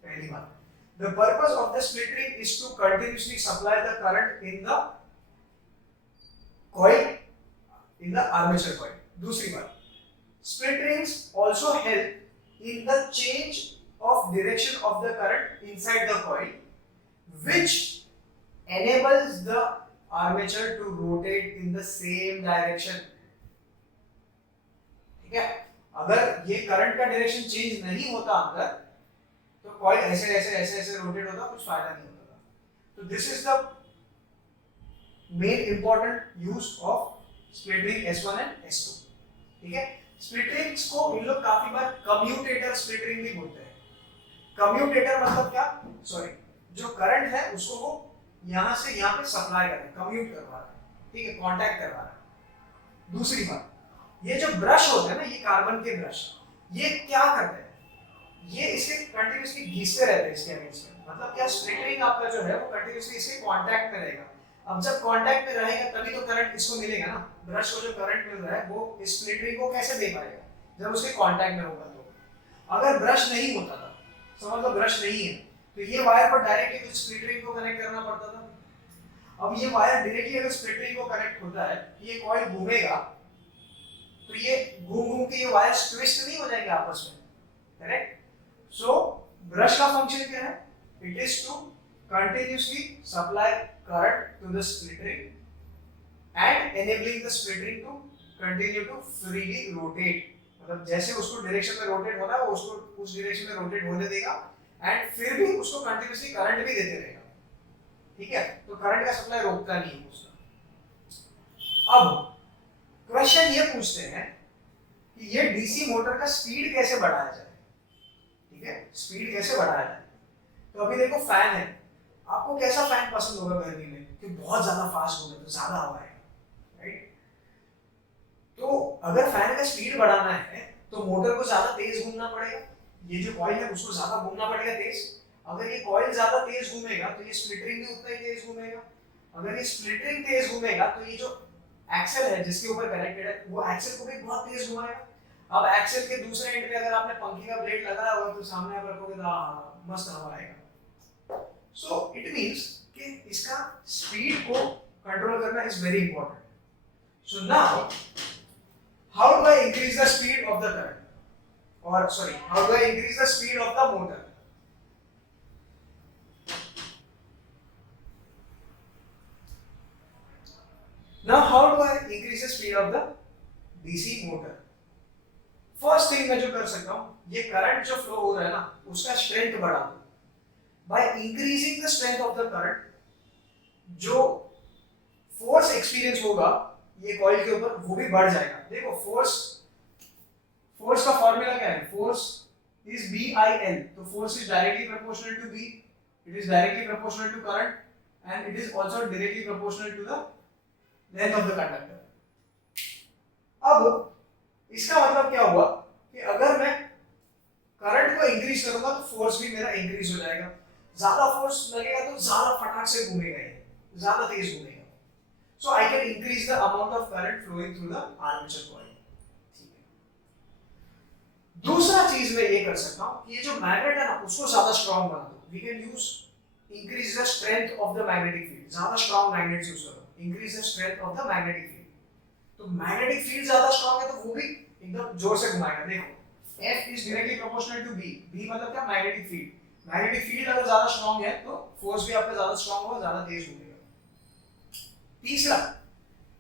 पहली बार। The purpose of the split ring is to continuously supply the current in the coil, in the armature coil. दूसरी बात, split rings also help in the change of direction of the current inside the coil, which enables the armature to rotate in the same direction। ठीक है, अगर ये current का direction change नहीं होता अंदर तो कॉइल ऐसे ऐसे ऐसे ऐसे रोटेट होता, कुछ फायदा नहीं होता था। तो this is the main important use of split ring S1 and S2। ठीक है, स्प्लिट रिंग्स को इन लोग काफी बार कम्यूटेटर स्प्लिट रिंग भी बोलते हैं। कम्यूटेटर मतलब क्या? सॉरी, जो करंट है उसको वो यहां से यहां पे सप्लाई कर रहा है, कम्यूट करवा रहा है, ठीक है, कांटेक्ट करवा रहा है। दूसरी बात, ये जो ब्रश होते हैं ना, ये कार्बन के ब्रश, ये क्या करते हैं? ये इसके कंटिन्यूअसली घिसते रहते हैं इसके अगेंस्ट में। मतलब क्या, स्प्लिट रिंग आपका जो है वो कंटिन्यूअसली इसके कांटेक्ट में रहेगा। अब जब कांटेक्ट में रहेगा तभी तो करंट इसको मिलेगा ना। ब्रश को जो करंट मिल रहा है वो इस स्प्लिट रिंग को कैसे दे पाएगा? जब उसके कांटेक्ट में होगा। तो अगर ब्रश नहीं होता था, समझ लो ब्रश नहीं है, तो ये वायर पर डायरेक्टली कुछ स्प्लिट रिंग को कनेक्ट करना पड़ता था। अब ये वायर डायरेक्टली अगर स्प्लिट रिंग को कनेक्ट होता है, ये कॉइल घूमेगा तो ये घूम घूम के ये वायर ट्विस्ट नहीं हो जाएंगे आपस में, करेक्ट? सो ब्रश का फंक्शन क्या है? It is to continuously supply current to the split ring and enabling the split ring to continue to freely rotate। मतलब जैसे उसको डायरेक्शन में रोटेट होना है वो उसको उस डायरेक्शन में रोटेट होने देगा एंड फिर भी उसको कंटिन्यूअसली करंट भी देते रहेगा। ठीक है, तो करंट का सप्लाई रोकता नहीं है उसका। अब क्वेश्चन ये पूछते हैं कि ये डीसी मोटर का स्पीड कैसे बढ़ाया जाए, ठीक है, स्पीड कैसे बढ़ाया जाए। तो अभी देखो फैन है, आपको कैसा फैन पसंद होगा गर्मी में कि बहुत ज्यादा फास्ट घूमे तो ज्यादा हवा आएगा, राइट। तो अगर फैन का स्पीड बढ़ाना है तो मोटर को ज्यादा तेज घूमना पड़ेगा, ये जो कॉइल है उसको ज्यादा घूमना पड़ेगा तेज। अगर ये कॉइल ज्यादा तेज घूमेगा तो ये स्प्लिटरिंग भी उतना ही तेज घूमेगा। अगर ये स्प्लिटरिंग तेज घूमेगा तो ये जो एक्सेल है जिसके ऊपर कनेक्टेड है वो एक्सेल को भी बहुत तेज घुमाएगा। अब एक्सेल के दूसरे एंड पे अगर आपने पंखे का ब्लेड लगाया होगा तो सामने आप रखोगे तो मस्त हवा आएगा। सो इट मींस कि इसका स्पीड को कंट्रोल करना is very important. So now how do I increase the speed of the current, or sorry, how do I increase the speed of the motor? Now how do I increase the speed of the DC motor? First thing मैं जो कर सकता हूं, ये current जो flow हो रहा है ना उसका स्ट्रेंथ बढ़ा दो by increasing the strength of the current. जो फोर्स एक्सपीरियंस होगा ये कॉइल के ऊपर वो भी बढ़ जाएगा। देखो फोर्स का फॉर्मूला क्या है, फोर्स इज BIL, तो force is directly proportional to B, it is directly proportional to current and it is also directly proportional to the length of the conductor. अब इसका मतलब क्या हुआ कि अगर मैं करंट को इंक्रीज करूंगा तो फोर्स भी मेरा इंक्रीज हो जाएगा। ज्यादा फोर्स लगेगा तो ज्यादा फटाक से घूमेगा, ये ज्यादा तेज घूमेगा। So I can increase the amount of current flowing through the armature coil। ठीक है, दूसरा चीज मैं ये कर सकता हूं कि ये जो मैग्नेट है ना उसको ज्यादा स्ट्रांग बना दो। We can use increase the strength of the magnetic field, ज्यादा स्ट्रांग मैग्नेट्स यूज करो, increase the strength of the magnetic field। तो मैग्नेटिक फील्ड ज्यादा स्ट्रांग है तो वो भी एकदम जोर से घुमाएगा। देखो F is directly proportional to B, B मतलब क्या, मैग्नेटिक फील्ड। मैग्नेटिक फील्ड अगर ज्यादा स्ट्रांग है तो फोर्स भी आपका ज्यादा स्ट्रांग होगा, ज्यादा तेज घूमेगा। तीसरा,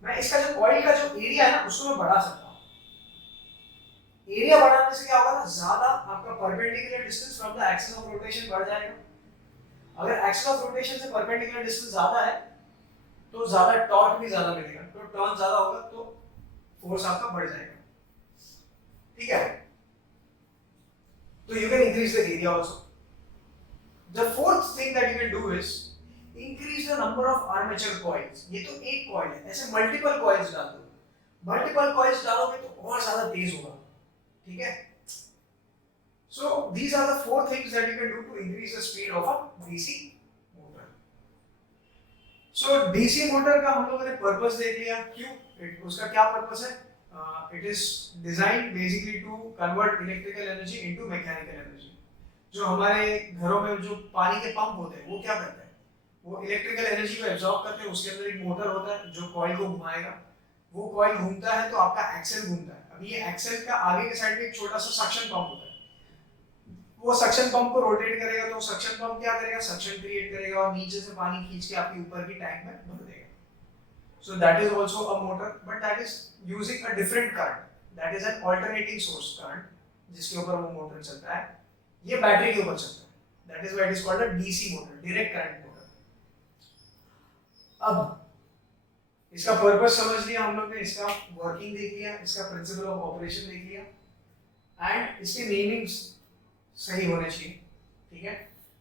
मैं इसका जो कॉइल का जो एरिया है ना उसको मैं बढ़ा सकता हूं। एरिया बढ़ाने से क्या होगा ना, ज्यादा आपका perpendicular distance from the axis of rotation बढ़ जाएगा। अगर एक्सिस ऑफ रोटेशन से परपेंडिकुलर डिस्टेंस ज्यादा है तो ज्यादा टॉर्क भी ज्यादा मिलेगा, तो टर्न ज्यादा होगा तो फोर्स आपका बढ़ जाएगा, ठीक है। तो you can increase the area also. The fourth thing that you can do is increase the number of armature coils। ये तो एक कॉइल है, ऐसे मल्टीपल कॉइल्स डाल दो। मल्टीपल कॉइल्स डालोगे तो और ज्यादा तेज होगा, ठीक है। So these are the four things that you can do to increase the speed of a DC motor। So DC motor का हम लोगों ने पर्पस देख लिया, क्यों, उसका क्या पर्पस है। It is designed basically to convert electrical energy into mechanical energy। जो हमारे घरों में जो पानी के पंप होते हैं वो क्या करते हैं, वो इलेक्ट्रिकल एनर्जी को एब्जॉर्ब करते हैं। उसके अंदर एक मोटर होता है जो कॉइल को घुमाएगा। वो कॉइल घूमता है तो आपका एक्सेल घूमता है। अभी ये एक्सेल का आगे के साइड में एक छोटा सा सक्शन पंप होता है। वो सक्शन पंप को रोटेट करेगा तो सक्शन पंप क्या करेगा, सक्शन क्रिएट करेगा और नीचे से पानी खींच के आपके ऊपर की टैंक में भर देगा। सो that is also a motor, but that is using a different current, that is an alternating source current जिसके ऊपर वो मोटर चलता है। ये बैटरी के ऊपर चलता है, that is why it is called a DC motor, direct current motor. अब इसका पर्पस समझ लिया हम लोग ने, इसका वर्किंग देख लिया, इसका प्रिंसिपल ऑफ ऑपरेशन देख लिया एंड इसके नेमिंग्स सही होने चाहिए, ठीक है।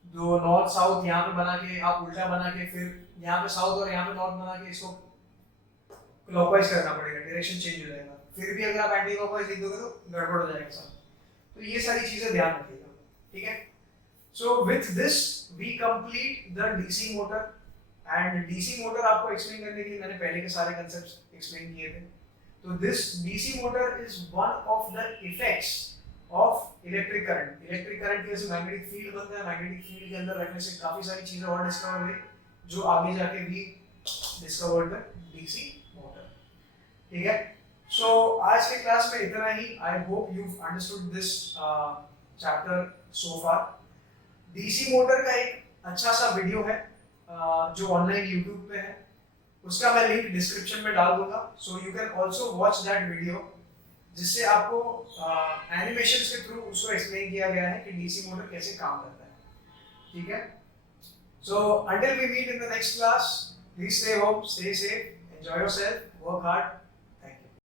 जो नॉर्थ साउथ यहाँ पे बना के आप उल्टा बना के फिर यहाँ पे साउथ और यहाँ पे नॉर्थ बना के इसको क्लॉकवाइज करना पड़ेगा, डायरेक्शन चेंज हो जाएगा। फिर भी अगर आप एंटी क्लॉकवाइज लिख दोगे तो गड़बड़ हो जाएगा सब। तो ये सारी चीजें ध्यान रखिएगा, ठीक है। So with this we complete the DC motor. And DC motor आपको एक्सप्लेन करने के लिए मैंने पहले के सारे कांसेप्ट्स एक्सप्लेन किए थे। तो this DC motor is one of the effects of electric current. Electric current की वजह से मैग्नेटिक फील्ड बनता है, मैग्नेटिक फील्ड के अंदर रखने से काफी सारी चीजें और डिस्कवर हुई जो आगे जाके भी डिस्कवर्ड द डीसी मोटर, ठीक है। सो आज के क्लास में इतना ही। I hope you understood this chapter so far. DC motor का एक अच्छा सा वीडियो है जो ऑनलाइन यूट्यूब पे है, उसका मैं लिंक डिस्क्रिप्शन में डाल दूंगा। So you can also watch that video, जिससे आपको एनिमेशंस के थ्रू उसको एक्सप्लेन किया गया है कि डीसी मोटर कैसे काम करता है, ठीक है। So until we meet in the next class, please stay home, stay safe, enjoy yourself, work hard.